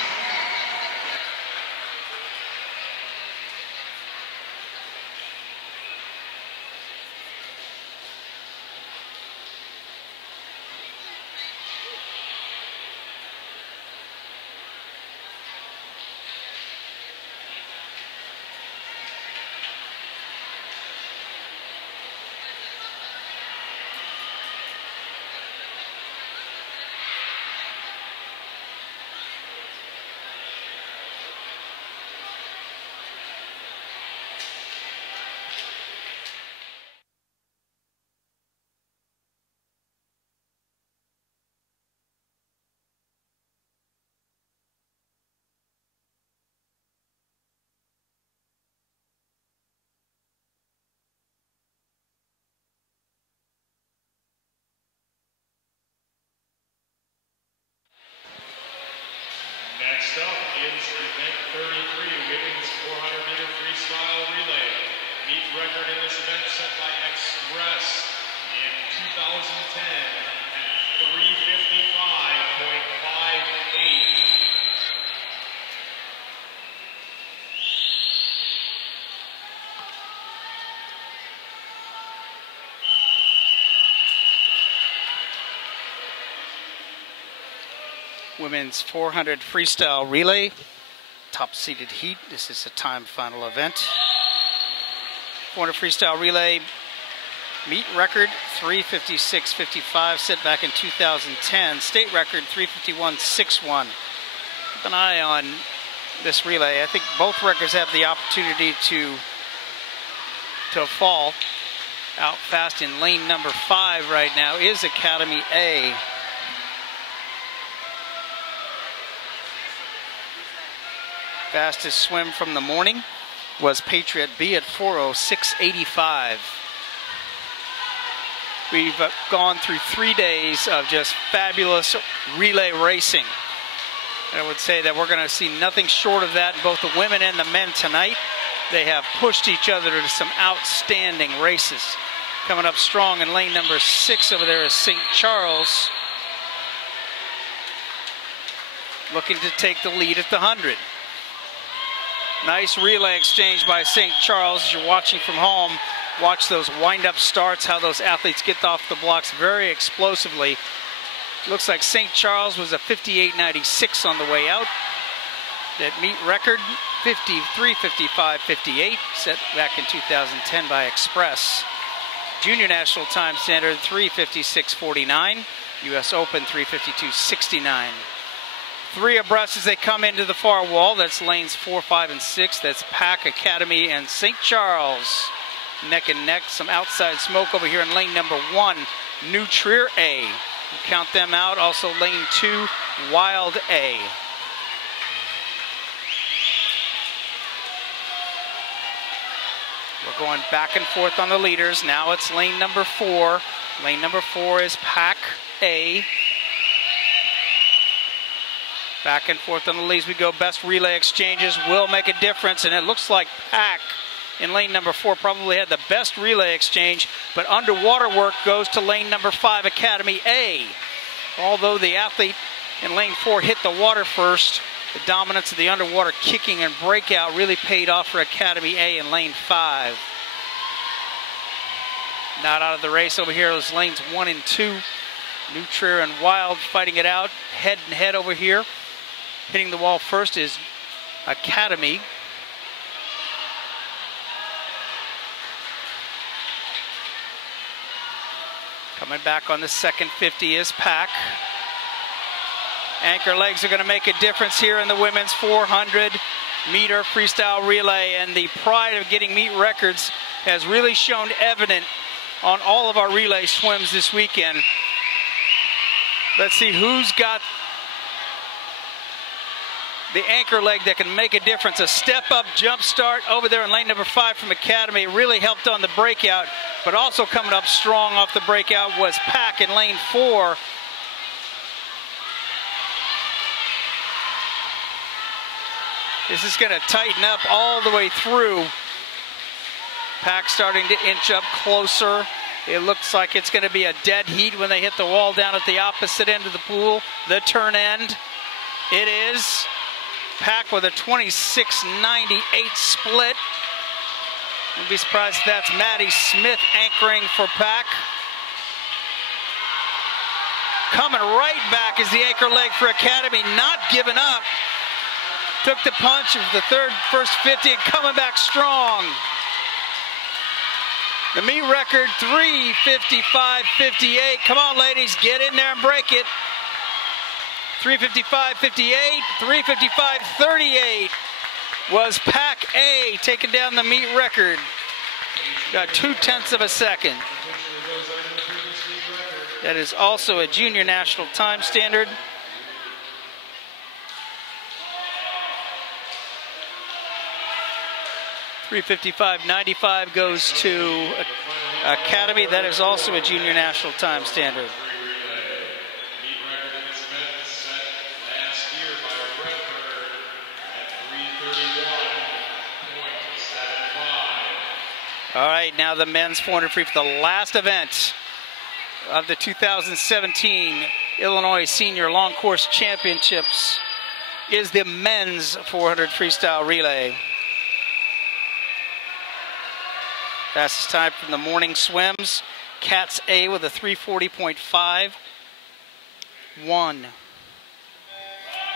Next up is event 33, women's 400-meter freestyle relay. Meet record in this event set by Express in 2010 at 3:55.58. Women's 400 freestyle relay, top seeded heat. This is a time final event. 400 freestyle relay, meet record 3:56.55, set back in 2010. State record 3:51.61. Keep an eye on this relay. I think both records have the opportunity to to a fall. Out fast in lane number 5 right now is Academy A. Fastest swim from the morning was Patriot B at 4:06.85. We've gone through 3 days of just fabulous relay racing. I would say that we're going to see nothing short of that in both the women and the men tonight. They have pushed each other to some outstanding races. Coming up strong in lane number 6 over there is St. Charles, looking to take the lead at the 100. Nice relay exchange by St. Charles. As you're watching from home, watch those wind-up starts, how those athletes get off the blocks very explosively. Looks like St. Charles was a 58.96 on the way out. That meet record, 53:55.58, set back in 2010 by Express. Junior National Time Standard, 3:56.49. U.S. Open, 3:52.69. 3 abreast as they come into the far wall. That's lanes 4, 5, and 6. That's Pack, Academy, and St. Charles. Neck and neck. Some outside smoke over here in lane number 1. New Trier A. Count them out. Also lane 2, Wild A. We're going back and forth on the leaders. Now it's lane number 4. Lane number 4 is Pack A. Back and forth on the leads we go. Best relay exchanges will make a difference, and it looks like Pack in lane number 4 probably had the best relay exchange, but underwater work goes to lane number 5, Academy A. Although the athlete in lane 4 hit the water first, the dominance of the underwater kicking and breakout really paid off for Academy A in lane 5. Not out of the race over here, those lanes 1 and 2. New Trier and Wild fighting it out, head and head over here. Hitting the wall first is Academy. Coming back on the second 50 is Pack. Anchor legs are going to make a difference here in the women's 400-meter freestyle relay, and the pride of getting meet records has really shown evident on all of our relay swims this weekend. Let's see who's got the anchor leg that can make a difference. A step-up jump start over there in lane number 5 from Academy really helped on the breakout, but also coming up strong off the breakout was Pack in lane 4. This is going to tighten up all the way through. Pack starting to inch up closer. It looks like it's going to be a dead heat when they hit the wall down at the opposite end of the pool, the turn end. It is Pack with a 26.98 split. Wouldn't be surprised if that's Maddie Smith anchoring for Pack. Coming right back is the anchor leg for Academy, not giving up. Took the punch of the first 50 and coming back strong. The meet record, 3:55.58. Come on, ladies, get in there and break it. 3:55.58, 3:55.38 was Pack A taking down the meet record. Got 0.2 of a second. That is also a junior national time standard. .355.95 goes to Academy. That is also a junior national time standard. All right, now the men's 400 free for the last event of the 2017 Illinois Senior Long Course Championships is the men's 400 freestyle relay. Fastest time from the morning swims. Cats A with a 3:40.51.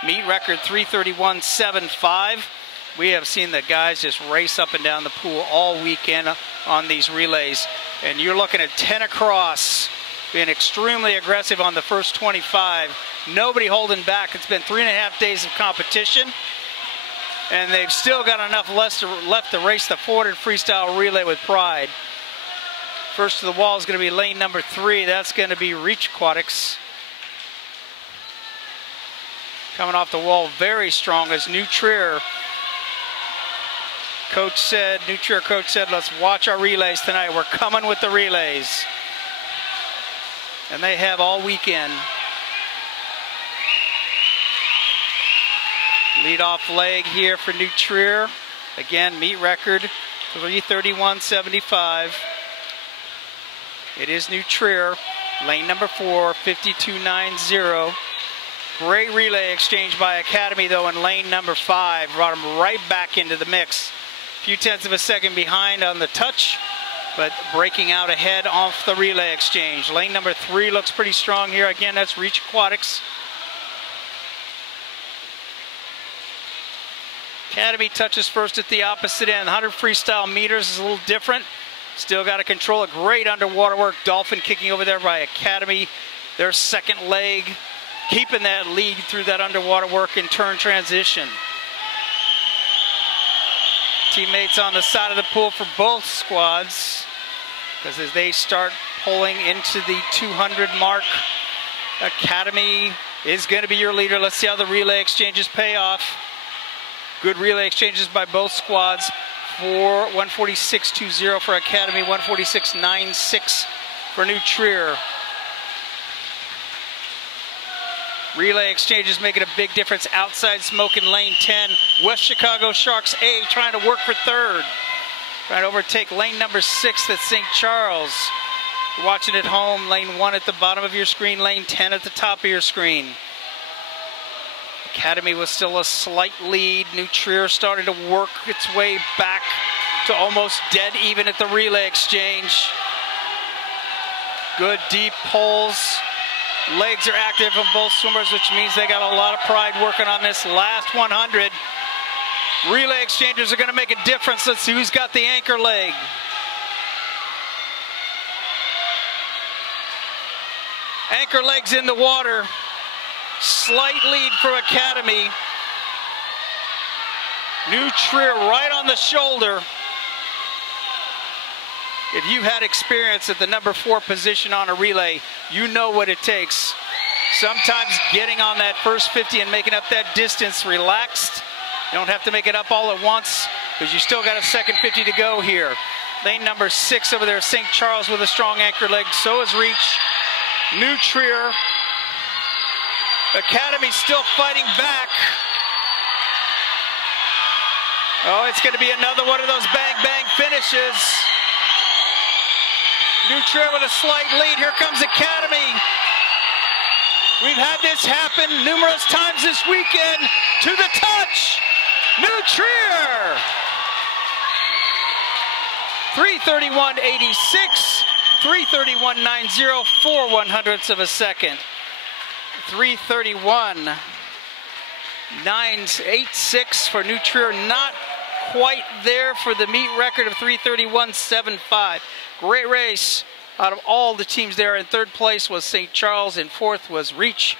Meet record 3:31.75. We have seen the guys just race up and down the pool all weekend on these relays. And you're looking at 10 across, being extremely aggressive on the first 25. Nobody holding back. It's been 3.5 days of competition. And they've still got enough left to race the 400 freestyle relay with pride. First to the wall is going to be lane number 3. That's going to be Recplex. Coming off the wall very strong as New Trier. New Trier coach said, let's watch our relays tonight. We're coming with the relays. And they have all weekend. Lead off leg here for New Trier. Again, meet record 3:31.75. It is New Trier, lane number 4, 52.90. Great relay exchange by Academy though in lane number 5. Brought them right back into the mix. A few tenths of a second behind on the touch, but breaking out ahead off the relay exchange. Lane number 3 looks pretty strong here. Again, that's Recplex. Academy touches first at the opposite end. 100 freestyle meters is a little different. Still got to control a great underwater work. Dolphin kicking over there by Academy. Their second leg, keeping that lead through that underwater work and turn transition. Teammates on the side of the pool for both squads, because as they start pulling into the 200 mark, Academy is going to be your leader. Let's see how the relay exchanges pay off. Good relay exchanges by both squads. 146.20 for Academy, 146.96 for New Trier. Relay exchanges making a big difference. Outside smoke in lane 10. West Chicago Sharks A trying to work for third. Trying to overtake lane number 6 at St. Charles. You're watching at home, lane 1 at the bottom of your screen, lane 10 at the top of your screen. Academy was still a slight lead. New Trier starting to work its way back to almost dead even at the relay exchange. Good deep pulls. Legs are active from both swimmers, which means they got a lot of pride working on this last 100. Relay exchanges are going to make a difference. Let's see who's got the anchor leg. Anchor legs in the water. Slight lead for Academy. New Trier right on the shoulder. If you had experience at the number 4 position on a relay, you know what it takes. Sometimes getting on that first 50 and making up that distance relaxed. You don't have to make it up all at once because you still got a second 50 to go here. Lane number 6 over there, St. Charles with a strong anchor leg. So is Reach. New Trier. Academy still fighting back. Oh, it's going to be another one of those bang-bang finishes. New Trier with a slight lead. Here comes Academy. We've had this happen numerous times this weekend. To the touch. New Trier. 3:31.86. 3:31.90. 4/100ths of a second. 3:31.986 for New Trier. Not quite there for the meet record of 3:31.75. Great race out of all the teams there. In third place was St. Charles. In fourth was Reach.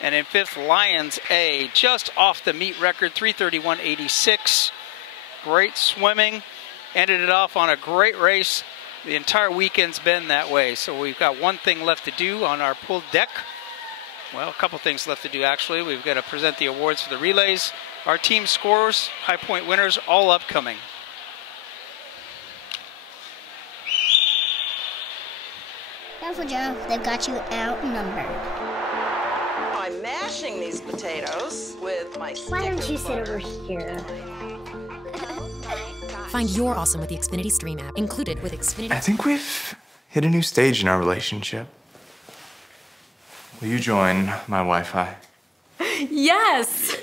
And in fifth, Lions A. Just off the meet record, 3:31.86. Great swimming. Ended it off on a great race. The entire weekend's been that way. So we've got one thing left to do on our pool deck. Well, a couple things left to do, actually. We've got to present the awards for the relays. Our team scores, high point winners, all upcoming. Careful, Joe. They've got you outnumbered. I'm mashing these potatoes with my stick. Why don't you sit over here? Find your awesome with the Xfinity Stream app, included with Xfinity. I think we've hit a new stage in our relationship. Will you join my Wi-Fi? Yes!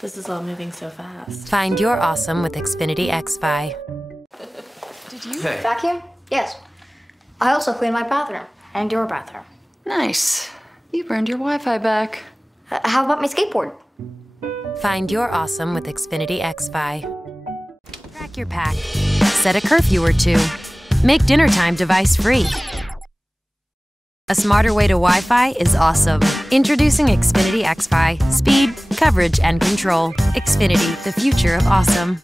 This is all moving so fast. Find your awesome with Xfinity XFi. Did you vacuum? Yes. I also cleaned my bathroom and your bathroom. Nice. You burned your Wi-Fi back. How about my skateboard? Find your awesome with Xfinity XFi. Track your pack. Set a curfew or two. Make dinner time device free. A smarter way to Wi-Fi is awesome. Introducing Xfinity XFi. Speed, coverage, and control. Xfinity, the future of awesome.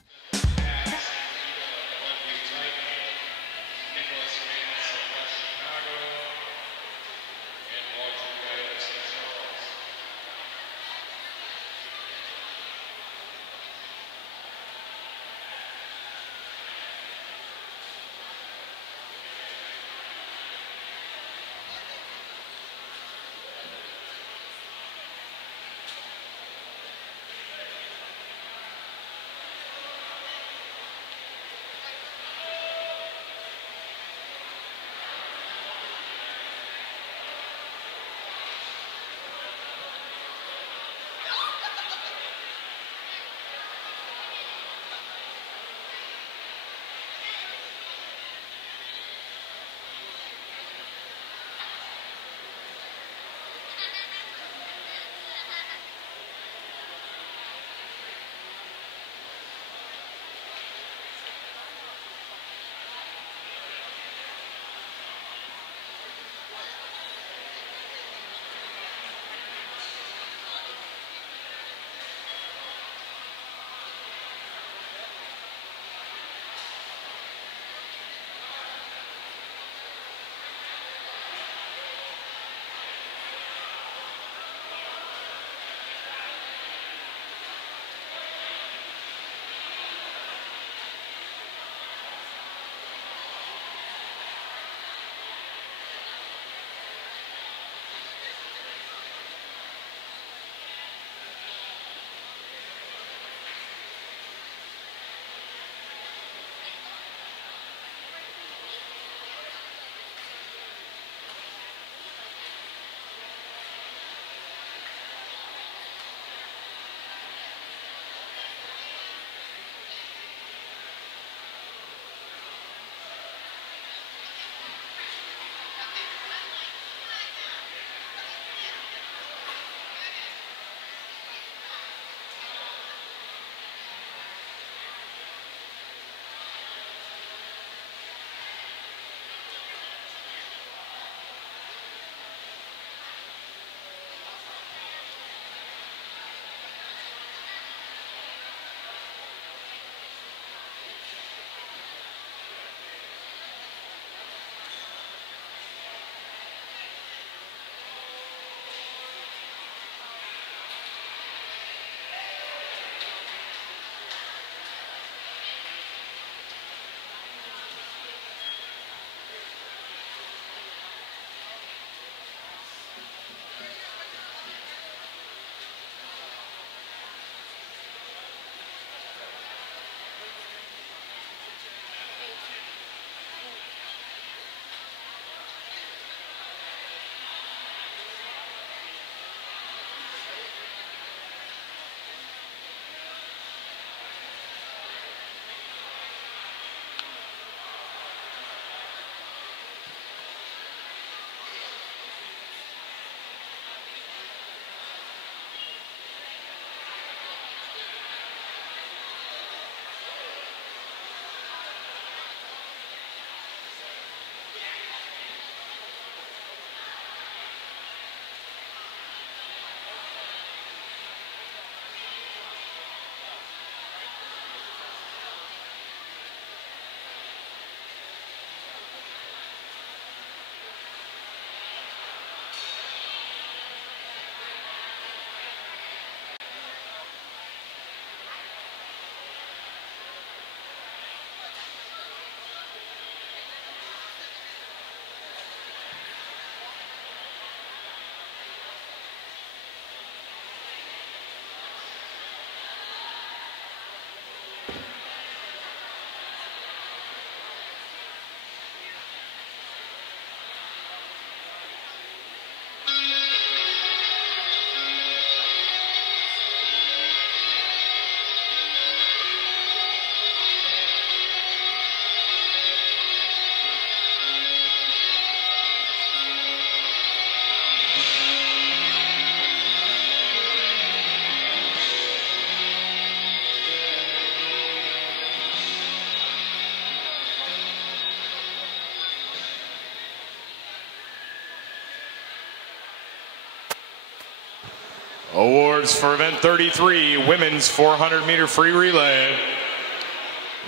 Awards for event 33, women's 400-meter free relay.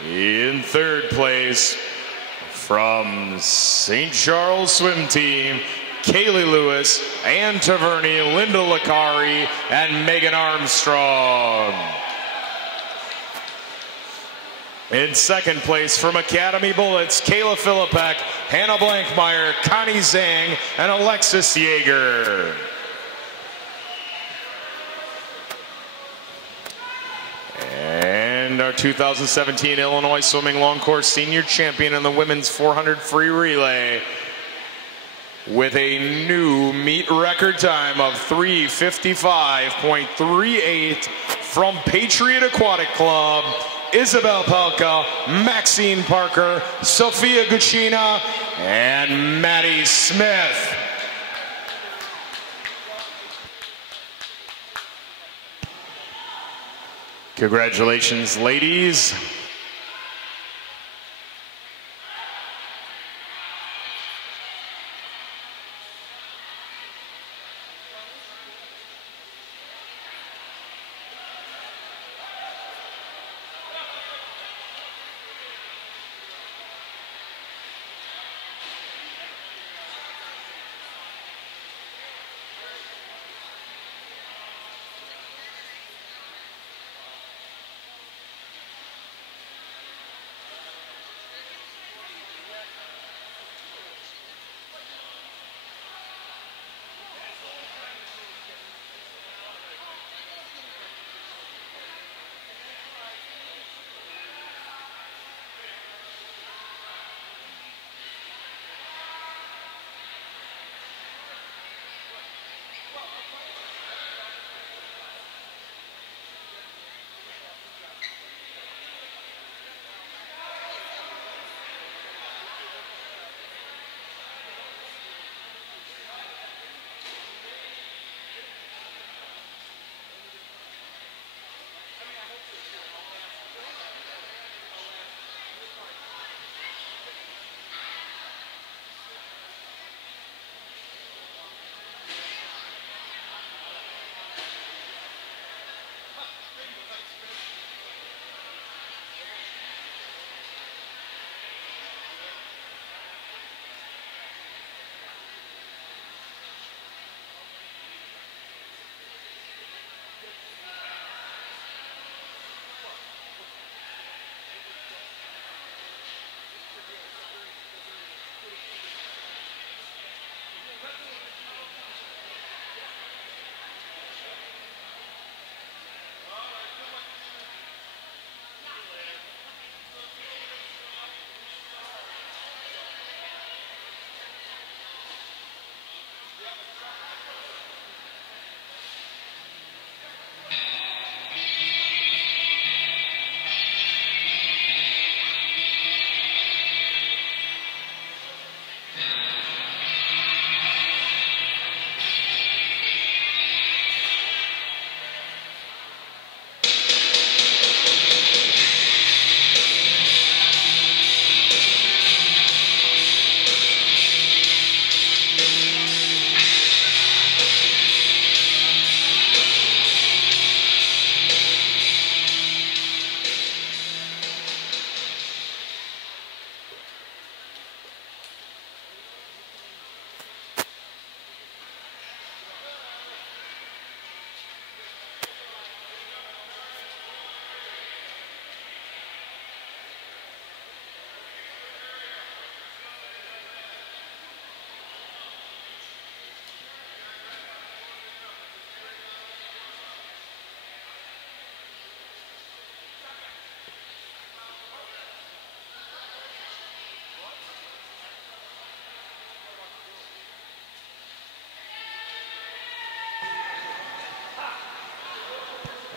In third place, from St. Charles Swim Team, Kaylee Lewis, Ann Taverney, Linda Licari, and Megan Armstrong. In second place, from Academy Bullets, Kayla Philippek, Hannah Blankmeyer, Connie Zhang, and Alexis Yeager. And our 2017 Illinois Swimming Long Course Senior Champion in the women's 400 free relay with a new meet record time of 3:55.38 from Patriot Aquatic Club, Isabel Palka, Maxine Parker, Sophia Guccina, and Maddie Smith. Congratulations, ladies.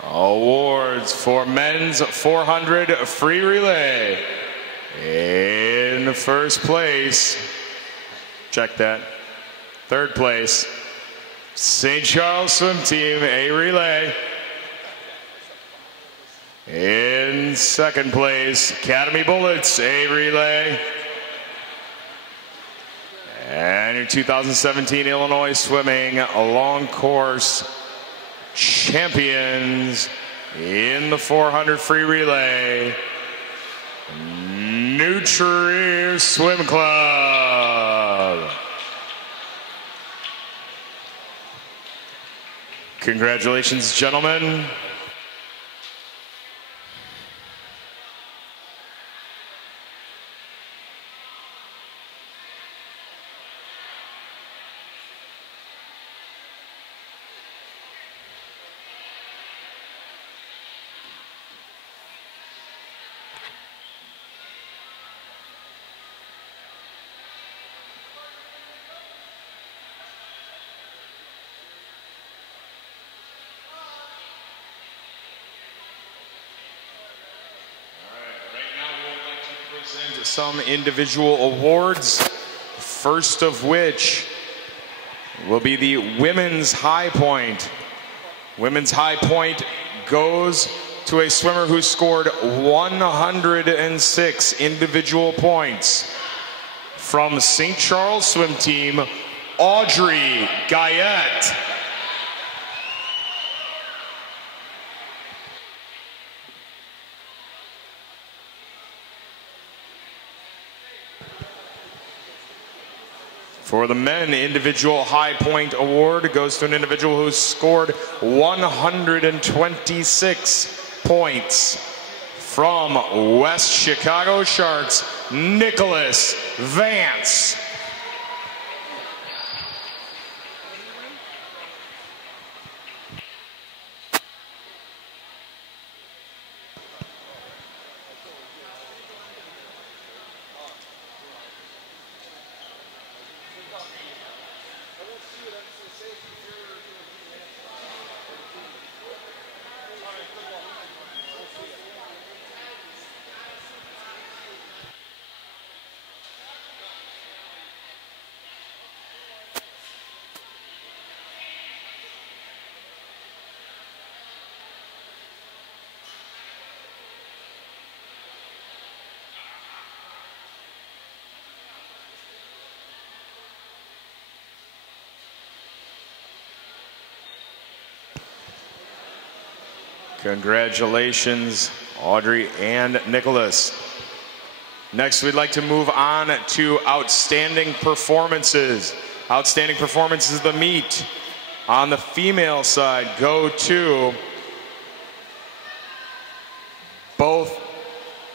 Awards for men's 400 free relay. In first place, check that, third place, St. Charles Swim Team, A relay. In second place, Academy Bullets, A relay. And your 2017 Illinois Swimming Long Course champions in the 400 free relay, Prairie Swim Club. Congratulations, gentlemen. Some individual awards, first of which will be the women's high point. Women's high point goes to a swimmer who scored 106 individual points. From St. Charles Swim Team, Audrey Guyette. For the men, individual high point award goes to an individual who scored 126 points. From West Chicago Sharks, Nicholas Vance. Congratulations, Audrey and Nicholas. Next, we'd like to move on to outstanding performances. Outstanding performances of the meet. On the female side, go to both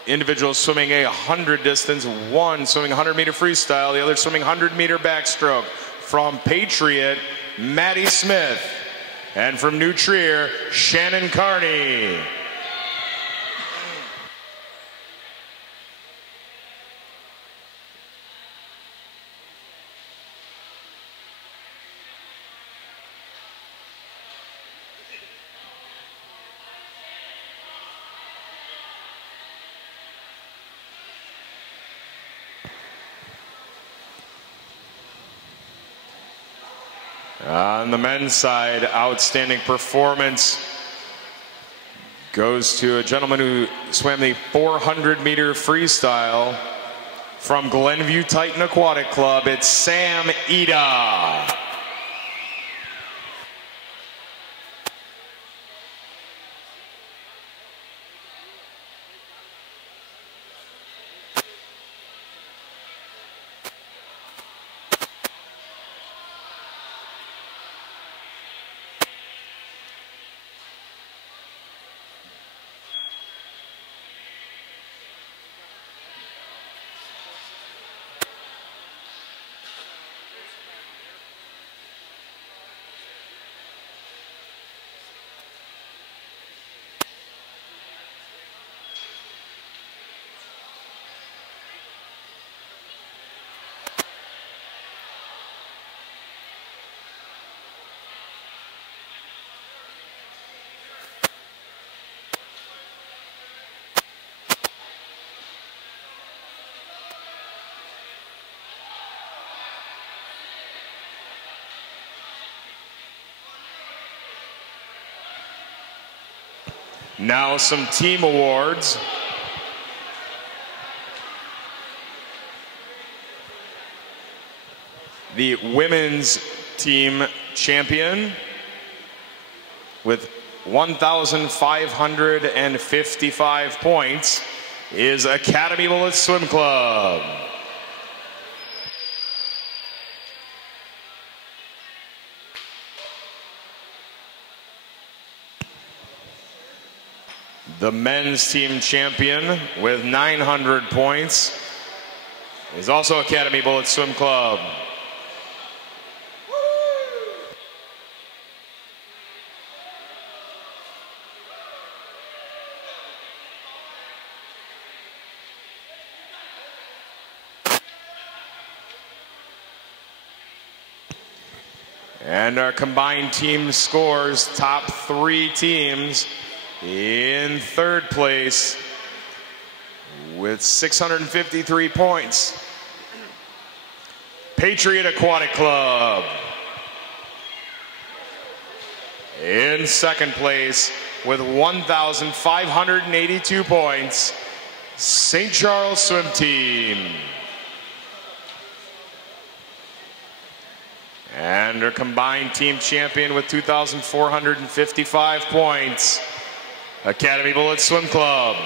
individuals swimming a 100 distance, one swimming 100-meter freestyle, the other swimming 100-meter backstroke. From Patriot, Maddie Smith. And from New Trier, Shannon Carney. On the men's side, outstanding performance goes to a gentleman who swam the 400-meter freestyle from Glenview Titan Aquatic Club. It's Sam Ida. Now some team awards. The women's team champion with 1,555 points is Academy Bullets Swim Club. The men's team champion with 900 points is also Academy Bullets Swim Club. And our combined team scores, top 3 teams in third place with 653 points. Patriot Aquatic Club. In second place with 1,582 points, St. Charles Swim Team. And our combined team champion with 2,455 points, Academy Bullets Swim Club.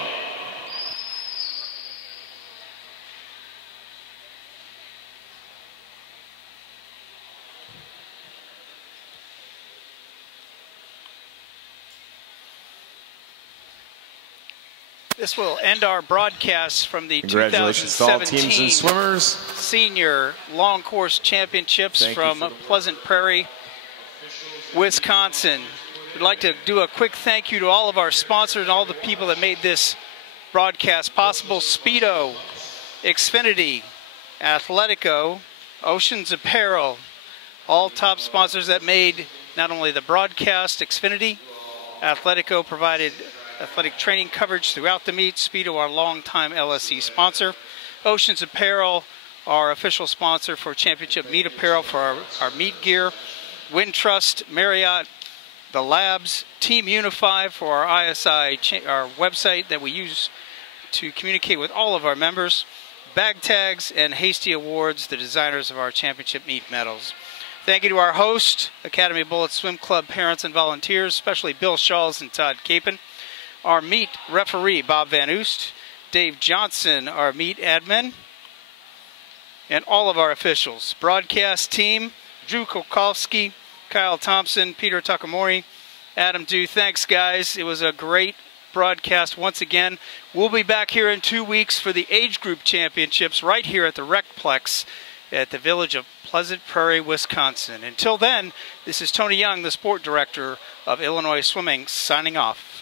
This will end our broadcast from the Congratulations to all 2017 teams and swimmers. Senior Long Course Championships from Pleasant Prairie, Wisconsin. We'd like to do a quick thank you to all of our sponsors and all the people that made this broadcast possible. Speedo, Xfinity, Athletico, Oceans Apparel, all top sponsors that made not only the broadcast. Xfinity, Athletico provided athletic training coverage throughout the meet. Speedo, our longtime LSE sponsor. Oceans Apparel, our official sponsor for championship meet apparel for our meet gear. Wintrust, Marriott, the Labs, Team Unify for our ISI, our website that we use to communicate with all of our members. Bag Tags and Hasty Awards, the designers of our championship meet medals. Thank you to our host, Academy Bullets Swim Club parents and volunteers, especially Bill Shawls and Todd Capon. Our meet referee, Bob Van Oost, Dave Johnson, our meet admin, and all of our officials. Broadcast team, Drew Kolkowski, Kyle Thompson, Peter Takamori, Adam Dew. Thanks, guys. It was a great broadcast once again. We'll be back here in 2 weeks for the age group championships right here at the Recplex at the village of Pleasant Prairie, Wisconsin. Until then, this is Tony Young, the sport director of Illinois Swimming, signing off.